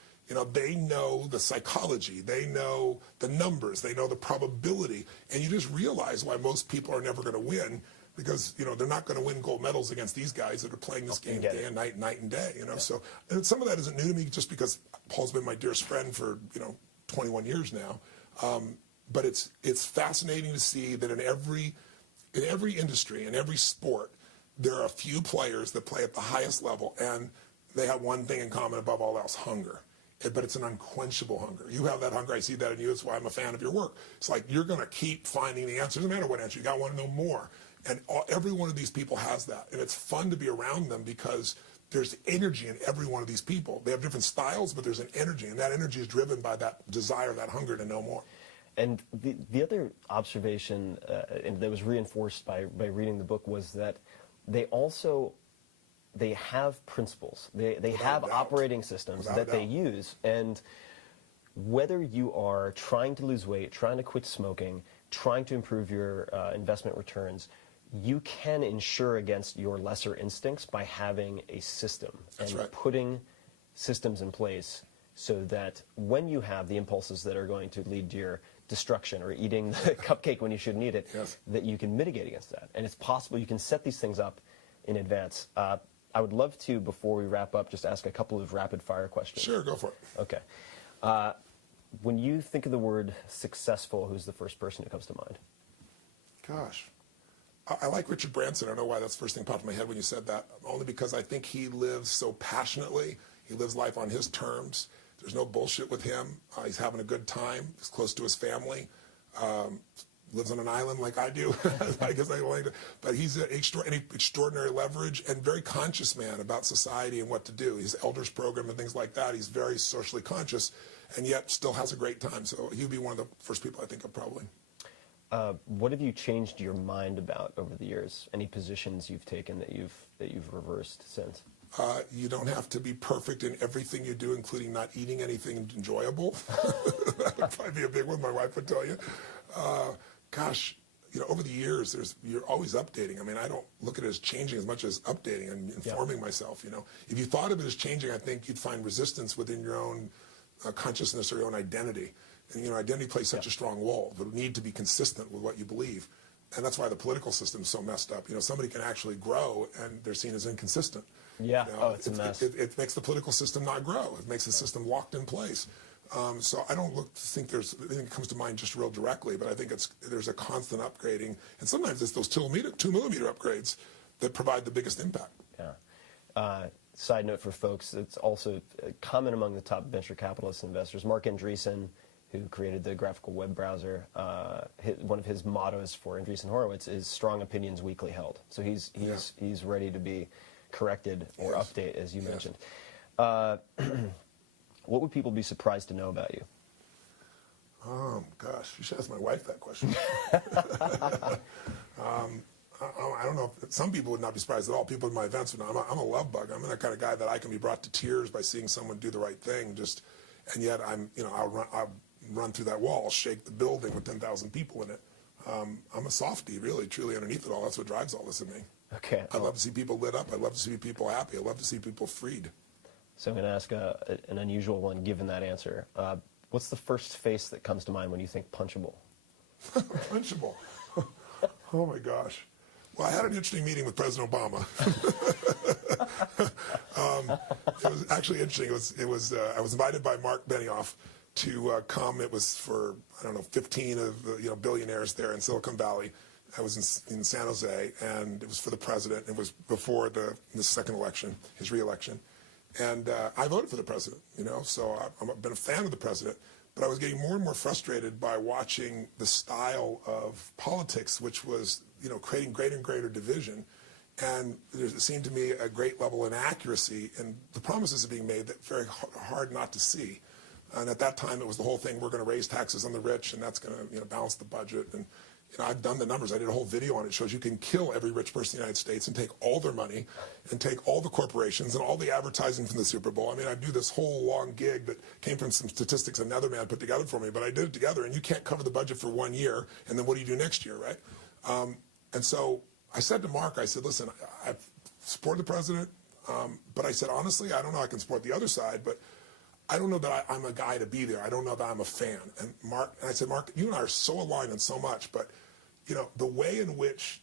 They know the psychology, they know the numbers, they know the probability, and you just realize why most people are never going to win, because, they're not going to win gold medals against these guys that are playing this game day and night and day, So, and some of that isn't new to me, just because Paul's been my dearest friend for, 21 years now. But it's fascinating to see that in every industry, in every sport, there are a few players that play at the highest level, and they have one thing in common above all else: hunger. But it's an unquenchable hunger. You have that hunger. I see that in you. That's why I'm a fan of your work. It's like you're going to keep finding the answer. Doesn't matter what answer. You got to want to know more. And every one of these people has that. And it's fun to be around them because there's energy in every one of these people. They have different styles, but there's an energy. And that energy is driven by that desire, that hunger to know more. And the other observation and that was reinforced by reading the book was that they have principles. They have operating systems that they use. And whether you are trying to lose weight, trying to quit smoking, trying to improve your investment returns, you can insure against your lesser instincts by having a system. That's and right. putting systems in place so that when you have the impulses that are going to lead to your destruction or eating the cupcake when you shouldn't eat it, yes, that you can mitigate against that. And it's possible you can set these things up in advance. I would love to, before we wrap up, just ask a couple of rapid-fire questions. Sure, go for it. Okay. When you think of the word successful, who's the first person who comes to mind? Gosh. I like Richard Branson. I don't know why that's the first thing popped in my head when you said that, only because I think he lives so passionately. He lives life on his terms. There's no bullshit with him. He's having a good time. He's close to his family. Lives on an island like I do. I guess I like to, but he's an extraordinary leverage and very conscious man about society and what to do. His elders program and things like that. He's very socially conscious and yet still has a great time. So he'd be one of the first people I think of probably. What have you changed your mind about over the years? Any positions you've taken that you've reversed since? You don't have to be perfect in everything you do, including not eating anything enjoyable. That would probably be a big one, my wife would tell you. Gosh, over the years, you're always updating. I mean, I don't look at it as changing as much as updating and informing myself, If you thought of it as changing, I think you'd find resistance within your own consciousness or your own identity. And, identity plays such a strong role. But it need to be consistent with what you believe. And that's why the political system is so messed up. Somebody can actually grow, and they're seen as inconsistent. Yeah, it's a mess. It makes the political system not grow. It makes the system locked in place. So I don't think there's anything that comes to mind just real directly, but I think there's a constant upgrading. And sometimes it's those 2 millimeter upgrades that provide the biggest impact. Yeah. Side note for folks, it's also common among the top venture capitalist investors. Mark Andreessen, who created the graphical web browser, one of his mottos for Andreessen Horowitz is "strong opinions weakly held." So he's ready to be corrected or update, as you mentioned. What would people be surprised to know about you? Gosh, you should ask my wife that question. I don't know. Some people would not be surprised at all. People in my events would not. I'm a love bug. I'm the kind of guy that I can be brought to tears by seeing someone do the right thing. And yet I'll run through that wall, shake the building with 10,000 people in it. I'm a softie, really, truly underneath it all. That's what drives all this in me. Okay. I love to see people lit up. I love to see people happy. I love to see people freed. So I'm going to ask an unusual one, given that answer. What's the first face that comes to mind when you think punchable? Punchable. Oh my gosh. Well, I had an interesting meeting with President Obama. It was actually interesting. I was invited by Mark Benioff to come. It was for 15 of the billionaires there in Silicon Valley. I was in San Jose, and it was for the president. It was before the second election, his re-election. And I voted for the president, so I've been a fan of the president. But I was getting more and more frustrated by watching the style of politics, which was, creating greater and greater division. And there seemed to me a great level of inaccuracy and the promises are being made that very hard not to see. And at that time, it was the whole thing, we're going to raise taxes on the rich, and that's going to balance the budget. And I've done the numbers. I did a whole video on it. It shows you can kill every rich person in the United States and take all their money and take all the corporations and all the advertising from the Super Bowl. I mean, I do this whole long gig that came from some statistics another man put together for me, but I did it together, and you can't cover the budget for 1 year, and then what do you do next year, right? And so I said to Mark, I said, listen, I support the president, but I said, honestly, I don't know I can support the other side, but I don't know that I'm a guy to be there. I don't know that I'm a fan. And I said, Mark, you and I are so aligned on so much, but the way in which,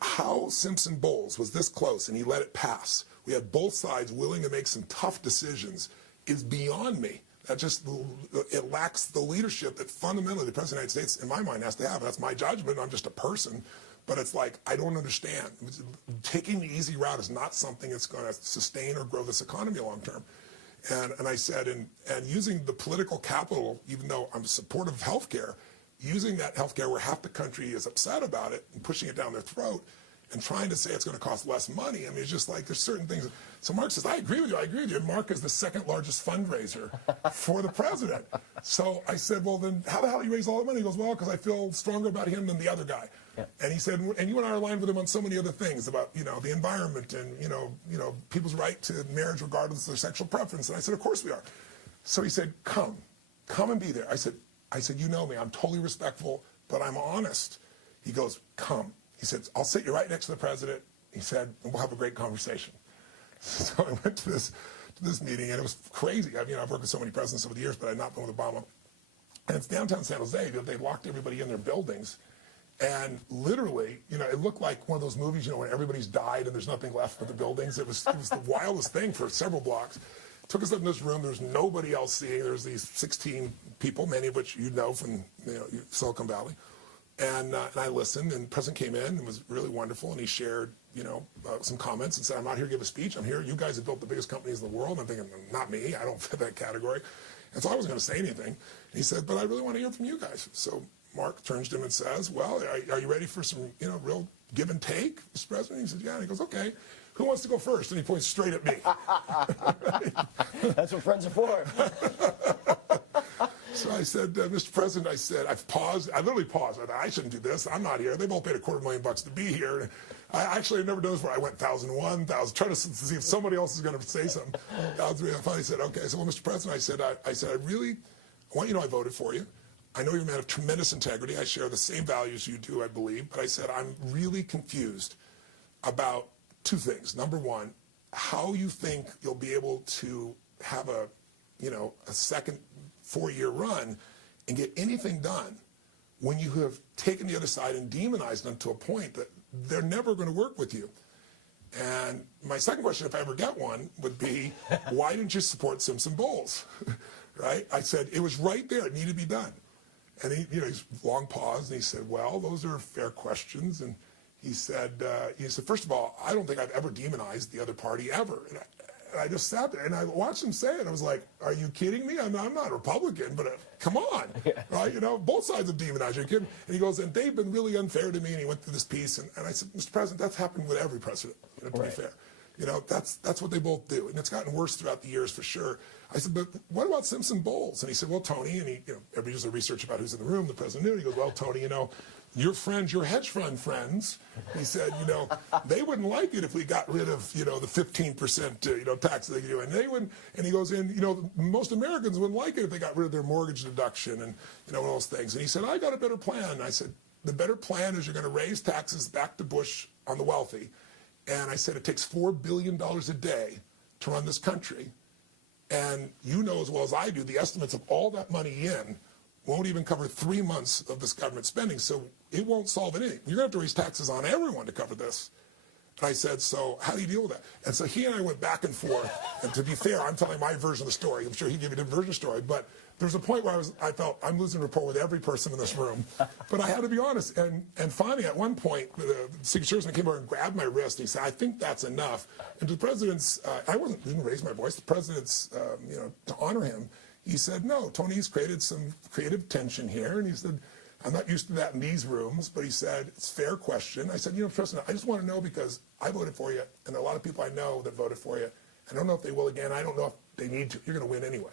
how Simpson Bowles was this close and he let it pass. We had both sides willing to make some tough decisions is beyond me. It lacks the leadership that fundamentally the President of the United States, in my mind, has to have. That's my judgment. I'm just a person. But it's like, I don't understand. Taking the easy route is not something that's going to sustain or grow this economy long term. And I said, and using the political capital, even though I'm supportive of health care, using that health care where half the country is upset about it and pushing it down their throat and trying to say it's going to cost less money. I mean, it's just like there's certain things. So Mark says, I agree with you. And Mark is the second largest fundraiser for the president. So I said, well, then how the hell do you raise all the money? He goes, well, because I feel stronger about him than the other guy. Yeah. And he said, and you and I are aligned with him on so many other things about, the environment and, people's right to marriage regardless of their sexual preference. And I said, of course we are. So he said, come and be there. I said, you know me, I'm totally respectful, but I'm honest. He goes, come. He said, I'll sit you right next to the president. He said, and we'll have a great conversation. So I went to to this meeting, and it was crazy. I mean, I've worked with so many presidents over the years, but I've not been with Obama. And it's downtown San Jose. They locked everybody in their buildings. And literally, it looked like one of those movies, when everybody's died and there's nothing left but the buildings. It was the wildest thing for several blocks. Took us up in this room. There was nobody else seeing. There was these 16 people, many of which you know from Silicon Valley. And I listened, and the president came in and was really wonderful, and he shared, some comments and said, I'm not here to give a speech. I'm here. You guys have built the biggest companies in the world. I'm thinking, not me. I don't fit that category. And so I wasn't going to say anything. And he said, but I really want to hear from you guys. So Mark turns to him and says, well, are you ready for some, real give and take, Mr. President? He said, yeah. And he goes, okay. Who wants to go first? And he points straight at me. That's what friends are for. So I said, Mr. President, I've paused. I literally paused. I thought, I shouldn't do this. I'm not here. They both paid $250,000 to be here. I've never done this before. I went 1,001, 1,000, trying to see if somebody else is going to say something. I finally said, okay. So, well, Mr. President, I said, I want you to know I voted for you. I know you're a man of tremendous integrity. I share the same values you do, I believe. But I said, I'm really confused about two things. Number one, how you think you'll be able to have a second 4-year run and get anything done when you have taken the other side and demonized them to a point that they're never going to work with you. And my second question, if I ever get one, would be, why didn't you support Simpson Bowles? Right? I said, it was right there. It needed to be done. And he's long pause, and he said, well, those are fair questions. And he said, first of all, I don't think I've ever demonized the other party ever. And I just sat there, and I watched him say it. I was like, are you kidding me? I'm not a Republican, but come on. Right? Both sides have demonized. Are you kidding? And he goes, and they've been really unfair to me. And he went through this piece. And I said, Mr. President, that's happened with every president, to be fair. That's what they both do. And it's gotten worse throughout the years for sure. I said, but what about Simpson Bowles? And he said, well, Tony, and everybody does the research about who's in the room. The president knew. He goes, well, Tony, your friends, your hedge fund friends, he said, they wouldn't like it if we got rid of, the 15%, tax they do. And they wouldn't, and he goes in, most Americans wouldn't like it if they got rid of their mortgage deduction and, all those things. And he said, I got a better plan. And I said, the better plan is you're going to raise taxes back to Bush on the wealthy. And I said, it takes $4 billion a day to run this country. And you know as well as I do, the estimates of all that money in won't even cover 3 months of this government spending, so it won't solve anything. You're going to have to raise taxes on everyone to cover this. And I said, so how do you deal with that? And so he and I went back and forth. And to be fair, I'm telling my version of the story. I'm sure he'd give you a different version of the story. But there's a point where I felt I'm losing rapport with every person in this room. But I had to be honest. And finally, at one point, the Secret Service came over and grabbed my wrist. And he said, I think that's enough. And to the president's, didn't raise my voice. The president's, to honor him, he said, no, Tony's created some creative tension here. And he said, I'm not used to that in these rooms, but he said, it's a fair question. I said, President, I just want to know because I voted for you, and there are a lot of people I know that voted for you. I don't know if they will again. I don't know if they need to. You're going to win anyway.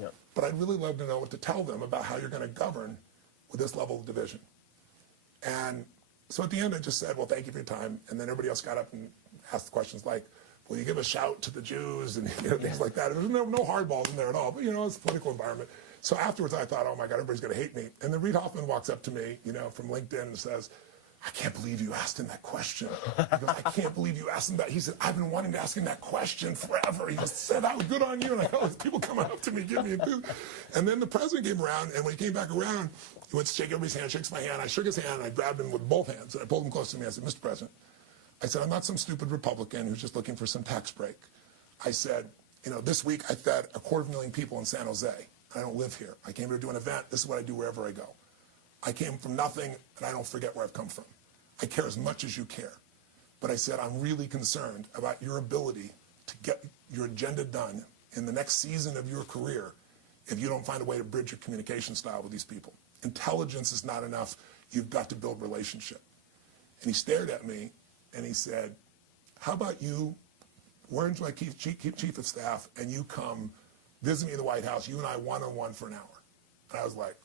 Yeah. But I'd really love to know what to tell them about how you're going to govern with this level of division. And so at the end, I just said, well, thank you for your time. And then everybody else got up and asked questions like, will you give a shout to the Jews and things like that. There's no hardballs in there at all, but it's a political environment. So afterwards, I thought, oh my God, everybody's going to hate me. And then Reid Hoffman walks up to me, from LinkedIn and says, I can't believe you asked him that question. He goes, I can't believe you asked him that. He said, I've been wanting to ask him that question forever. He just said, that was good on you. And I got all these people coming up to me, giving me a boost. And then the president came around, and when he came back around, he went to shake everybody's hand, shakes my hand. I shook his hand, and I grabbed him with both hands, and I pulled him close to me. I said, Mr. President, I said, I'm not some stupid Republican who's just looking for some tax break. I said, this week I fed 250,000 people in San Jose. I don't live here. I came here to do an event. This is what I do wherever I go. I came from nothing, and I don't forget where I've come from. I care as much as you care. But I said, I'm really concerned about your ability to get your agenda done in the next season of your career if you don't find a way to bridge your communication style with these people. Intelligence is not enough. You've got to build relationship. And he stared at me, and he said, how about you, we're into my chief of staff, and you come visit me in the White House, you and I one-on-one for an hour. And I was like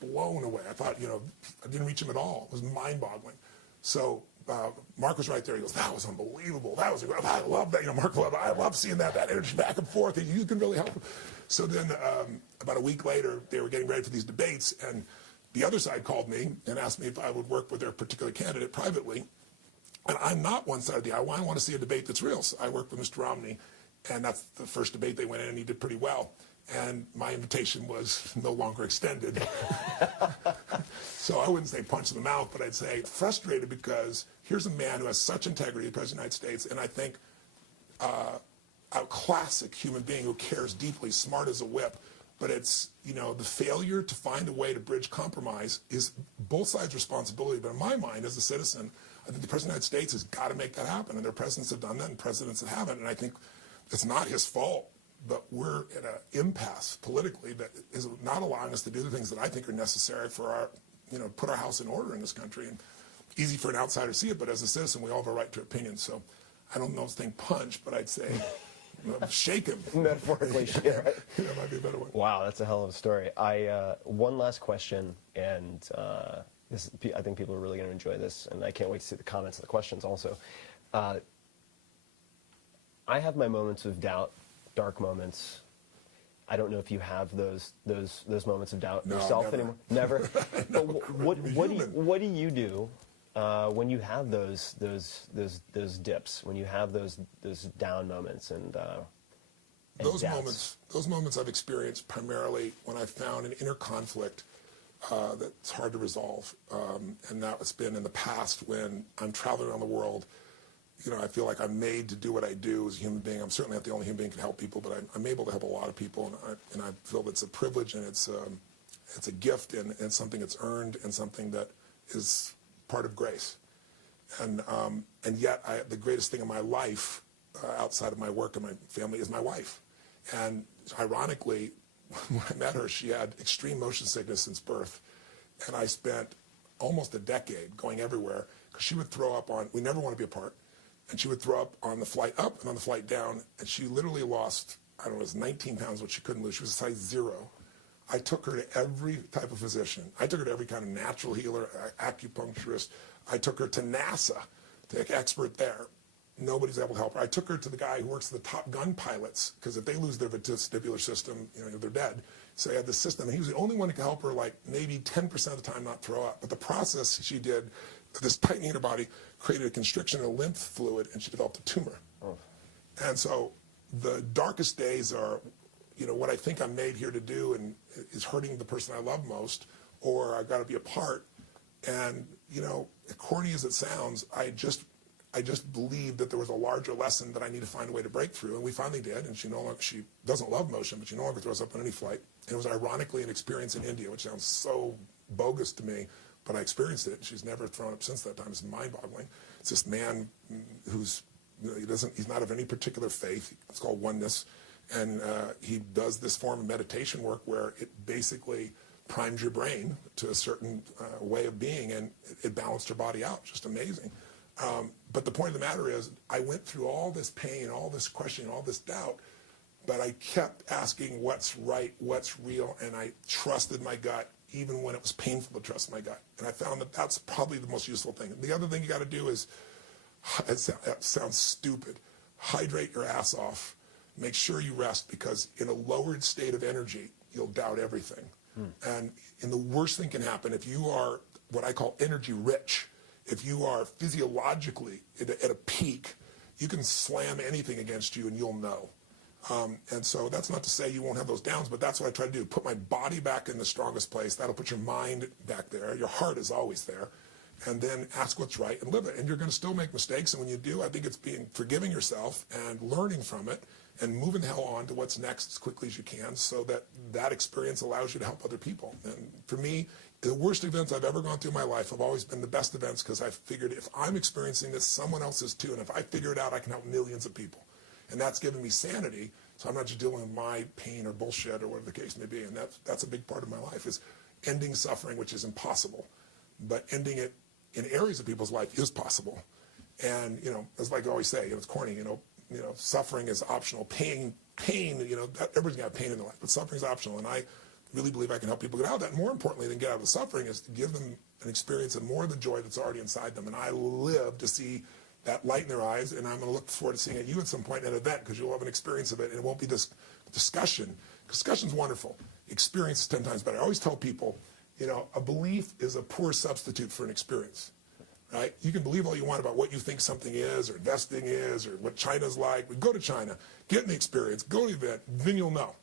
blown away. I thought, I didn't reach him at all. It was mind-boggling. So Mark was right there. He goes, that was unbelievable. That was, I love that. Mark loved it. I love seeing that energy back and forth. You can really help him. So then about a week later, they were getting ready for these debates, and the other side called me and asked me if I would work with their particular candidate privately. And I'm not one side of the aisle. I want to see a debate that's real. So I worked with Mr. Romney. And that's the first debate they went in, and he did pretty well. And my invitation was no longer extended. So I wouldn't say punch in the mouth, but I'd say frustrated because here's a man who has such integrity, the President of the United States, and I think a classic human being who cares deeply, smart as a whip. But it's, the failure to find a way to bridge compromise is both sides' responsibility. But in my mind, as a citizen, I think the President of the United States has got to make that happen. And their presidents have done that, and presidents that haven't. And I think it's not his fault, but we're at an impasse politically that is not allowing us to do the things that I think are necessary for our, put our house in order in this country. And easy for an outsider to see it, but as a citizen, we all have a right to opinion. So I don't know if it's thing punch, but I'd say shake him. Metaphorically shake, right? That might be a better one. Wow, that's a hell of a story. One last question, and I think people are really going to enjoy this, and I can't wait to see the comments and the questions also. I have my moments of doubt, dark moments. I don't know if you have those moments of doubt yourself never. anymore. Never. No, what do you do when you have those dips, when you have those down moments and those doubts? moments I've experienced primarily when I found an inner conflict that's hard to resolve, and that's been in the past when I'm traveling around the world. I feel like I'm made to do what I do as a human being. I'm certainly not the only human being who can help people, but I'm able to help a lot of people, and I feel it's a privilege, and it's a gift, and something that's earned, and something that is part of grace. And yet, the greatest thing in my life, outside of my work and my family, is my wife. And ironically, when I met her, she had extreme motion sickness since birth, and I spent almost a decade going everywhere because she would throw up we never want to be apart. And she would throw up on the flight up and on the flight down, and she literally lost, I don't know, it was 19 pounds, which she couldn't lose. She was a size 0. I took her to every type of physician. I took her to every kind of natural healer, acupuncturist. I took her to NASA, the expert there. Nobody's able to help her. I took her to the guy who works with the Top Gun pilots, because if they lose their vestibular system, they're dead. So he had this system, and he was the only one who could help her, like maybe 10% of the time not throw up. But the process she did, this tightening in her body, created a constriction in the lymph fluid, and she developed a tumor. Oh. And so the darkest days are, what I think I'm made here to do and is hurting the person I love most, or I've got to be apart. And, corny as it sounds, I just believed that there was a larger lesson that I need to find a way to break through, and we finally did. And she doesn't love motion, but she no longer throws up on any flight. And it was ironically an experience in India, which sounds so bogus to me, but I experienced it. She's never thrown up since that time. It's mind-boggling. It's this man who's he's not of any particular faith. It's called oneness, and he does this form of meditation work where it basically primes your brain to a certain way of being, and it balanced her body out. Just amazing. But the point of the matter is, I went through all this pain, all this questioning, all this doubt, but I kept asking what's right, what's real, and I trusted my gut, even when it was painful to trust my gut. And I found that that's probably the most useful thing. The other thing you got to do is, that sounds stupid, hydrate your ass off. Make sure you rest, because in a lowered state of energy, you'll doubt everything. And the worst thing can happen if you are what I call energy rich. If you are physiologically at a peak, you can slam anything against you and you'll know. And so that's not to say you won't have those downs, but that's what I try to do. Put my body back in the strongest place. That'll put your mind back there. Your heart is always there. And then ask what's right and live it. And you're going to still make mistakes. And when you do, I think it's forgiving yourself and learning from it and moving the hell on to what's next as quickly as you can, so that experience allows you to help other people. And for me, the worst events I've ever gone through in my life have always been the best events, because I figured if I'm experiencing this, someone else is too. And if I figure it out, I can help millions of people. And that's given me sanity. So I'm not just dealing with my pain or bullshit or whatever the case may be. And that's a big part of my life, is ending suffering, which is impossible. But ending it in areas of people's life is possible. And, as like I always say, it's corny, suffering is optional. Pain, everybody's got pain in their life, but suffering is optional. And I really believe I can help people get out of that. And more importantly than get out of the suffering is to give them an experience and more of the joy that's already inside them. And I live to see that light in their eyes, and I'm going to look forward to seeing you at some point at an event, because you'll have an experience of it, and it won't be this discussion. Discussion's wonderful. Experience is 10 times better. I always tell people, a belief is a poor substitute for an experience. right? You can believe all you want about what you think something is or investing is or what China's like. We go to China, get in the experience, go to the event, then you'll know.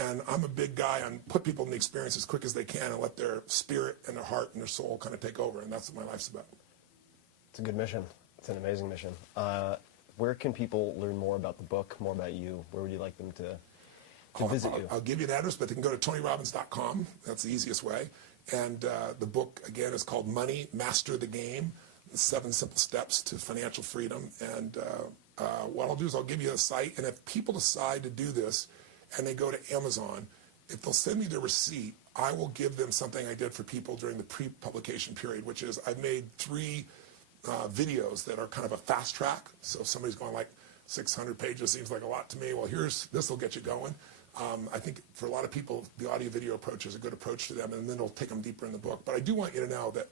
And I'm a big guy on put people in the experience as quick as they can and let their spirit and their heart and their soul kind of take over. And that's what my life's about. It's a good mission. It's an amazing mission. Where can people learn more about the book, more about you? Where would you like them to visit you? I'll give you an address, but they can go to tonyrobbins.com. That's the easiest way. And the book, again, is called Money, Master the Game, 7 Simple Steps to Financial Freedom. And what I'll do is I'll give you a site. And if people decide to do this and they go to Amazon, if they'll send me the receipt, I will give them something I did for people during the pre-publication period, which is I've made 3 videos that are kind of a fast track. So if somebody's going like 600 pages seems like a lot to me, well, this will get you going. I think for a lot of people, the audio video approach is a good approach to them, and then it'll take them deeper in the book. But I do want you to know that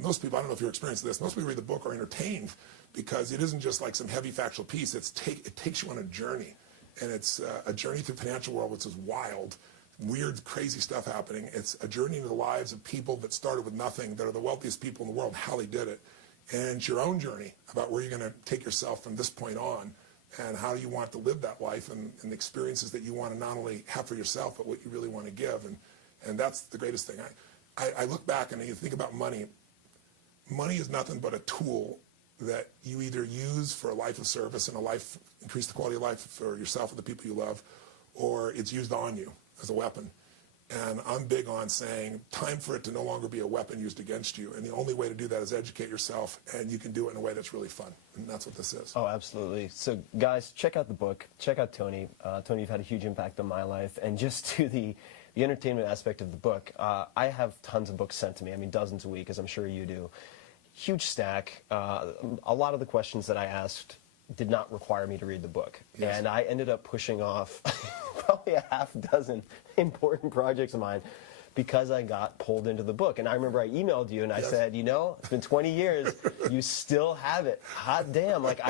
most people, I don't know if you're experiencing this, most people read the book are entertained because it isn't just like some heavy factual piece. It takes you on a journey, and it's a journey through the financial world, which is wild, weird, crazy stuff happening. It's a journey into the lives of people that started with nothing, that are the wealthiest people in the world, how they did it. And it's your own journey about where you're going to take yourself from this point on and how you want to live that life and the experiences that you want to not only have for yourself, but what you really want to give. And that's the greatest thing. I look back and you think about money. Money is nothing but a tool that you either use for a life of service and increase the quality of life for yourself and the people you love, or it's used on you as a weapon. And I'm big on saying time for it to no longer be a weapon used against you. And the only way to do that is educate yourself, and you can do it in a way that's really fun. And that's what this is. Oh, absolutely. So, guys, check out the book. Check out Tony. Tony, you've had a huge impact on my life. And just to the entertainment aspect of the book, I have tons of books sent to me. I mean, dozens a week, as I'm sure you do. Huge stack. A lot of the questions that I asked did not require me to read the book. Yes. And I ended up pushing off probably a half dozen important projects of mine because I got pulled into the book. And I remember I emailed you and I said, you know, it's been 20 years, you still have it. Hot damn. Like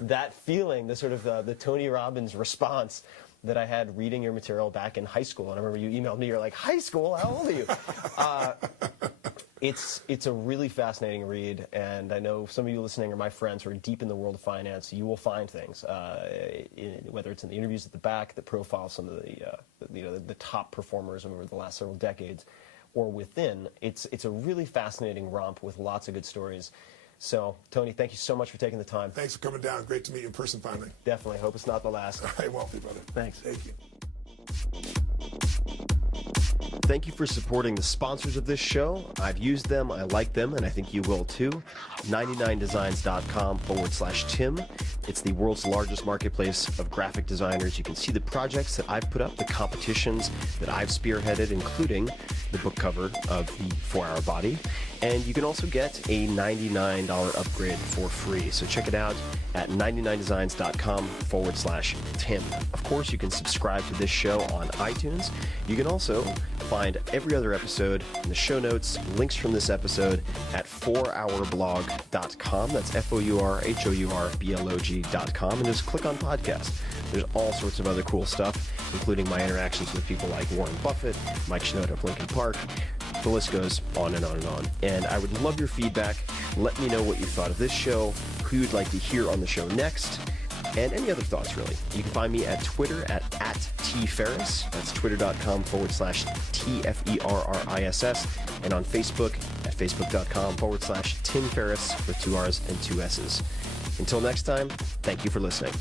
that feeling, the sort of the Tony Robbins response that I had reading your material back in high school. And I remember you emailed me, you're like, high school? How old are you? It's a really fascinating read, and I know some of you listening are my friends who are deep in the world of finance. You will find things, whether it's in the interviews at the back that profile some of the top performers over the last several decades, or within. It's a really fascinating romp with lots of good stories. So, Tony, thank you so much for taking the time. Thanks for coming down. Great to meet you in person finally. Definitely. Hope it's not the last. I won't be, brother. Thanks. Thank you. Thank you for supporting the sponsors of this show. I've used them, I like them, and I think you will too. 99designs.com/Tim. It's the world's largest marketplace of graphic designers. You can see the projects that I've put up, the competitions that I've spearheaded, including the book cover of the 4-Hour Body. And you can also get a $99 upgrade for free. So check it out at 99designs.com/Tim. Of course, you can subscribe to this show on iTunes. You can also find every other episode in the show notes, links from this episode at 4hourblog.com. That's FOURHOURBLOG.com. And just click on podcast. There's all sorts of other cool stuff, including my interactions with people like Warren Buffett, Mike Shinoda of Lincoln Park. The list goes on and on and on. And I would love your feedback. Let me know what you thought of this show, who you'd like to hear on the show next, and any other thoughts, really. You can find me at Twitter at @TFerriss. That's twitter.com/TFERRISS. And on Facebook at facebook.com/Tim Ferriss with 2 R's and 2 S's. Until next time, thank you for listening.